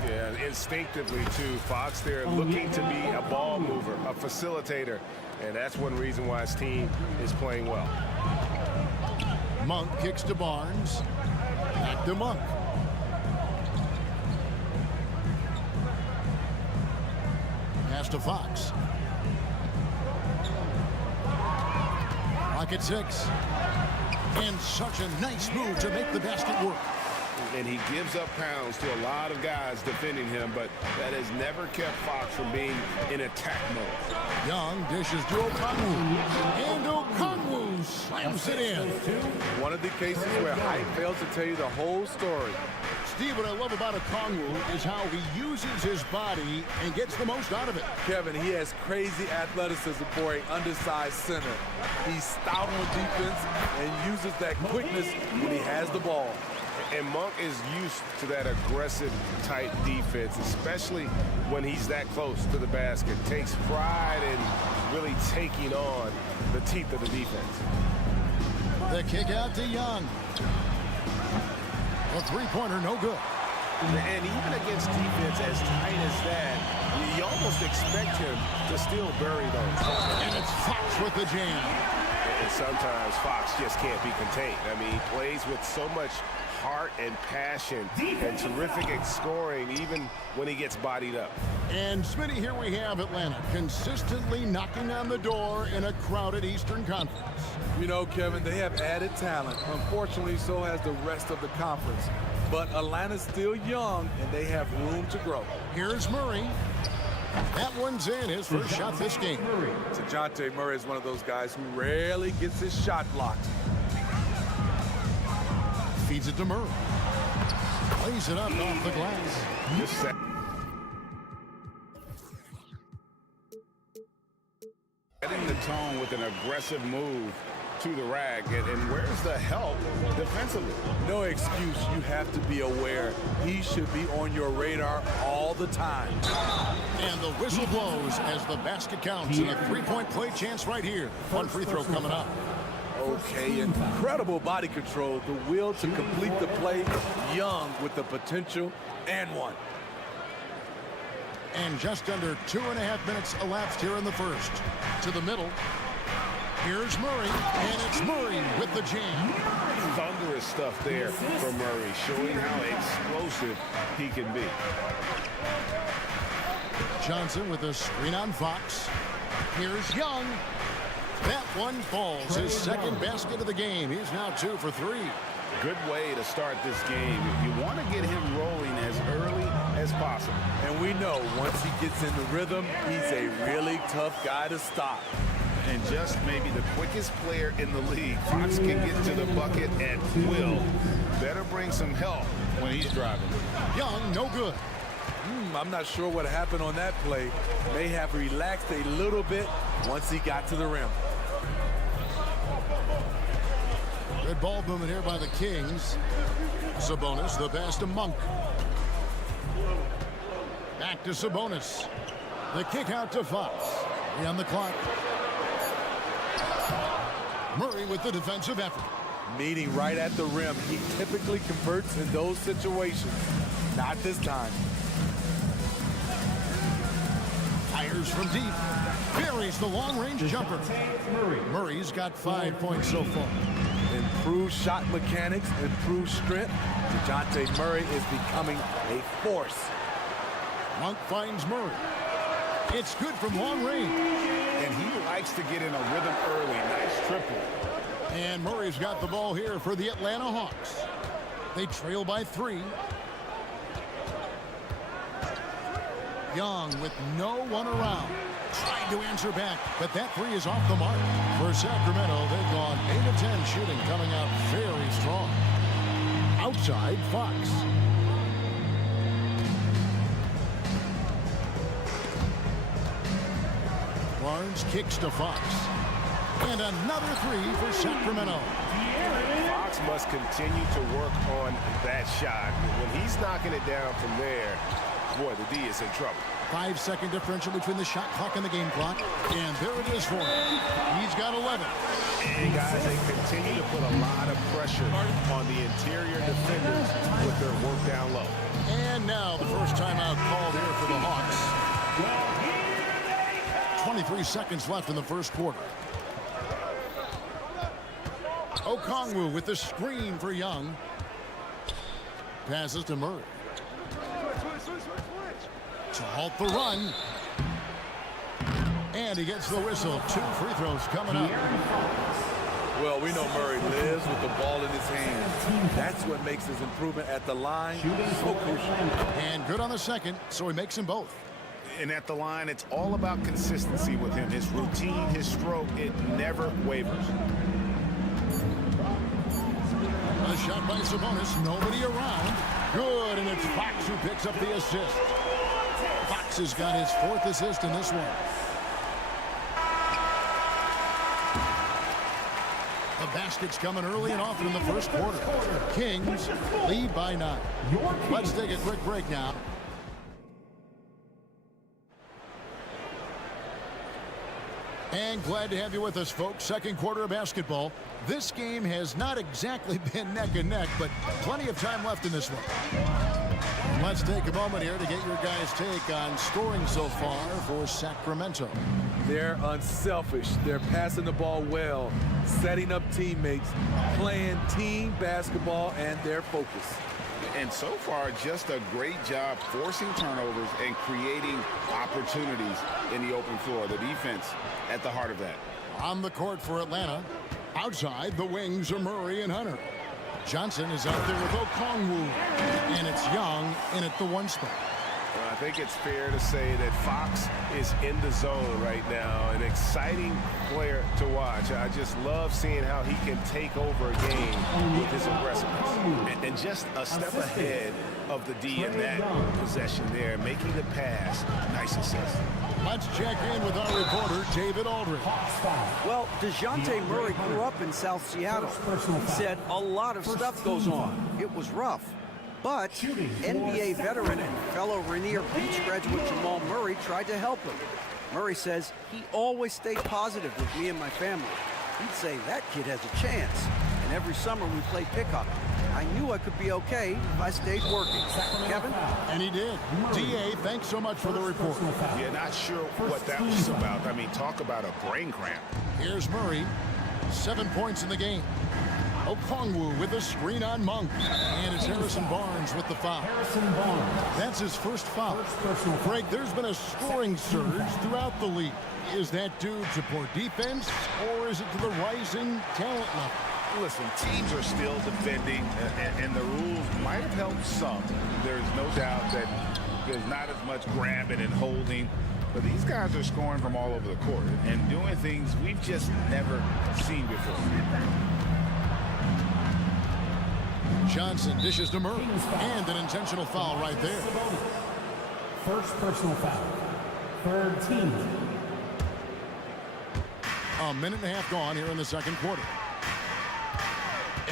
Yeah, instinctively, too. Fox there looking to be a ball mover, a facilitator. And that's one reason why his team is playing well. Monk kicks to Barnes. Back to Monk. Pass to Fox. Clock at 6. And such a nice move to make the basket work. And he gives up pounds to a lot of guys defending him, but that has never kept Fox from being in attack mode. Young dishes to Okongwu. And Okongwu slams it in. One of the cases where height fails to tell you the whole story. Steve, what I love about Okongwu is how he uses his body and gets the most out of it. Kevin, he has crazy athleticism for an undersized center. He's stout on defense and uses that quickness when he has the ball. And Monk is used to that aggressive type defense, especially when he's that close to the basket. Takes pride in really taking on the teeth of the defense. The kick out to Young. A three-pointer, no good. And even against defense as tight as that, you almost expect him to still bury those. And it's Fox with the jam. And sometimes Fox just can't be contained. I mean, he plays with so much heart and passion and terrific at scoring even when he gets bodied up. And Smitty, here we have Atlanta consistently knocking on the door in a crowded Eastern Conference. You know, Kevin, they have added talent. Unfortunately, so has the rest of the conference. But Atlanta's still young, and they have room to grow. Here's Murray. That one's in, his first shot this game. DeJounte Murray is one of those guys who rarely gets his shot blocked. Feeds it to Murray. Plays it up off the glass. Just setting the tone with an aggressive move to the rack. And where's the help defensively? No excuse. You have to be aware. He should be on your radar all the time. And the whistle blows as the basket counts. And a three-point play chance right here. One free throw coming up. Okay, incredible body control, the will to complete the play. Young with the potential and one. And just under 2.5 minutes elapsed here in the first. To the middle. Here's Murray, and it's Murray with the jam. Thunderous stuff there from Murray, showing how explosive he can be. Johnson with a screen on Fox. Here's Young. That one falls, his second basket of the game. He's now 2 for 3. Good way to start this game. You want to get him rolling as early as possible. And we know once he gets in the rhythm, he's a really tough guy to stop. And just maybe the quickest player in the league. Fox can get to the bucket at will. Better bring some help when he's driving. Young, no good. I'm not sure what happened on that play. May have relaxed a little bit once he got to the rim. Good ball movement here by the Kings. Sabonis, the pass to Monk. Back to Sabonis. The kick out to Fox. 3 on the clock. Murray with the defensive effort. Meeting right at the rim. He typically converts in those situations. Not this time. Fires from deep. Buries the long-range jumper. Murray's got 5 points so far. Improved shot mechanics, improved strength. DeJounte Murray is becoming a force. Monk finds Murray. It's good from long range. And he likes to get in a rhythm early. Nice triple. And Murray's got the ball here for the Atlanta Hawks. They trail by 3. Young with no one around. Tried to answer back, but that three is off the mark. For Sacramento, they've gone 8 of 10 shooting, coming out very strong. Outside, Fox. Barnes kicks to Fox. And another three for Sacramento. Fox must continue to work on that shot. When he's knocking it down from there, boy, the D is in trouble. 5-second differential between the shot clock and the game clock. And there it is for him. He's got 11. And guys, they continue to put a lot of pressure on the interior defenders with their work down low. And now the first timeout called here for the Hawks. 23 seconds left in the first quarter. Okongwu with the screen for Young. Passes to Murray. To halt the run. And he gets the whistle. 2 free throws coming up. Well, we know Murray lives with the ball in his hand. That's what makes his improvement at the line so crucial. And good on the second, so he makes them both. And at the line, it's all about consistency with him. His routine, his stroke, it never wavers. A shot by Sabonis, nobody around. Good, and it's Fox who picks up the assist. Fox has got his 4th assist in this one. The basket's coming early and often in the first quarter. Kings lead by 9. Let's take a quick break now. And glad to have you with us, folks. Second quarter of basketball. This game has not exactly been neck and neck, but plenty of time left in this one. Let's take a moment here to get your guys' take on scoring so far for Sacramento. They're unselfish. They're passing the ball well, setting up teammates, playing team basketball, and their focus. And so far, just a great job forcing turnovers and creating opportunities in the open floor. The defense at the heart of that. On the court for Atlanta. Outside, the wings are Murray and Hunter. Johnson is out there with Okongwu. And it's Young in at the 1 spot. I think it's fair to say that Fox is in the zone right now. An exciting player to watch. I just love seeing how he can take over a game with his aggressiveness. And just a step ahead of the D in that possession there, making the pass. Nice assist. Let's check in with our reporter, David Aldridge. Well, DeJounte Murray grew up in South Seattle. He said a lot of stuff goes on. It was rough. But NBA veteran and fellow Rainier Beach graduate Jamal Murray tried to help him. Murray says he always stayed positive with me and my family. He'd say that kid has a chance. And every summer we played pickup. I knew I could be okay if I stayed working. Kevin? And he did. D.A., thanks so much for the report. Yeah, not sure what that was about. I mean, talk about a brain cramp. Here's Murray. 7 points in the game. Okongwu with the screen on Monk. And it's Harrison Barnes with the foul. That's his first foul. Greg, there's been a scoring surge throughout the league. Is that due to poor defense, or is it to the rising talent level? Listen, teams are still defending, and the rules might have helped some. There's no doubt that there's not as much grabbing and holding, but these guys are scoring from all over the court and doing things we've just never seen before. Johnson dishes to Murray, and an intentional foul right there. First personal foul. Third team. A minute and a half gone here in the second quarter.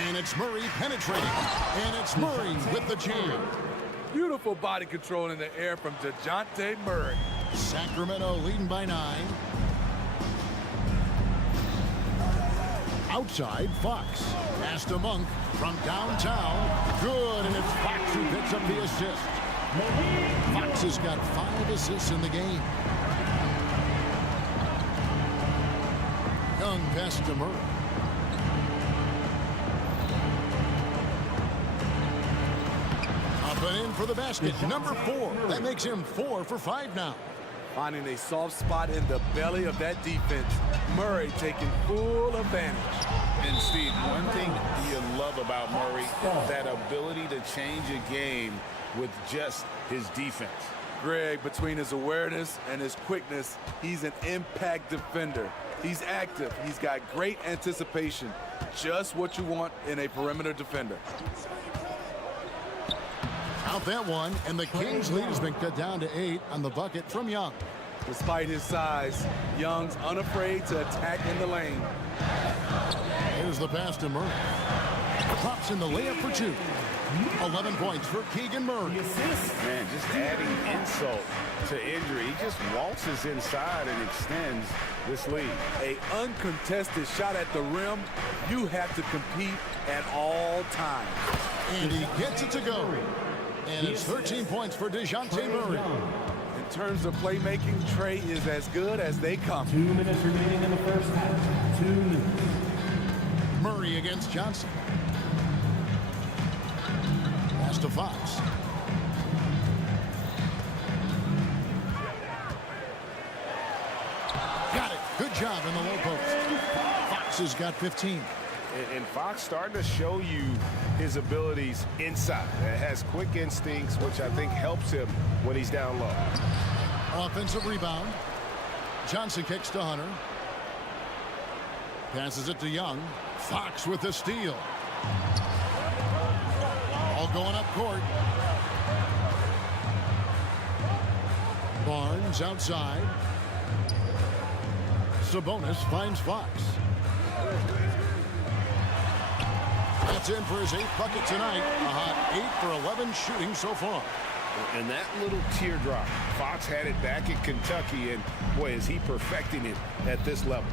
And it's Murray penetrating. And it's Murray with the jam. Beautiful body control in the air from DeJounte Murray. Sacramento leading by 9. Outside, Fox. Pass to Monk from downtown. Good, and it's Fox who picks up the assist. Fox has got 5 assists in the game. Young pass to Murray. Up and in for the basket. Number 4. That makes him 4 for 5 now. Finding a soft spot in the belly of that defense. Murray taking full advantage. And Steve, one thing you love about Murray, that ability to change a game with just his defense. Greg, between his awareness and his quickness, he's an impact defender. He's active. He's got great anticipation. Just what you want in a perimeter defender. Out that one, and the Kings' lead has been cut down to 8 on the bucket from Young. Despite his size, Young's unafraid to attack in the lane. Here's the pass to Murray. Pops in the layup for 2. 11 points for Keegan Murray. Man, just adding insult to injury. He just waltzes inside and extends this lead. A uncontested shot at the rim, you have to compete at all times. And he gets it to go. And it's 13 points for DeJounte Murray. In terms of playmaking, Trey is as good as they come. 2 minutes remaining in the first half. 2 minutes. Murray against Johnson. Pass to Fox. Got it. Good job in the low post. Fox has got 15. And Fox starting to show you his abilities inside. It has quick instincts, which I think helps him when he's down low. Offensive rebound. Johnson kicks to Hunter. Passes it to Young. Fox with the steal. All going up court. Barnes outside. Sabonis finds Fox. That's in for his 8th bucket tonight. A hot 8 for 11 shooting so far. And that little teardrop, Fox had it back in Kentucky, and boy, is he perfecting it at this level.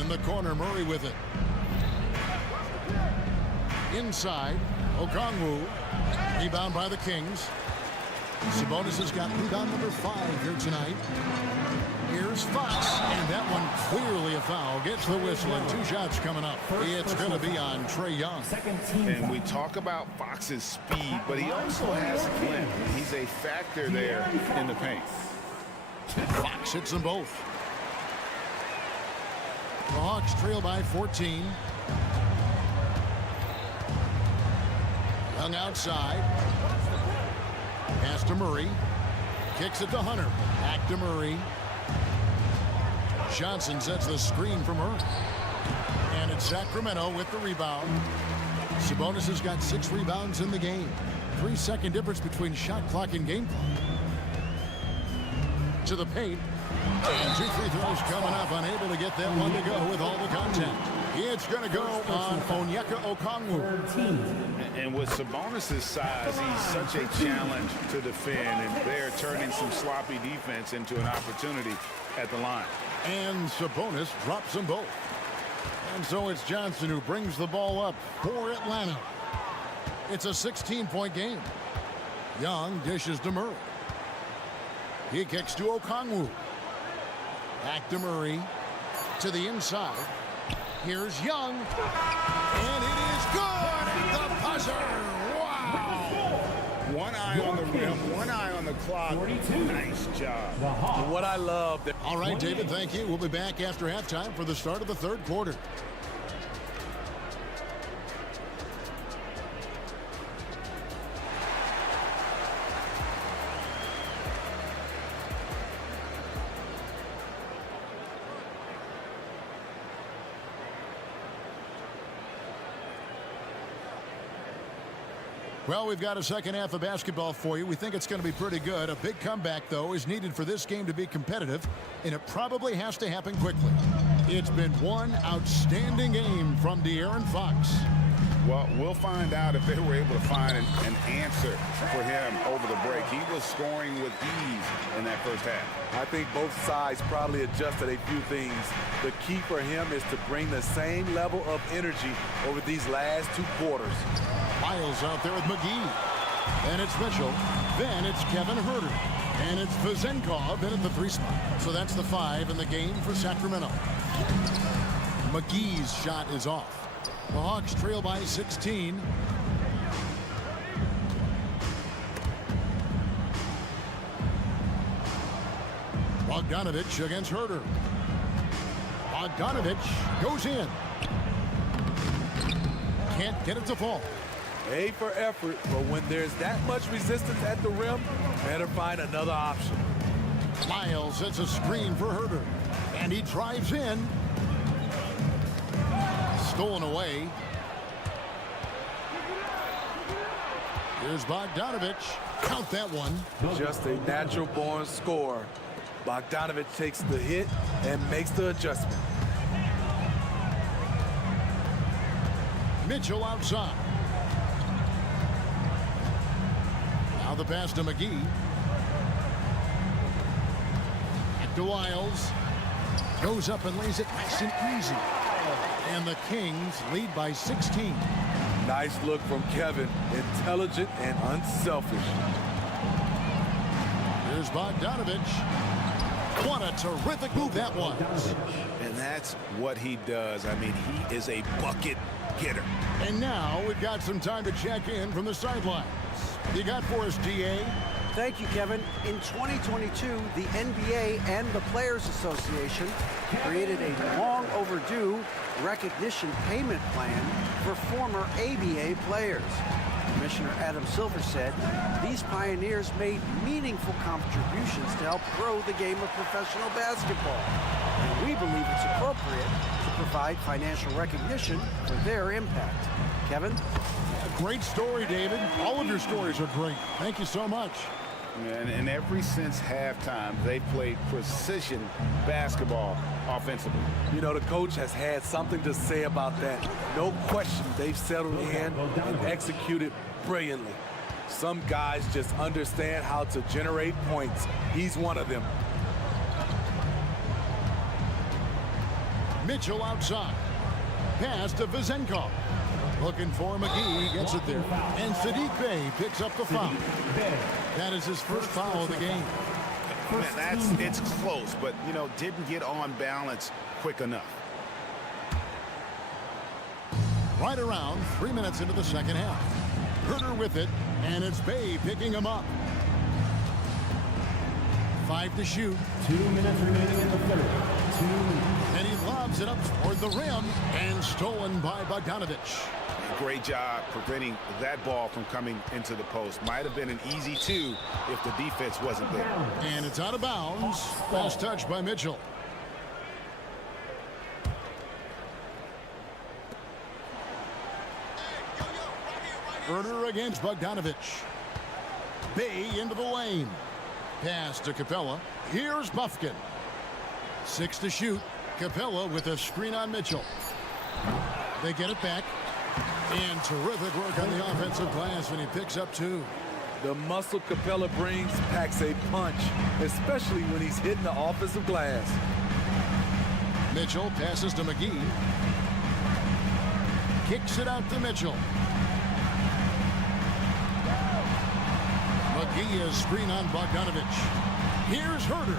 In the corner, Murray with it. Inside, Okongwu. Rebound by the Kings. Sabonis has got rebound number 5 here tonight. Here's Fox, and that one clearly a foul. Gets the whistle, and 2 shots coming up. It's going to be on Trae Young. And we talk about Fox's speed, but he also has a glint. He's a factor there in the paint. Fox hits them both. The Hawks trail by 14. Young outside. Pass to Murray. Kicks it to Hunter. Back to Murray. Johnson sets the screen from Murray. And it's Sacramento with the rebound. Sabonis has got 6 rebounds in the game. 3-second difference between shot clock and game clock. To the paint. And 2 free throws coming up. Unable to get that one to go with all the contact. It's going to go on Onyeka Okongwu. And with Sabonis' size, he's such a challenge to defend, and they're turning some sloppy defense into an opportunity at the line. And Sabonis drops them both. And so it's Johnson who brings the ball up for Atlanta. It's a 16-point game. Young dishes to Murray. He kicks to Okongwu. Back to Murray. To the inside. Here's Young. And it is good at the buzzer. Wow. One eye on the rim, one eye on the clock. Nice job. What I love. All right, David, thank you. We'll be back after halftime for the start of the 3rd quarter. Well, we've got a second half of basketball for you. We think it's going to be pretty good. A big comeback, though, is needed for this game to be competitive, and it probably has to happen quickly. It's been one outstanding game from De'Aaron Fox. Well, we'll find out if they were able to find an answer for him over the break. He was scoring with ease in that first half. I think both sides probably adjusted a few things. The key for him is to bring the same level of energy over these last 2 quarters. Miles out there with McGee. And it's Mitchell. Then it's Kevin Huerter. And it's Vezenkov in at the 3 spot. So that's the 5 in the game for Sacramento. McGee's shot is off. The Hawks trail by 16. Bogdanovich against Huerter. Bogdanovich goes in. Can't get it to fall. A for effort, but when there's that much resistance at the rim, better find another option. Miles sets a screen for Herder, and he drives in. Stolen away. Here's Bogdanovich. Count that one. Just a natural-born scorer. Bogdanovich takes the hit and makes the adjustment. Mitchell outside. Now the pass to McGee. Back to Wiles. Goes up and lays it nice and easy. And the Kings lead by 16. Nice look from Kevin. Intelligent and unselfish. Here's Bogdanovich. What a terrific move that was. And that's what he does. I mean, he is a bucket getter. And now we've got some time to check in from the sidelines. You got for us, DA? Thank you, Kevin. In 2022, the NBA and the Players Association created a long overdue recognition payment plan for former ABA players. Commissioner Adam Silver said these pioneers made meaningful contributions to help grow the game of professional basketball. And we believe it's appropriate to provide financial recognition for their impact. Kevin? A great story, David. All of your stories are great. Thank you so much. And ever since halftime, they played precision basketball offensively. You know, the coach has had something to say about that. No question, they've settled in and executed brilliantly. Some guys just understand how to generate points. He's one of them. Mitchell outside. Pass to Vizenkov. Looking for McGee, gets it there. And Sadiq Bey picks up the foul. That is his first foul of the game. Man, it's close, but, you know, didn't get on balance quick enough. Right around 3 minutes into the second half. Herder with it, and it's Bey picking him up. 5 to shoot. 2 minutes remaining in the third. 2 minutes. And he lobs it up toward the rim, and stolen by Bogdanovich. Great job preventing that ball from coming into the post. Might have been an easy 2 if the defense wasn't there. And it's out of bounds. Last touch by Mitchell. Herder against Bogdanovich. Bey into the lane. Pass to Capella. Here's Buffkin. 6 to shoot. Capella with a screen on Mitchell. They get it back. And terrific work on the offensive glass when he picks up 2. The muscle Capella brings packs a punch, especially when he's hitting the offensive glass. Mitchell passes to McGee. Kicks it out to Mitchell. McGee is screen on Bogdanovich. Here's Herder.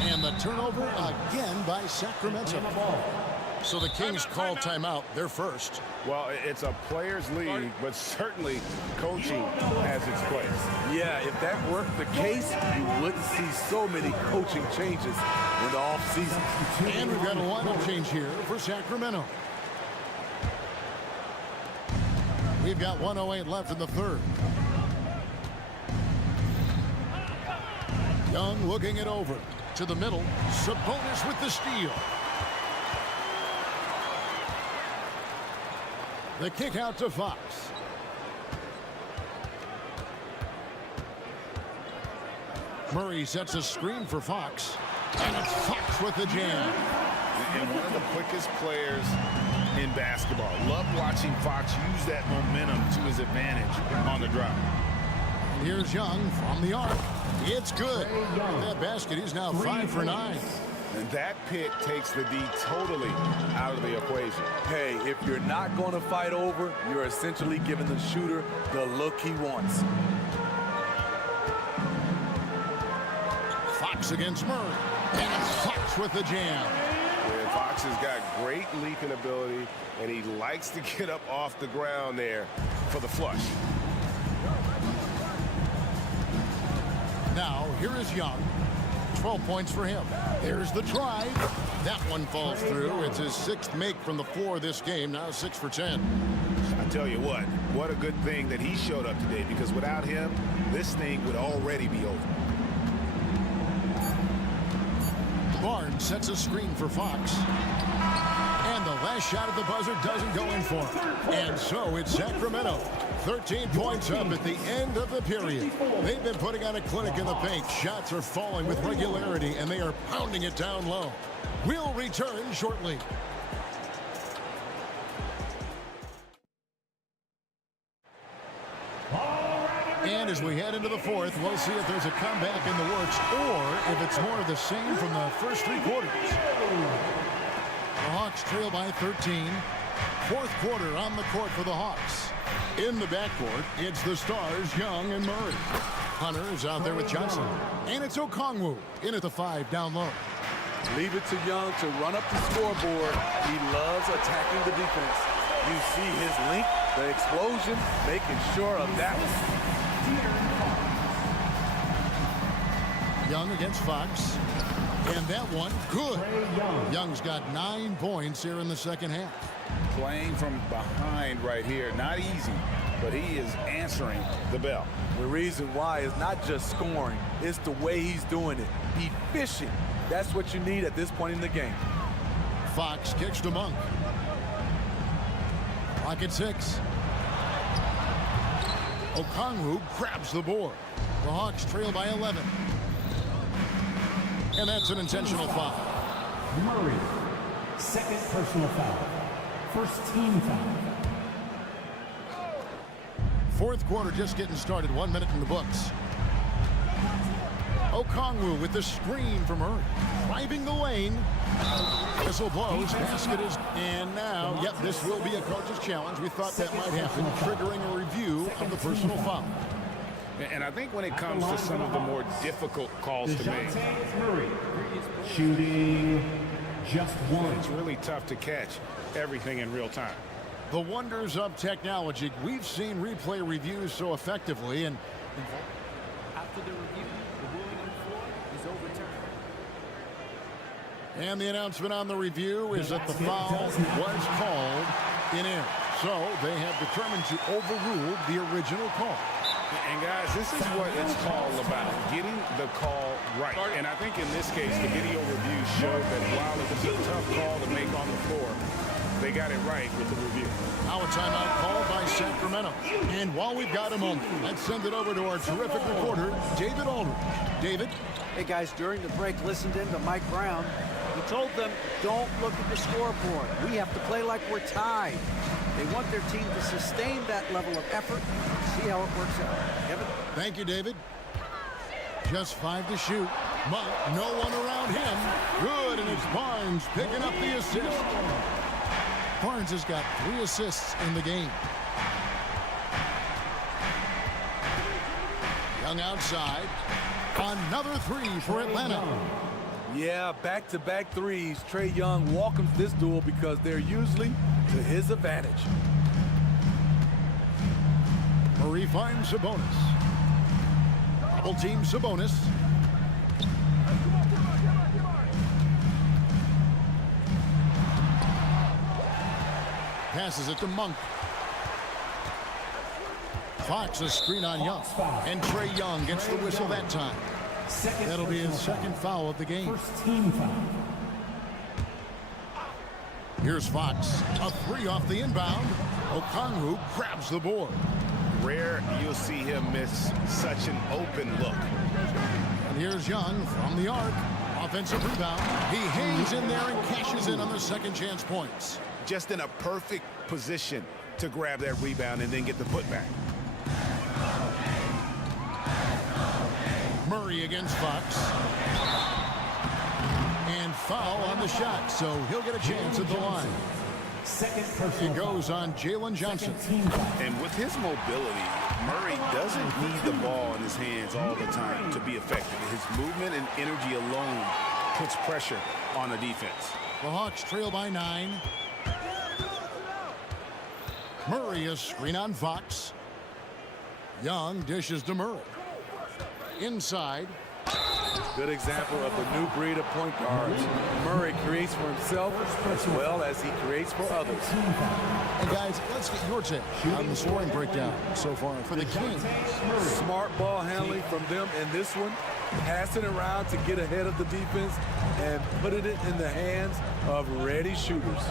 And the turnover again by Sacramento. So the Kings call timeout. They're first. Well, it's a players' league, but certainly coaching has its place. Yeah, if that weren't the case, you wouldn't see so many coaching changes in the offseason. And we've got a lineup change here for Sacramento. We've got 1:08 left in the third. Young looking it over. To the middle. Sabonis with the steal. The kick out to Fox. Murray sets a screen for Fox. And it's Fox with the jam. And one of the quickest players in basketball. Love watching Fox use that momentum to his advantage on the drive. Here's Young from the arc. It's good. That basket, he's now 5 for 9. And that pick takes the D totally out of the equation. Hey, if you're not going to fight over, you're essentially giving the shooter the look he wants. Fox against Murray. And it's Fox with the jam. Yeah, Fox has got great leaping ability, and he likes to get up off the ground there for the flush. Now, here is Young. 12 points for him. There's the drive. That one falls through. It's his 6th make from the floor this game. Now 6 for 10. I tell you what a good thing that he showed up today, because without him, this thing would already be over. Barnes sets a screen for Fox. And the last shot at the buzzer doesn't go in for him. And so it's Sacramento. 13 points up at the end of the period. They've been putting on a clinic in the paint. Shots are falling with regularity, and they are pounding it down low. We'll return shortly. And as we head into the fourth, we'll see if there's a comeback in the works or if it's more of the same from the first three quarters. The Hawks trail by 13. Fourth quarter on the court for the Hawks. In the backcourt, it's the stars, Young and Murray. Hunter is out there with Johnson. And it's Okongwu in at the 5 down low. Leave it to Young to run up the scoreboard. He loves attacking the defense. You see his link, the explosion, making sure of that one. Young against Fox. And that one, good. Young's got 9 points here in the second half. Playing from behind right here, not easy, but he is answering the bell. The reason why is not just scoring, it's the way he's doing it. Efficient. That's what you need at this point in the game. Fox kicks to Monk. Clock at 6. Okongwu grabs the board. The Hawks trail by 11. And that's an intentional foul. Murray, second personal foul. First team foul. Fourth quarter just getting started. 1 minute in the books. Okongwu with the screen from Murray. Driving the lane. Whistle blows. Basket is. And now, yep, this will be a coach's challenge. We thought that might happen, triggering a review of the personal foul. And I think when it comes to some of the more difficult calls to make, Murray, shooting just one. It's really tough to catch everything in real time. The wonders of technology. We've seen replay reviews so effectively, and After the review, the ruling on the floor is overturned. And the announcement on the review is that the foul was called in error. So they have determined to overrule the original call. And guys, this is what it's all about, getting the call right. And I think in this case, the video review showed that while it was a tough call to make on the floor, they got it right with the review. Now a timeout called by Sacramento. And while we've got a moment, let's send it over to our terrific reporter, David Aldridge. David? Hey, guys, during the break, listened in to Mike Brown. He told them, don't look at the scoreboard. We have to play like we're tied. They want their team to sustain that level of effort. See how it works out. Kevin? Thank you, David. Just 5 to shoot. Monk, no one around him. Good, and it's Barnes picking up the assist. Barnes has got 3 assists in the game. Young outside. Another 3 for Atlanta. Yeah, back-to-back threes. Trae Young welcomes this duel because they're usually to his advantage. Murray finds Sabonis. Double team Sabonis. Passes it to Monk. Fox a screen on Young. And Trae Young gets the whistle that time. That'll be his second foul of the game. First team foul. Here's Fox. A 3 off the inbound. Okongwu grabs the board. Rare you'll see him miss such an open look. And here's Young from the arc. Offensive rebound. He hangs in there and cashes in on the second chance points. Just in a perfect position to grab that rebound and then get the putback. Murray against Fox. And foul on the shot, so he'll get a chance at the line. It goes on Jalen Johnson. And with his mobility, Murray doesn't need the ball in his hands all the time to be effective. His movement and energy alone puts pressure on the defense. The Hawks trail by 9. Murray a screen on Fox. Young dishes to Murray. Inside. Good example of the new breed of point guards. Murray creates for himself as well as he creates for others. And guys, let's get your take on the scoring breakdown so far for the Kings. Smart ball handling from them in this one. Passing around to get ahead of the defense and putting it in the hands of ready shooters.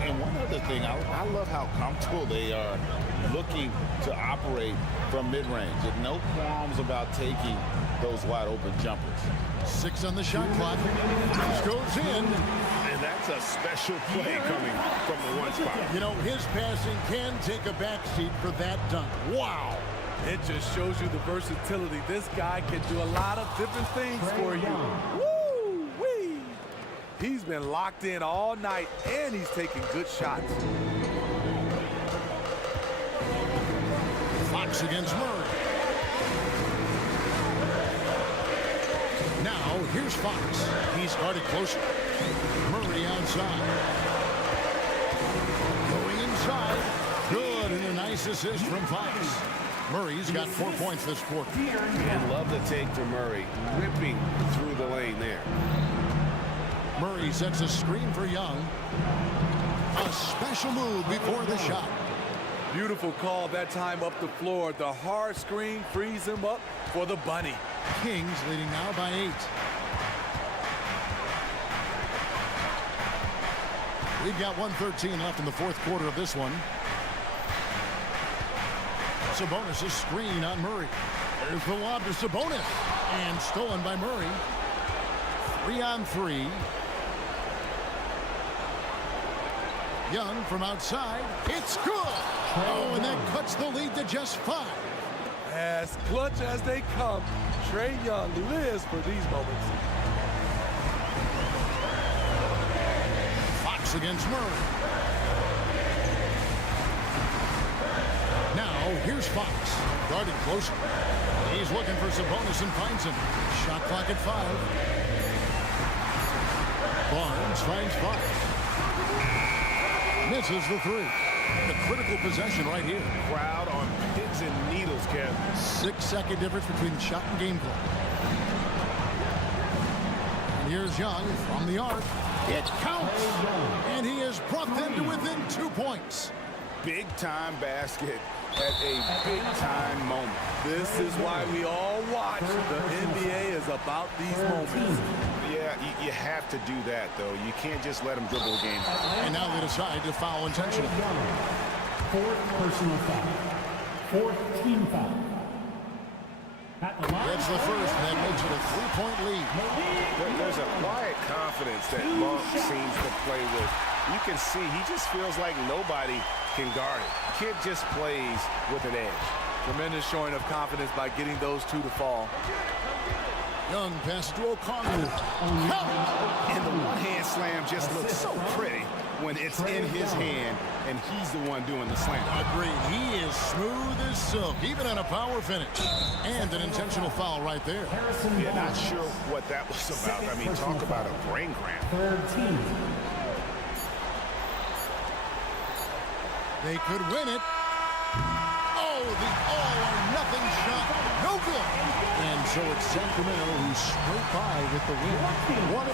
And one other thing, I love how comfortable they are looking to operate from mid-range. And no qualms about taking those wide open jumpers. 6 on the shot clock. This goes in. And that's a special play coming from the one spot. You know, his passing can take a backseat for that dunk. Wow. It just shows you the versatility. This guy can do a lot of different things for you. Woo-wee! He's been locked in all night, and he's taking good shots. Fox against Murray. Now, here's Fox. He's guarded closer. Murray outside. Going inside. Good, and a nice assist from Fox. Murray's got 4 points this quarter. And love the take for Murray, ripping through the lane there. Murray sets a screen for Young. A special move before the shot. Beautiful call that time up the floor. The hard screen frees him up for the bunny. Kings leading now by 8. We've got 1:13 left in the fourth quarter of this one. Sabonis' screen on Murray. There's the lob to Sabonis. And stolen by Murray. 3 on 3. Young from outside. It's good. Oh, and that cuts the lead to just 5. As clutch as they come, Trae Young lives for these moments. Fox against Murray. Now, here's Fox. Guarded closer. He's looking for Sabonis and finds him. Shot clock at 5. Barnes finds Fox. Misses the 3. The critical possession right here. Crowd on pins and needles, Kev. 6-second difference between shot and game clock. And here's Young from the arc. It counts. And he has brought them to within 2 points. Big-time basket at a big-time moment. This is why we all watch. The NBA is about these moments. Yeah, you have to do that, though. You can't just let them dribble a game. And now they decide to foul intentionally. 4th personal foul. 4th team foul. That's the first, and that makes it a 3-point lead. There's a quiet confidence that Monk seems to play with. You can see he just feels like nobody can guard it. Kid just plays with an edge. Tremendous showing of confidence by getting those 2 to fall. Young passes to O'Connell. And the one-hand slam just looks so pretty when it's in his hand and he's the one doing the slam. Agreed. He is smooth as silk, even on a power finish. And an intentional foul right there. Yeah, not sure what that was about. I mean, talk about a brain cramp. 3rd team. They could win it. Oh, the all-or-nothing shot. No good. And so it's Sacramento who scraped by with the win. What a...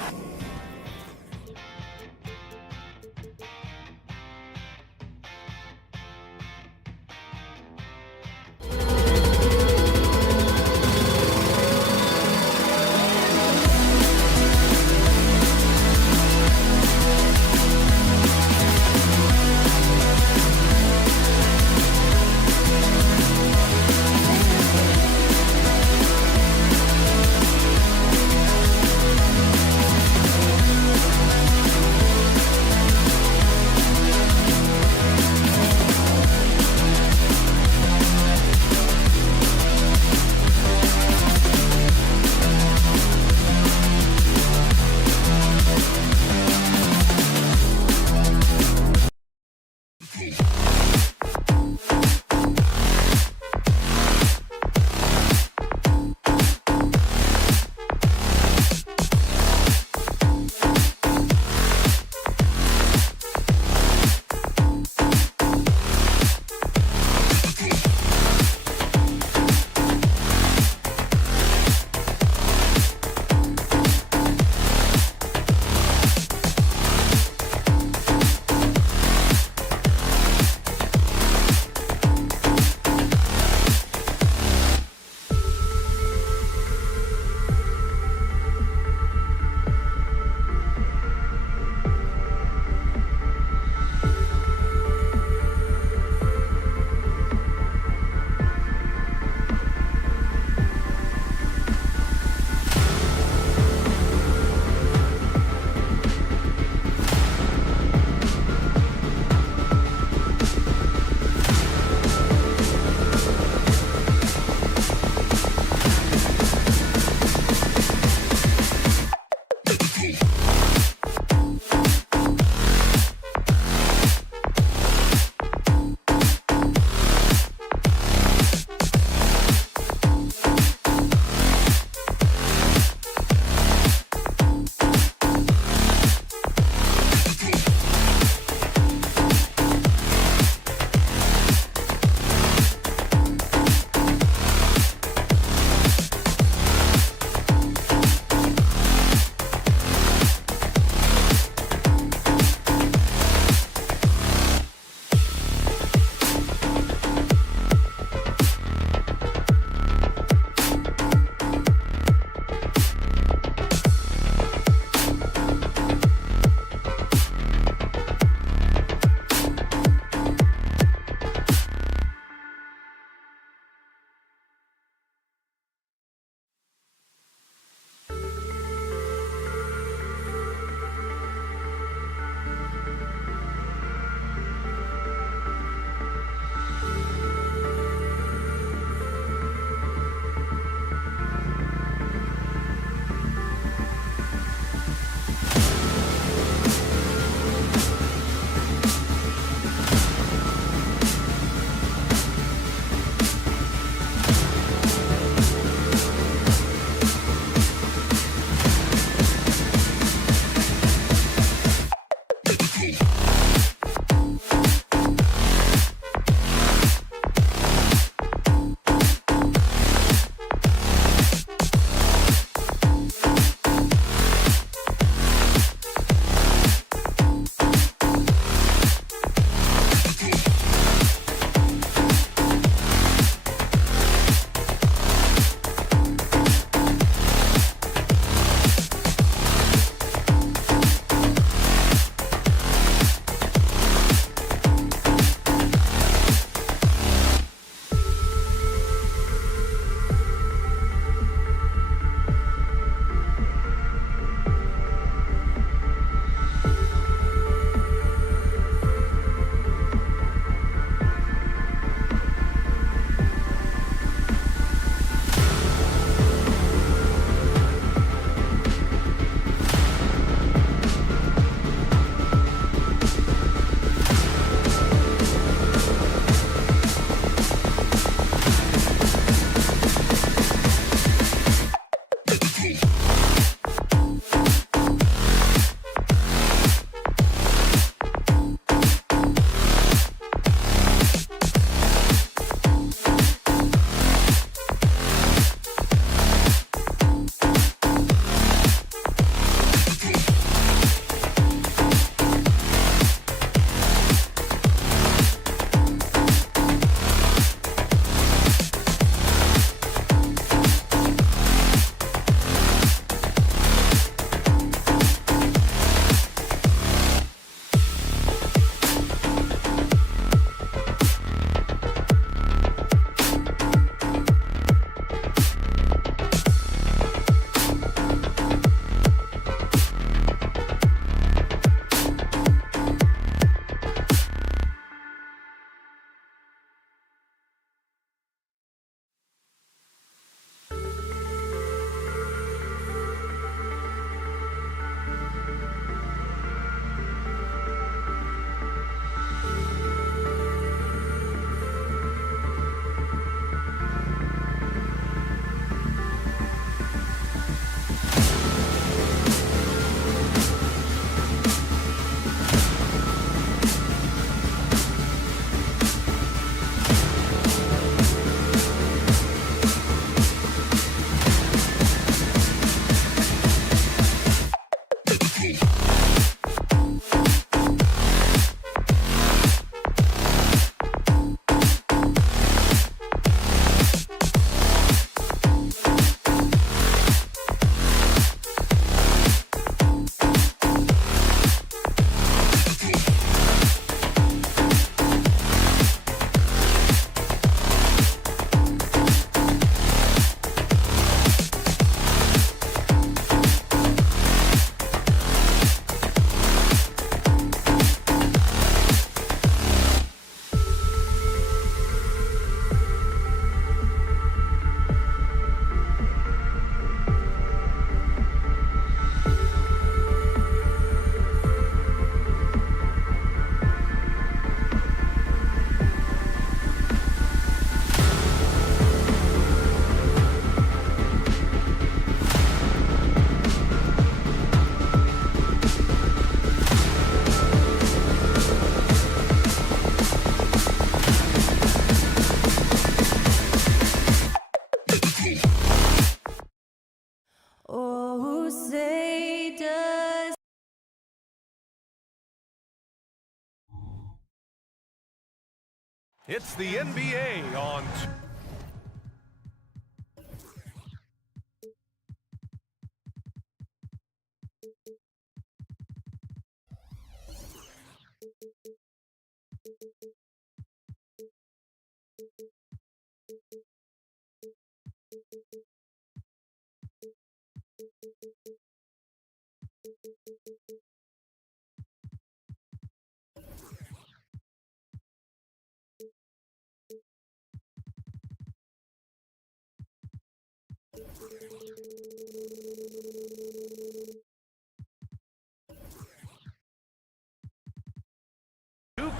It's the NBA on.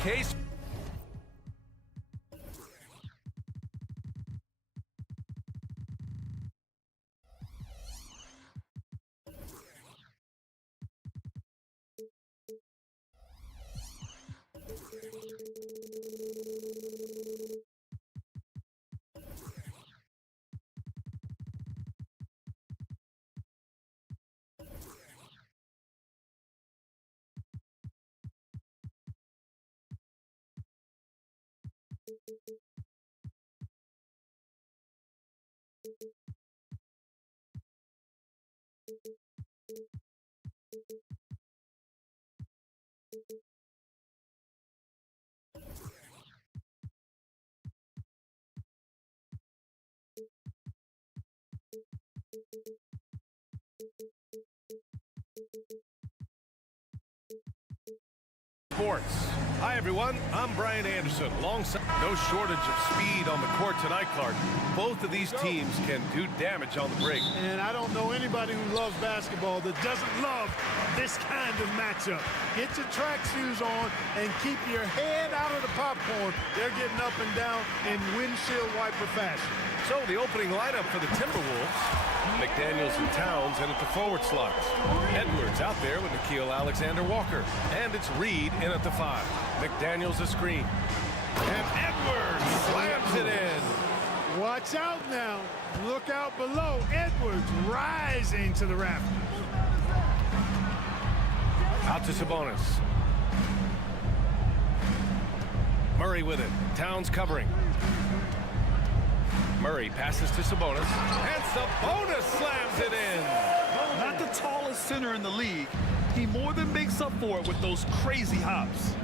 Case. Sports. Hi everyone, I'm Brian Anderson. Alongside, no shortage of speed on the court tonight, Clark. Both of these teams can do damage on the break. And I don't know anybody who loves basketball that doesn't love this kind of matchup. Get your track shoes on and keep your head out of the popcorn. They're getting up and down in windshield wiper fashion. So the opening lineup for the Timberwolves. McDaniels and Towns in at the forward slots. Edwards out there with Nickeil Alexander-Walker. And it's Reed in at the 5. McDaniels a screen. And Edwards slams it in. Watch out now. Look out below. Edwards rising to the rafters. Out to Sabonis. Murray with it. Towns covering. Murray passes to Sabonis, and Sabonis slams it in. Not the tallest center in the league. He more than makes up for it with those crazy hops.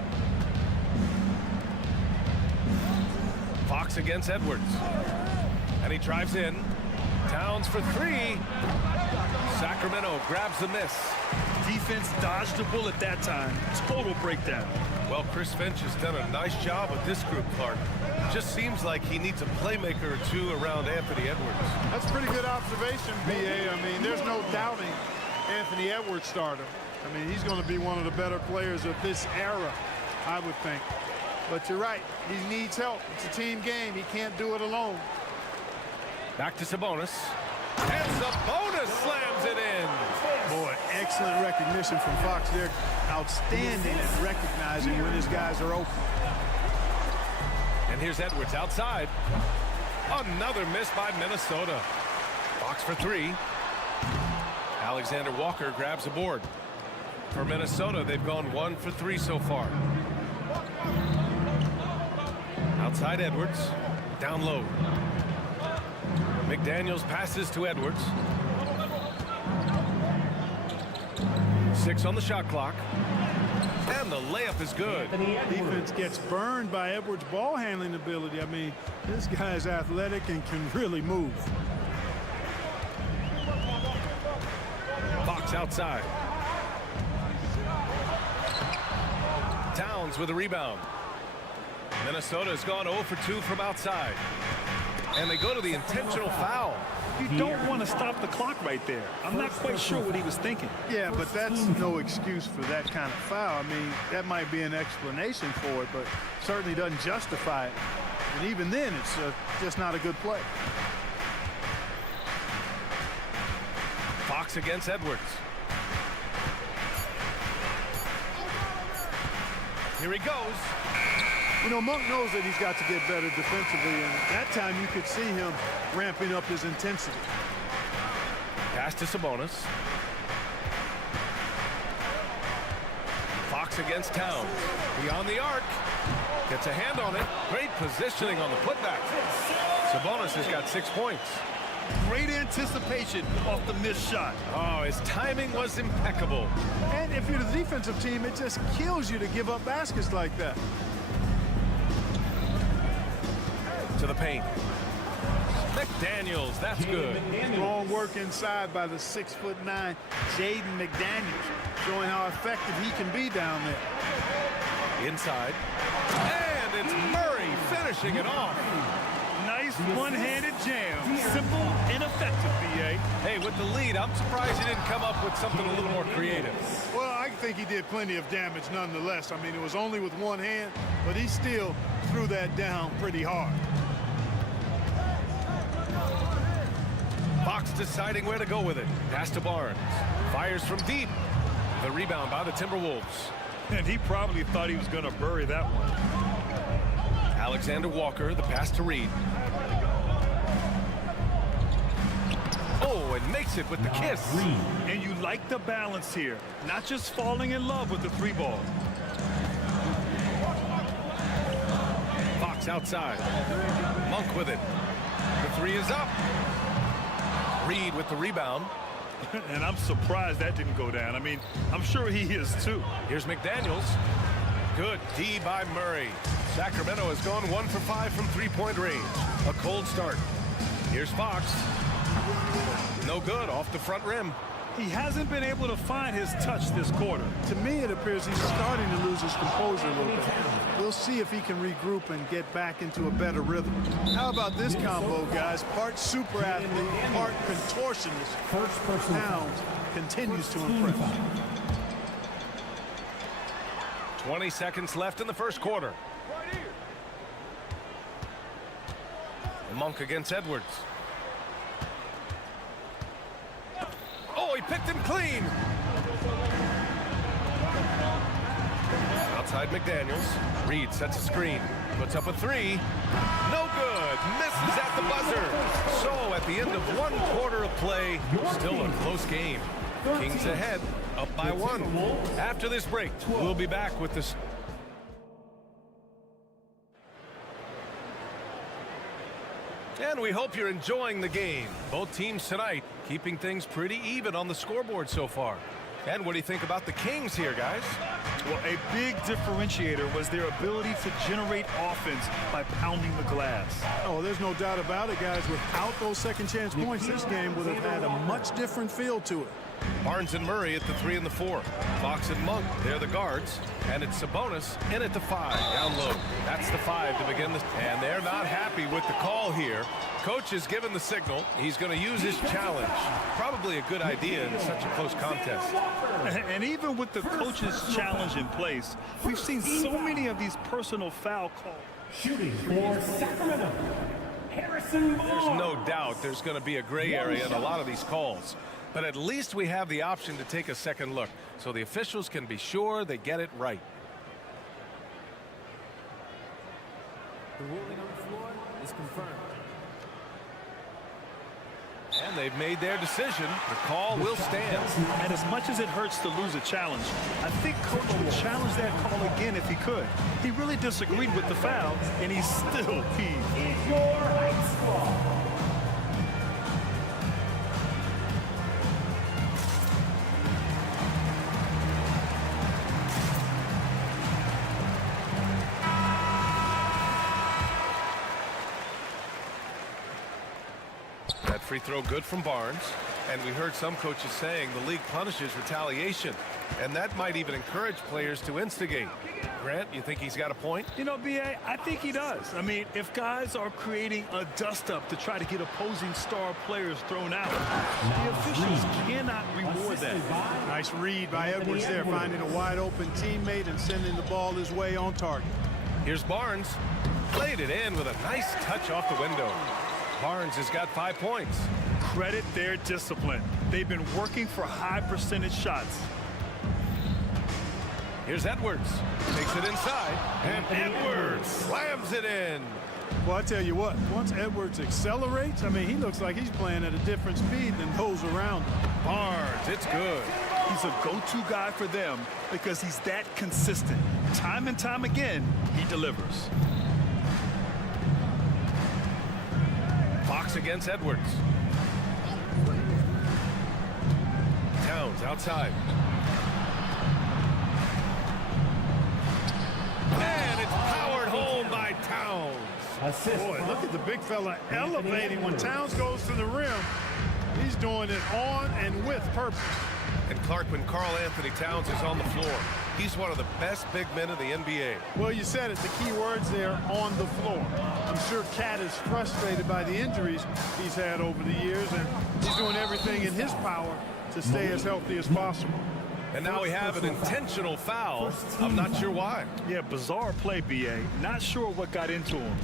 Fox against Edwards. And he drives in. Towns for 3. Sacramento grabs the miss. Defense dodged the bullet that time. Total breakdown. Well, Chris Finch has done a nice job with this group, Clark. Just seems like he needs a playmaker or two around Anthony Edwards. That's a pretty good observation, B.A. I mean, there's no doubting Anthony Edwards stardom. I mean, he's going to be one of the better players of this era, I would think. But you're right. He needs help. It's a team game. He can't do it alone. Back to Sabonis. And Sabonis slams it in. Boy, excellent recognition from Fox. They're outstanding at recognizing when his guys are open. And here's Edwards outside. Another miss by Minnesota. Fox for 3. Alexander Walker grabs a board. For Minnesota, they've gone 1 for 3 so far. Outside Edwards. Down low. McDaniels passes to Edwards. 6 on the shot clock. And the layup is good. Defense gets burned by Edwards' ball handling ability. I mean, this guy's athletic and can really move. Fox outside. Towns with a rebound. Minnesota's gone 0 for 2 from outside. And they go to the intentional foul. You don't want to stop the clock right there. I'm not quite sure what he was thinking. Yeah, but that's no excuse for that kind of foul. I mean, that might be an explanation for it, but certainly doesn't justify it. And even then, it's just not a good play. Fox against Edwards. Here he goes. You know, Monk knows that he's got to get better defensively, and that time you could see him ramping up his intensity. Pass to Sabonis. Fox Fox against Towns. Beyond the arc. Gets a hand on it. Great positioning on the putback. Sabonis has got 6 points. Great anticipation off the missed shot. Oh, his timing was impeccable. And if you're the defensive team, it just kills you to give up baskets like that. To the paint. McDaniels, that's good. Strong work inside by the 6'9" Jaden McDaniels, showing how effective he can be down there. Inside. And it's Murray finishing it off. Nice one-handed jam. Simple and effective, B.A. Hey, with the lead, I'm surprised he didn't come up with something a little more creative. Well, I think he did plenty of damage nonetheless. I mean, it was only with one hand, but he still threw that down pretty hard. Fox deciding where to go with it. Pass to Barnes. Fires from deep. The rebound by the Timberwolves. And he probably thought he was going to bury that one. Alexander Walker, the pass to Reed. Oh, and makes it with the kiss. And you like the balance here. Not just falling in love with the three ball. Fox outside. Monk with it. The three is up. Reed with the rebound. And I'm surprised that didn't go down. I mean, I'm sure he is too. Here's McDaniels. Good D by Murray. Sacramento has gone 1 for 5 from three-point range. A cold start. Here's Fox. No good off the front rim. He hasn't been able to find his touch this quarter. To me, it appears he's starting to lose his composure a little bit. We'll see if he can regroup and get back into a better rhythm. How about this combo, guys? Part super athlete, part contortionist. Towns continues to impress. 20 seconds left in the first quarter. Monk against Edwards. Oh, he picked him clean. Outside McDaniels. Reed sets a screen. Puts up a three. No good. Misses at the buzzer. So at the end of one quarter of play, still a close game. Kings ahead, up by 1. After this break, we'll be back with this. And we hope you're enjoying the game. Both teams tonight keeping things pretty even on the scoreboard so far. And what do you think about the Kings here, guys? Well, a big differentiator was their ability to generate offense by pounding the glass. Oh, there's no doubt about it, guys. Without those second chance points, this game would have had a much different feel to it. Barnes and Murray at the 3 and the 4. Fox and Monk, they're the guards. And it's Sabonis in at the 5, down low. That's the 5 to begin this. And they're not happy with the call here. Coach has given the signal. He's going to use his challenge. Probably a good idea in such a close contest. And even with the coach's challenge in place, we've seen so many of these personal foul calls. Shooting for Sacramento, Harrison Barnes. There's no doubt there's going to be a gray area in a lot of these calls. But at least we have the option to take a second look, so the officials can be sure they get it right. The ruling on the floor is confirmed. And they've made their decision. The call will stand. And as much as it hurts to lose a challenge, I think Coach would challenge that call again if he could. He really disagreed with the foul, and he's still peeved. It's your high squad. That free throw good from Barnes. And we heard some coaches saying the league punishes retaliation. And that might even encourage players to instigate. Grant, you think he's got a point? You know, B.A., I think he does. I mean, if guys are creating a dust-up to try to get opposing star players thrown out, the officials cannot reward that. Nice read by Edwards there, finding a wide-open teammate and sending the ball his way on target. Here's Barnes. Played it in with a nice touch off the window. Barnes has got 5 points. Credit their discipline. They've been working for high percentage shots. Here's Edwards. Takes it inside. And Edwards slams it in. Well, I tell you what, once Edwards accelerates, I mean, he looks like he's playing at a different speed than those around him. Barnes, it's good. He He's a go-to guy for them because he's that consistent. Time and time again, he delivers. Fox against Edwards. Towns outside. And it's powered home by Towns. Boy, look at the big fella elevating when Towns goes to the rim. He's doing it on and with purpose. And Clark, when Karl Anthony Towns is on the floor, he's one of the best big men in the NBA. Well, you said it, the key words there, on the floor. I'm sure Cat is frustrated by the injuries he's had over the years, and he's doing everything in his power to stay as healthy as possible. And now we have an intentional foul. I'm not sure why. Yeah, bizarre play, B.A. Not sure what got into him.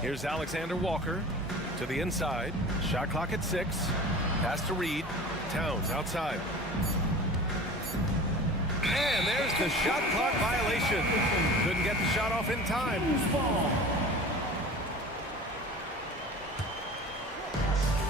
Here's Alexander Walker to the inside. Shot clock at 6. Pass to Reed. Towns outside. And there's the shot clock violation. Couldn't get the shot off in time.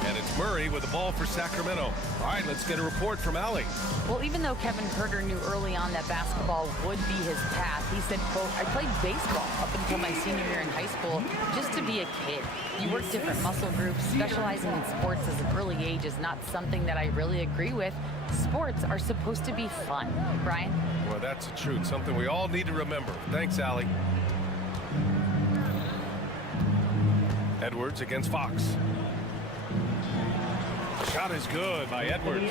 And it's Murray with the ball for Sacramento. All right, let's get a report from Allie. Well, even though Kevin Herter knew early on that basketball would be his path, he said, quote, I played baseball up until my senior year in high school just to be a kid. You work different muscle groups. Specializing in sports as an early age is not something that I really agree with. Sports are supposed to be fun. Brian? Well, that's the truth. Something we all need to remember. Thanks, Allie. Edwards against Fox. Shot is good by Edwards.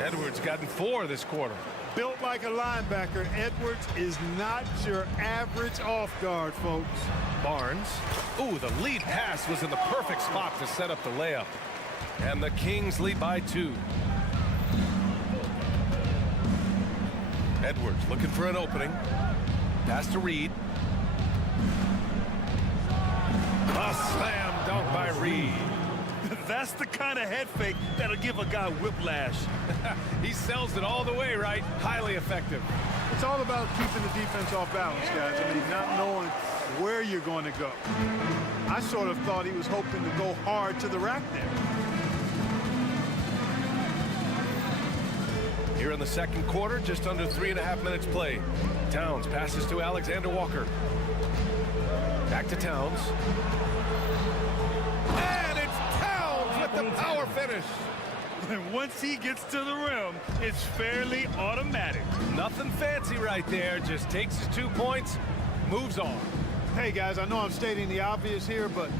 Edwards gotten 4 this quarter. Built like a linebacker, Edwards is not your average off guard, folks. Barnes. Ooh, the lead pass was in the perfect spot to set up the layup. And the Kings lead by 2. Edwards looking for an opening. Pass to Reed. A slam dunk by Reed. That's the kind of head fake that'll give a guy whiplash. He sells it all the way, right? Highly effective. It's all about keeping the defense off balance, guys. I mean, not knowing where you're going to go. I sort of thought he was hoping to go hard to the rack there. Here in the second quarter, just under 3.5 minutes played. Towns passes to Alexander Walker. Back to Towns. And it's Towns with the power finish. And once he gets to the rim, it's fairly automatic. Nothing fancy right there. Just takes his 2 points, moves on. Hey, guys, I know I'm stating the obvious here, but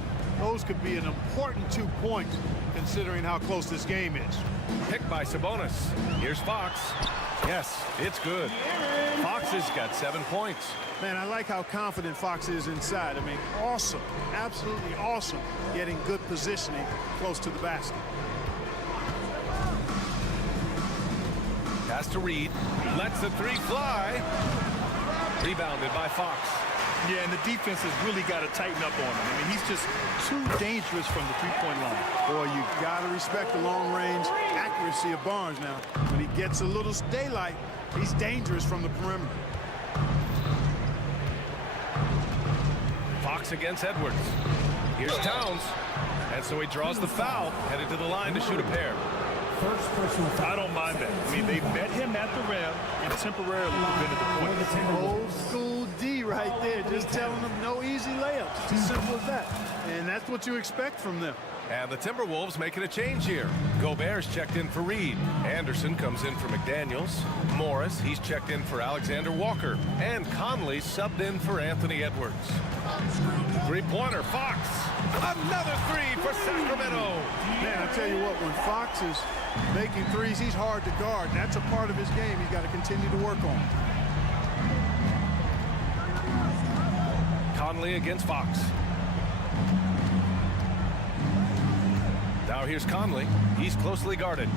those could be an important 2 points considering how close this game is. Picked by Sabonis. Here's Fox. Yes, it's good. Fox has got 7 points. Man, I like how confident Fox is inside. I mean, awesome, absolutely awesome, getting good positioning close to the basket. Pass to Reed. Lets the 3 fly. Rebounded by Fox. Yeah, and the defense has really got to tighten up on him. I mean, he's just too dangerous from the three-point line. Boy, you got to respect the long-range accuracy of Barnes now. When he gets a little daylight, he's dangerous from the perimeter. Fox against Edwards. Here's Towns. And so he draws the foul, headed to the line to shoot a pair. I don't mind that. I mean, they met him at the rim and temporarily prevented the point. Old school D right there, just telling them no easy layups. It's as simple as that. And that's what you expect from them. And the Timberwolves making a change here. Gobert's checked in for Reed. Anderson comes in for McDaniels. Morris, he's checked in for Alexander Walker. And Conley subbed in for Anthony Edwards. Three-pointer, Fox. Another 3 for Sacramento. Man, I tell you what, when Fox is making threes, he's hard to guard. That's a part of his game he's got to continue to work on. Conley against Fox. Now here's Conley. He's closely guarded.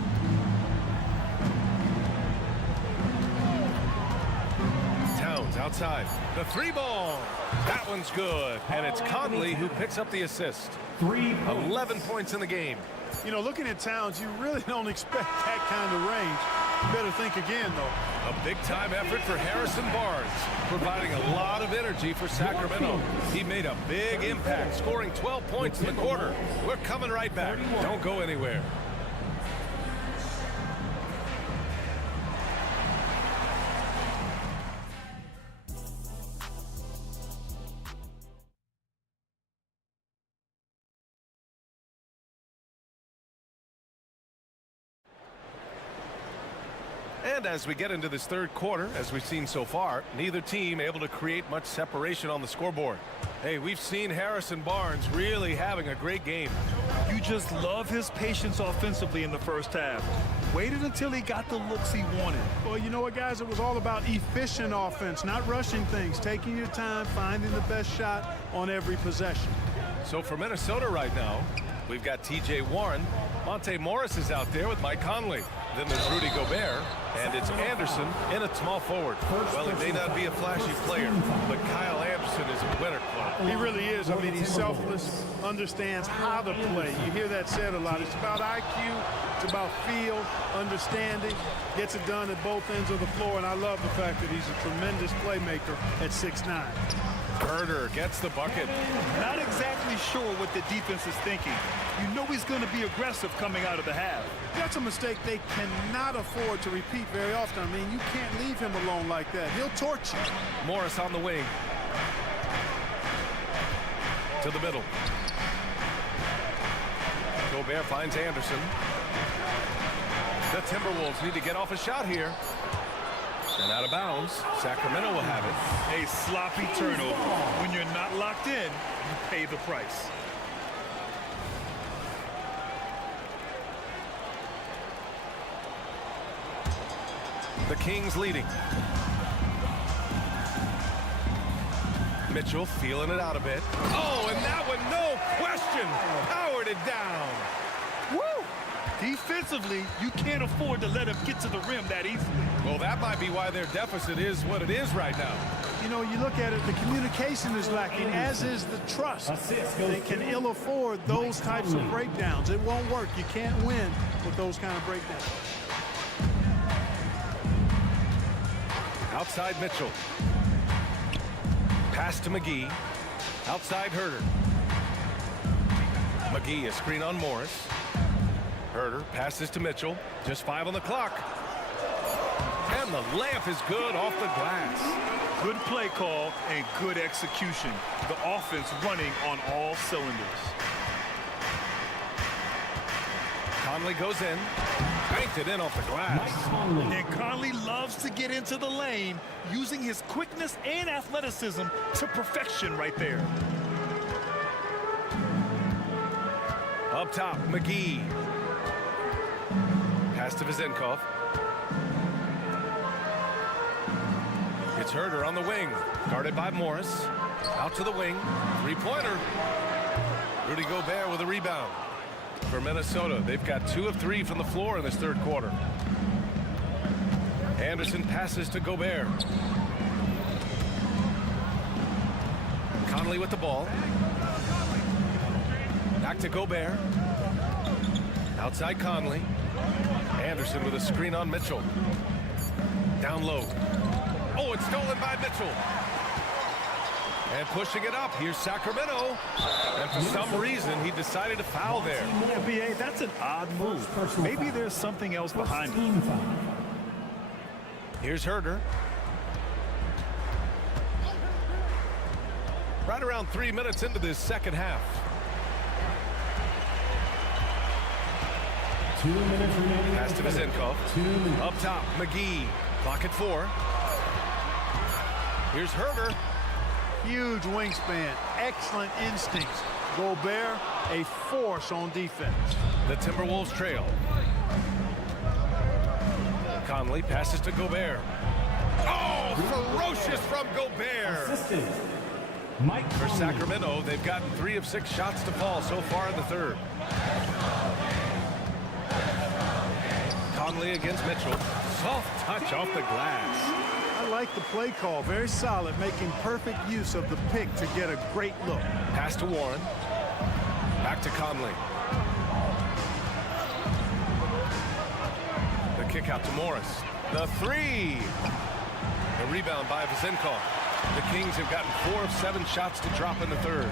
Towns outside. The 3 ball. That one's good. And it's Conley who picks up the assist. 11 points in the game. You know, looking at Towns, you really don't expect that kind of range. You better think again, though. A big-time effort for Harrison Barnes, providing a lot of energy for Sacramento. He made a big impact, scoring 12 points in the quarter. We're coming right back. Don't go anywhere. And as we get into this third quarter, as we've seen so far, neither team able to create much separation on the scoreboard. Hey, we've seen Harrison Barnes really having a great game. You just love his patience offensively in the first half. Waited until he got the looks he wanted. Well, you know what, guys? It was all about efficient offense, not rushing things, taking your time, finding the best shot on every possession. So for Minnesota right now, we've got T.J. Warren. Monte Morris is out there with Mike Conley. Then there's Rudy Gobert, and it's Anderson in at small forward. Well, he may not be a flashy player, but Kyle Anderson is a winner. He really is. I mean, he's selfless, understands how to play. You hear that said a lot. It's about IQ, it's about feel, understanding, gets it done at both ends of the floor, and I love the fact that he's a tremendous playmaker at 6'9". Herder gets the bucket. Not exactly sure what the defense is thinking. You know he's going to be aggressive coming out of the half. That's a mistake they cannot afford to repeat very often. I mean, you can't leave him alone like that. He'll torch you. Morris on the wing. To the middle. Gobert finds Anderson. The Timberwolves need to get off a shot here. And out of bounds, Sacramento will have it. A sloppy turnover. When you're not locked in, you pay the price. The Kings leading. Mitchell feeling it out a bit. Oh, and that one, no question, powered it down. Woo! Defensively, you can't afford to let him get to the rim that easily. Well, that might be why their deficit is what it is right now. You know, you look at it, the communication is lacking, as is the trust. They can ill afford those types of breakdowns. It won't work. You can't win with those kind of breakdowns. Outside Mitchell. Pass to McGee. Outside Herder. McGee, a screen on Morris. Herder passes to Mitchell. Just 5 on the clock. And the layup is good off the glass. Good play call and good execution. The offense running on all cylinders. Conley goes in. Banked it in off the glass. And Conley loves to get into the lane, using his quickness and athleticism to perfection right there. Up top, McGee. Pass to Vezenkov. It's Herder on the wing. Guarded by Morris. Out to the wing. Three-pointer. Rudy Gobert with a rebound. For Minnesota, they've got 2 of 3 from the floor in this third quarter. Anderson passes to Gobert. Conley with the ball. Back to Gobert. Outside Conley. Anderson with a screen on Mitchell. Down low. Oh, it's stolen by Mitchell. And pushing it up, here's Sacramento. And for some reason, he decided to foul there. Yeah, B.A., that's an odd move. Maybe there's something else behind it. Here's Herder. Right around 3 minutes into this second half. 2 minutes remaining. Pass to Vezenkov. Up top, McGee. Clock at 4. Here's Herder. Huge wingspan, excellent instincts. Gobert, a force on defense. The Timberwolves trail. Conley passes to Gobert. Oh, ferocious from Gobert. For Sacramento, they've gotten 3 of 6 shots to fall so far in the third. Conley against Mitchell. Soft touch off the glass. I like the play call. Very solid, making perfect use of the pick to get a great look. Pass to Warren. Back to Conley. The kick out to Morris. The 3. The rebound by Vezenkov. The Kings have gotten 4 of 7 shots to drop in the third.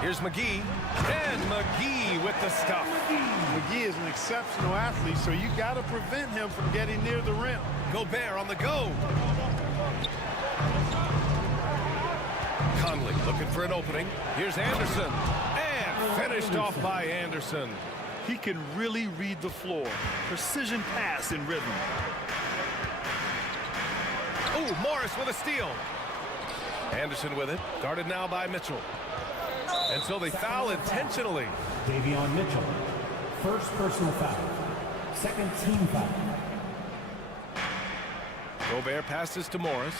Here's McGee, and McGee with the stuff. McGee is an exceptional athlete, so you got to prevent him from getting near the rim. Gobert on the go. Conley looking for an opening. Here's Anderson, and finished off by Anderson. He can really read the floor. Precision pass in rhythm. Oh, Morris with a steal. Anderson with it, guarded now by Mitchell. And so they foul intentionally. Davion Mitchell, first personal foul, second team foul. Gobert passes to Morris.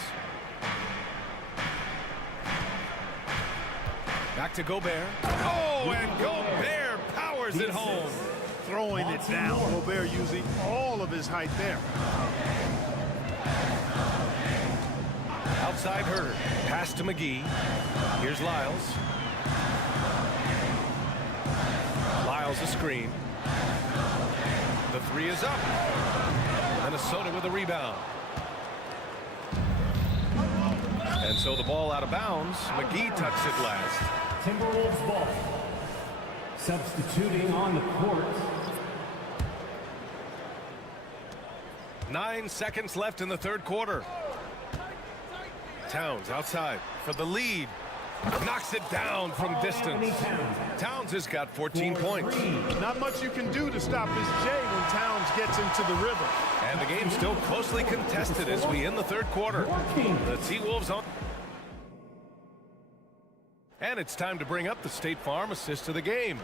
Back to Gobert. Oh, and Gobert powers it home. Throwing it down. Gobert using all of his height there. Outside Herter. Pass to McGee. Here's Lyles. Lyles a screen. The three is up. Minnesota with a rebound. And so the ball out of bounds. McGee touched it last. Timberwolves ball. Substituting on the court. 9 seconds left in the third quarter. Towns outside for the lead. Knocks it down from distance. Towns has got 14 points. Not much you can do to stop his J when Towns gets into the rhythm. And the game's still closely contested as we end the third quarter. The T-Wolves on. And it's time to bring up the State Farm assist of the game.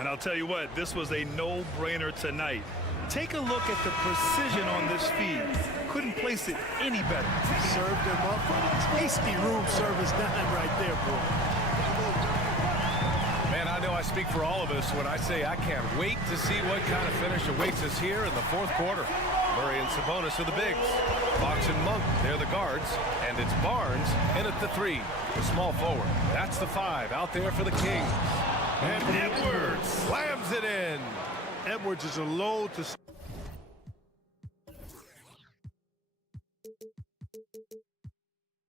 And I'll tell you what, this was a no-brainer tonight. Take a look at the precision on this feed. Couldn't place it any better. Served him up for a tasty room service dime right there, boy. Man, I know I speak for all of us when I say I can't wait to see what kind of finish awaits us here in the fourth quarter. Murray and Sabonis are the bigs. Fox and Monk, they're the guards. And it's Barnes in at the three. The small forward. That's the five out there for the Kings. And Edwards slams it in. Edwards is a load to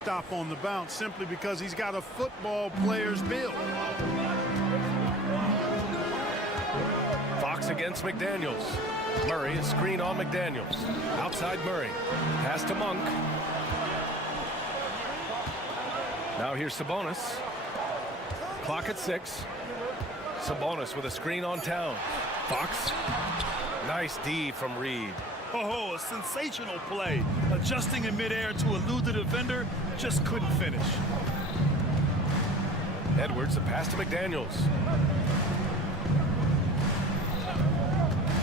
stop on the bounce simply because he's got a football player's build. Fox against McDaniels. Murray, a screen on McDaniels. Outside Murray. Pass to Monk. Now here's Sabonis. Clock at 6. Sabonis with a screen on Towns. Fox. Nice D from Reed. Oh, a sensational play. Adjusting in midair to elude the defender, just couldn't finish. Edwards, a pass to McDaniels.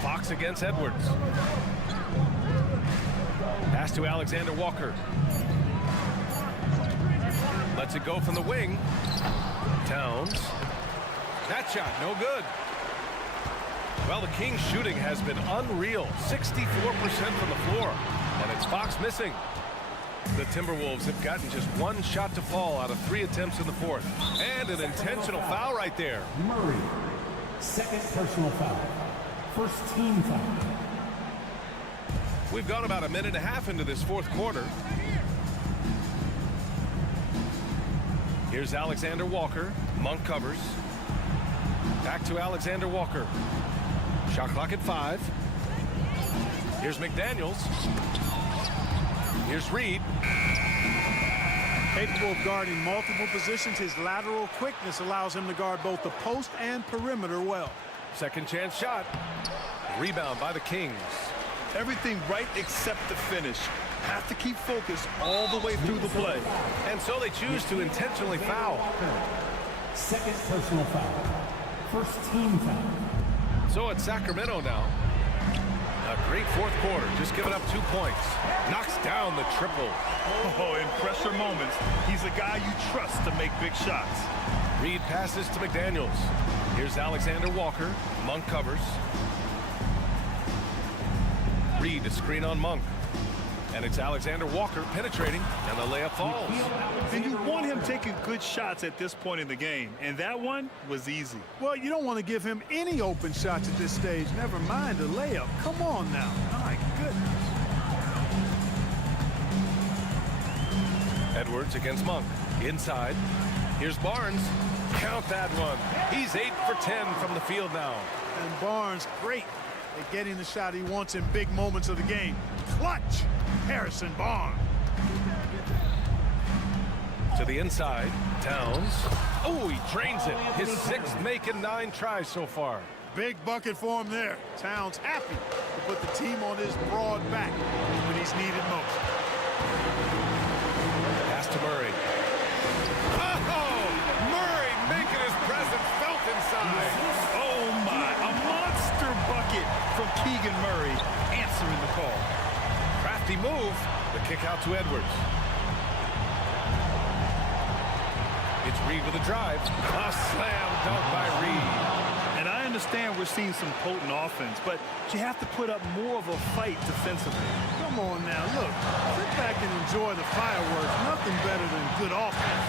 Fox against Edwards. Pass to Alexander Walker. Lets it go from the wing. Towns. That shot, no good. Well, the Kings' shooting has been unreal. 64% from the floor. And it's Fox missing. The Timberwolves have gotten just one shot to fall out of 3 attempts in the fourth. And an intentional foul right there. Murray, second personal foul. First team foul. We've gone about a minute and a half into this fourth quarter. Here's Alexander Walker. Monk covers. Back to Alexander Walker. Shot clock at 5. Here's McDaniels. Here's Reed. Capable of guarding multiple positions, his lateral quickness allows him to guard both the post and perimeter well. Second chance shot. Rebound by the Kings. Everything right except the finish. Have to keep focused all the way through the play. And so they choose to intentionally foul. Second personal foul. First team foul. So it's Sacramento now. A great fourth quarter, just giving up 2 points. Knocks down the triple. Oh, in pressure moments, he's a guy you trust to make big shots. Reed passes to McDaniels. Here's Alexander Walker. Monk covers. Reed, a screen on Monk. And it's Alexander Walker penetrating, and the layup falls. And you want him taking good shots at this point in the game, and that one was easy. Well, you don't want to give him any open shots at this stage, never mind a layup. Come on now. My goodness. Edwards against Monk. Inside. Here's Barnes. Count that one. He's 8 for 10 from the field now. And Barnes, great at getting the shot he wants in big moments of the game. Clutch, Harrison Barnes. To the inside, Towns. Oh, he drains it. His 6th make in 9 tries so far. Big bucket for him there. Towns happy to put the team on his broad back when he's needed most. Pass to Murray. Oh, Murray making his presence felt inside. Oh my, a monster bucket from Keegan Murray answering the call. Crafty move. The kick out to Edwards. It's Reed with a drive. A slam dunk by Reed. And I understand we're seeing some potent offense, but you have to put up more of a fight defensively. Come on now, look. Sit back and enjoy the fireworks. Nothing better than good offense.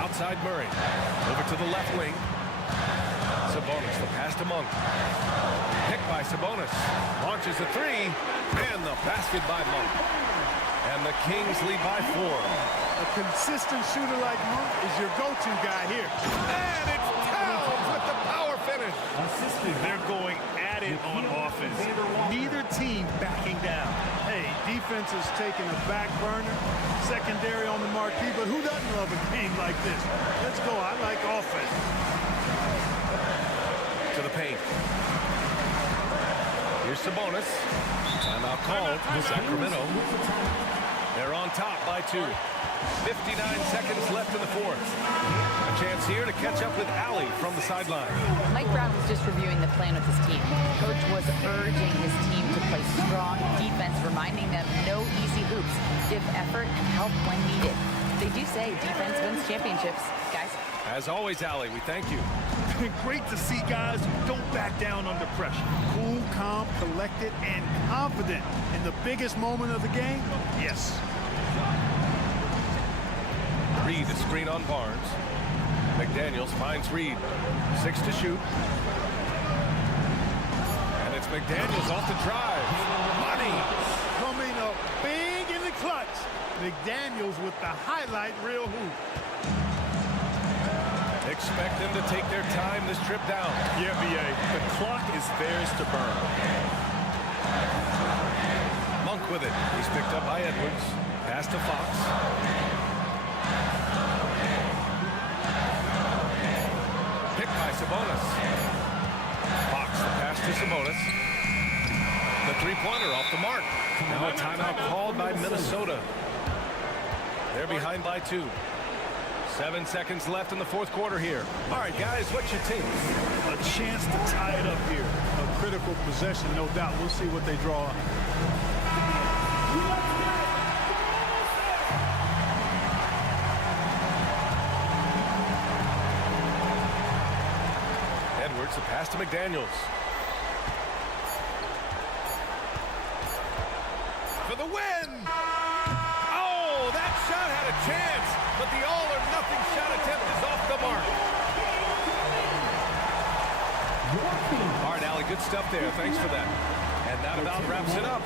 Outside Murray. Over to the left wing. Sabonis, the pass to Monk. Picked by Sabonis. Launches a 3. And the basket by Monk. And the Kings lead by 4. A consistent shooter like Monk is your go-to guy here. And it's Towns with the power finish. They're going at it on offense. Neither team backing down. Hey, defense is taking a back burner, secondary on the marquee, but who doesn't love a game like this? Let's go. I like offense. To the paint. Here's Sabonis. Timeout called to Sacramento. They're on top by 2. 59 seconds left in the 4th. A chance here to catch up with Allie from the sideline. Mike Brown was just reviewing the plan with his team. Coach was urging his team to play strong defense, reminding them no easy hoops, give effort, and help when needed. They do say defense wins championships, guys. As always, Allie, we thank you. Great to see guys who don't back down under pressure. Cool, calm, collected, and confident in the biggest moment of the game. Yes. Reed, a screen on Barnes. McDaniels finds Reed. 6 to shoot. And it's McDaniels off the drive. Money! Coming up big in the clutch. McDaniels with the highlight reel hoop. Expect them to take their time this trip down. Yeah, B.A., the clock is theirs to burn. Monk with it. He's picked up by Edwards. Pass to Fox. Sabonis. Fox, the pass to Sabonis. The three-pointer off the mark. Now a timeout called by Minnesota. They're behind by 2. 7 seconds left in the 4th quarter here. All right, guys, what's your team? A chance to tie it up here. A critical possession, no doubt. We'll see what they draw up. Edwards, the pass to McDaniels. For the win! Oh, that shot had a chance, but the all-or-nothing shot attempt is off the mark. All right, Allie, good stuff there. Thanks for that. And that about wraps it up.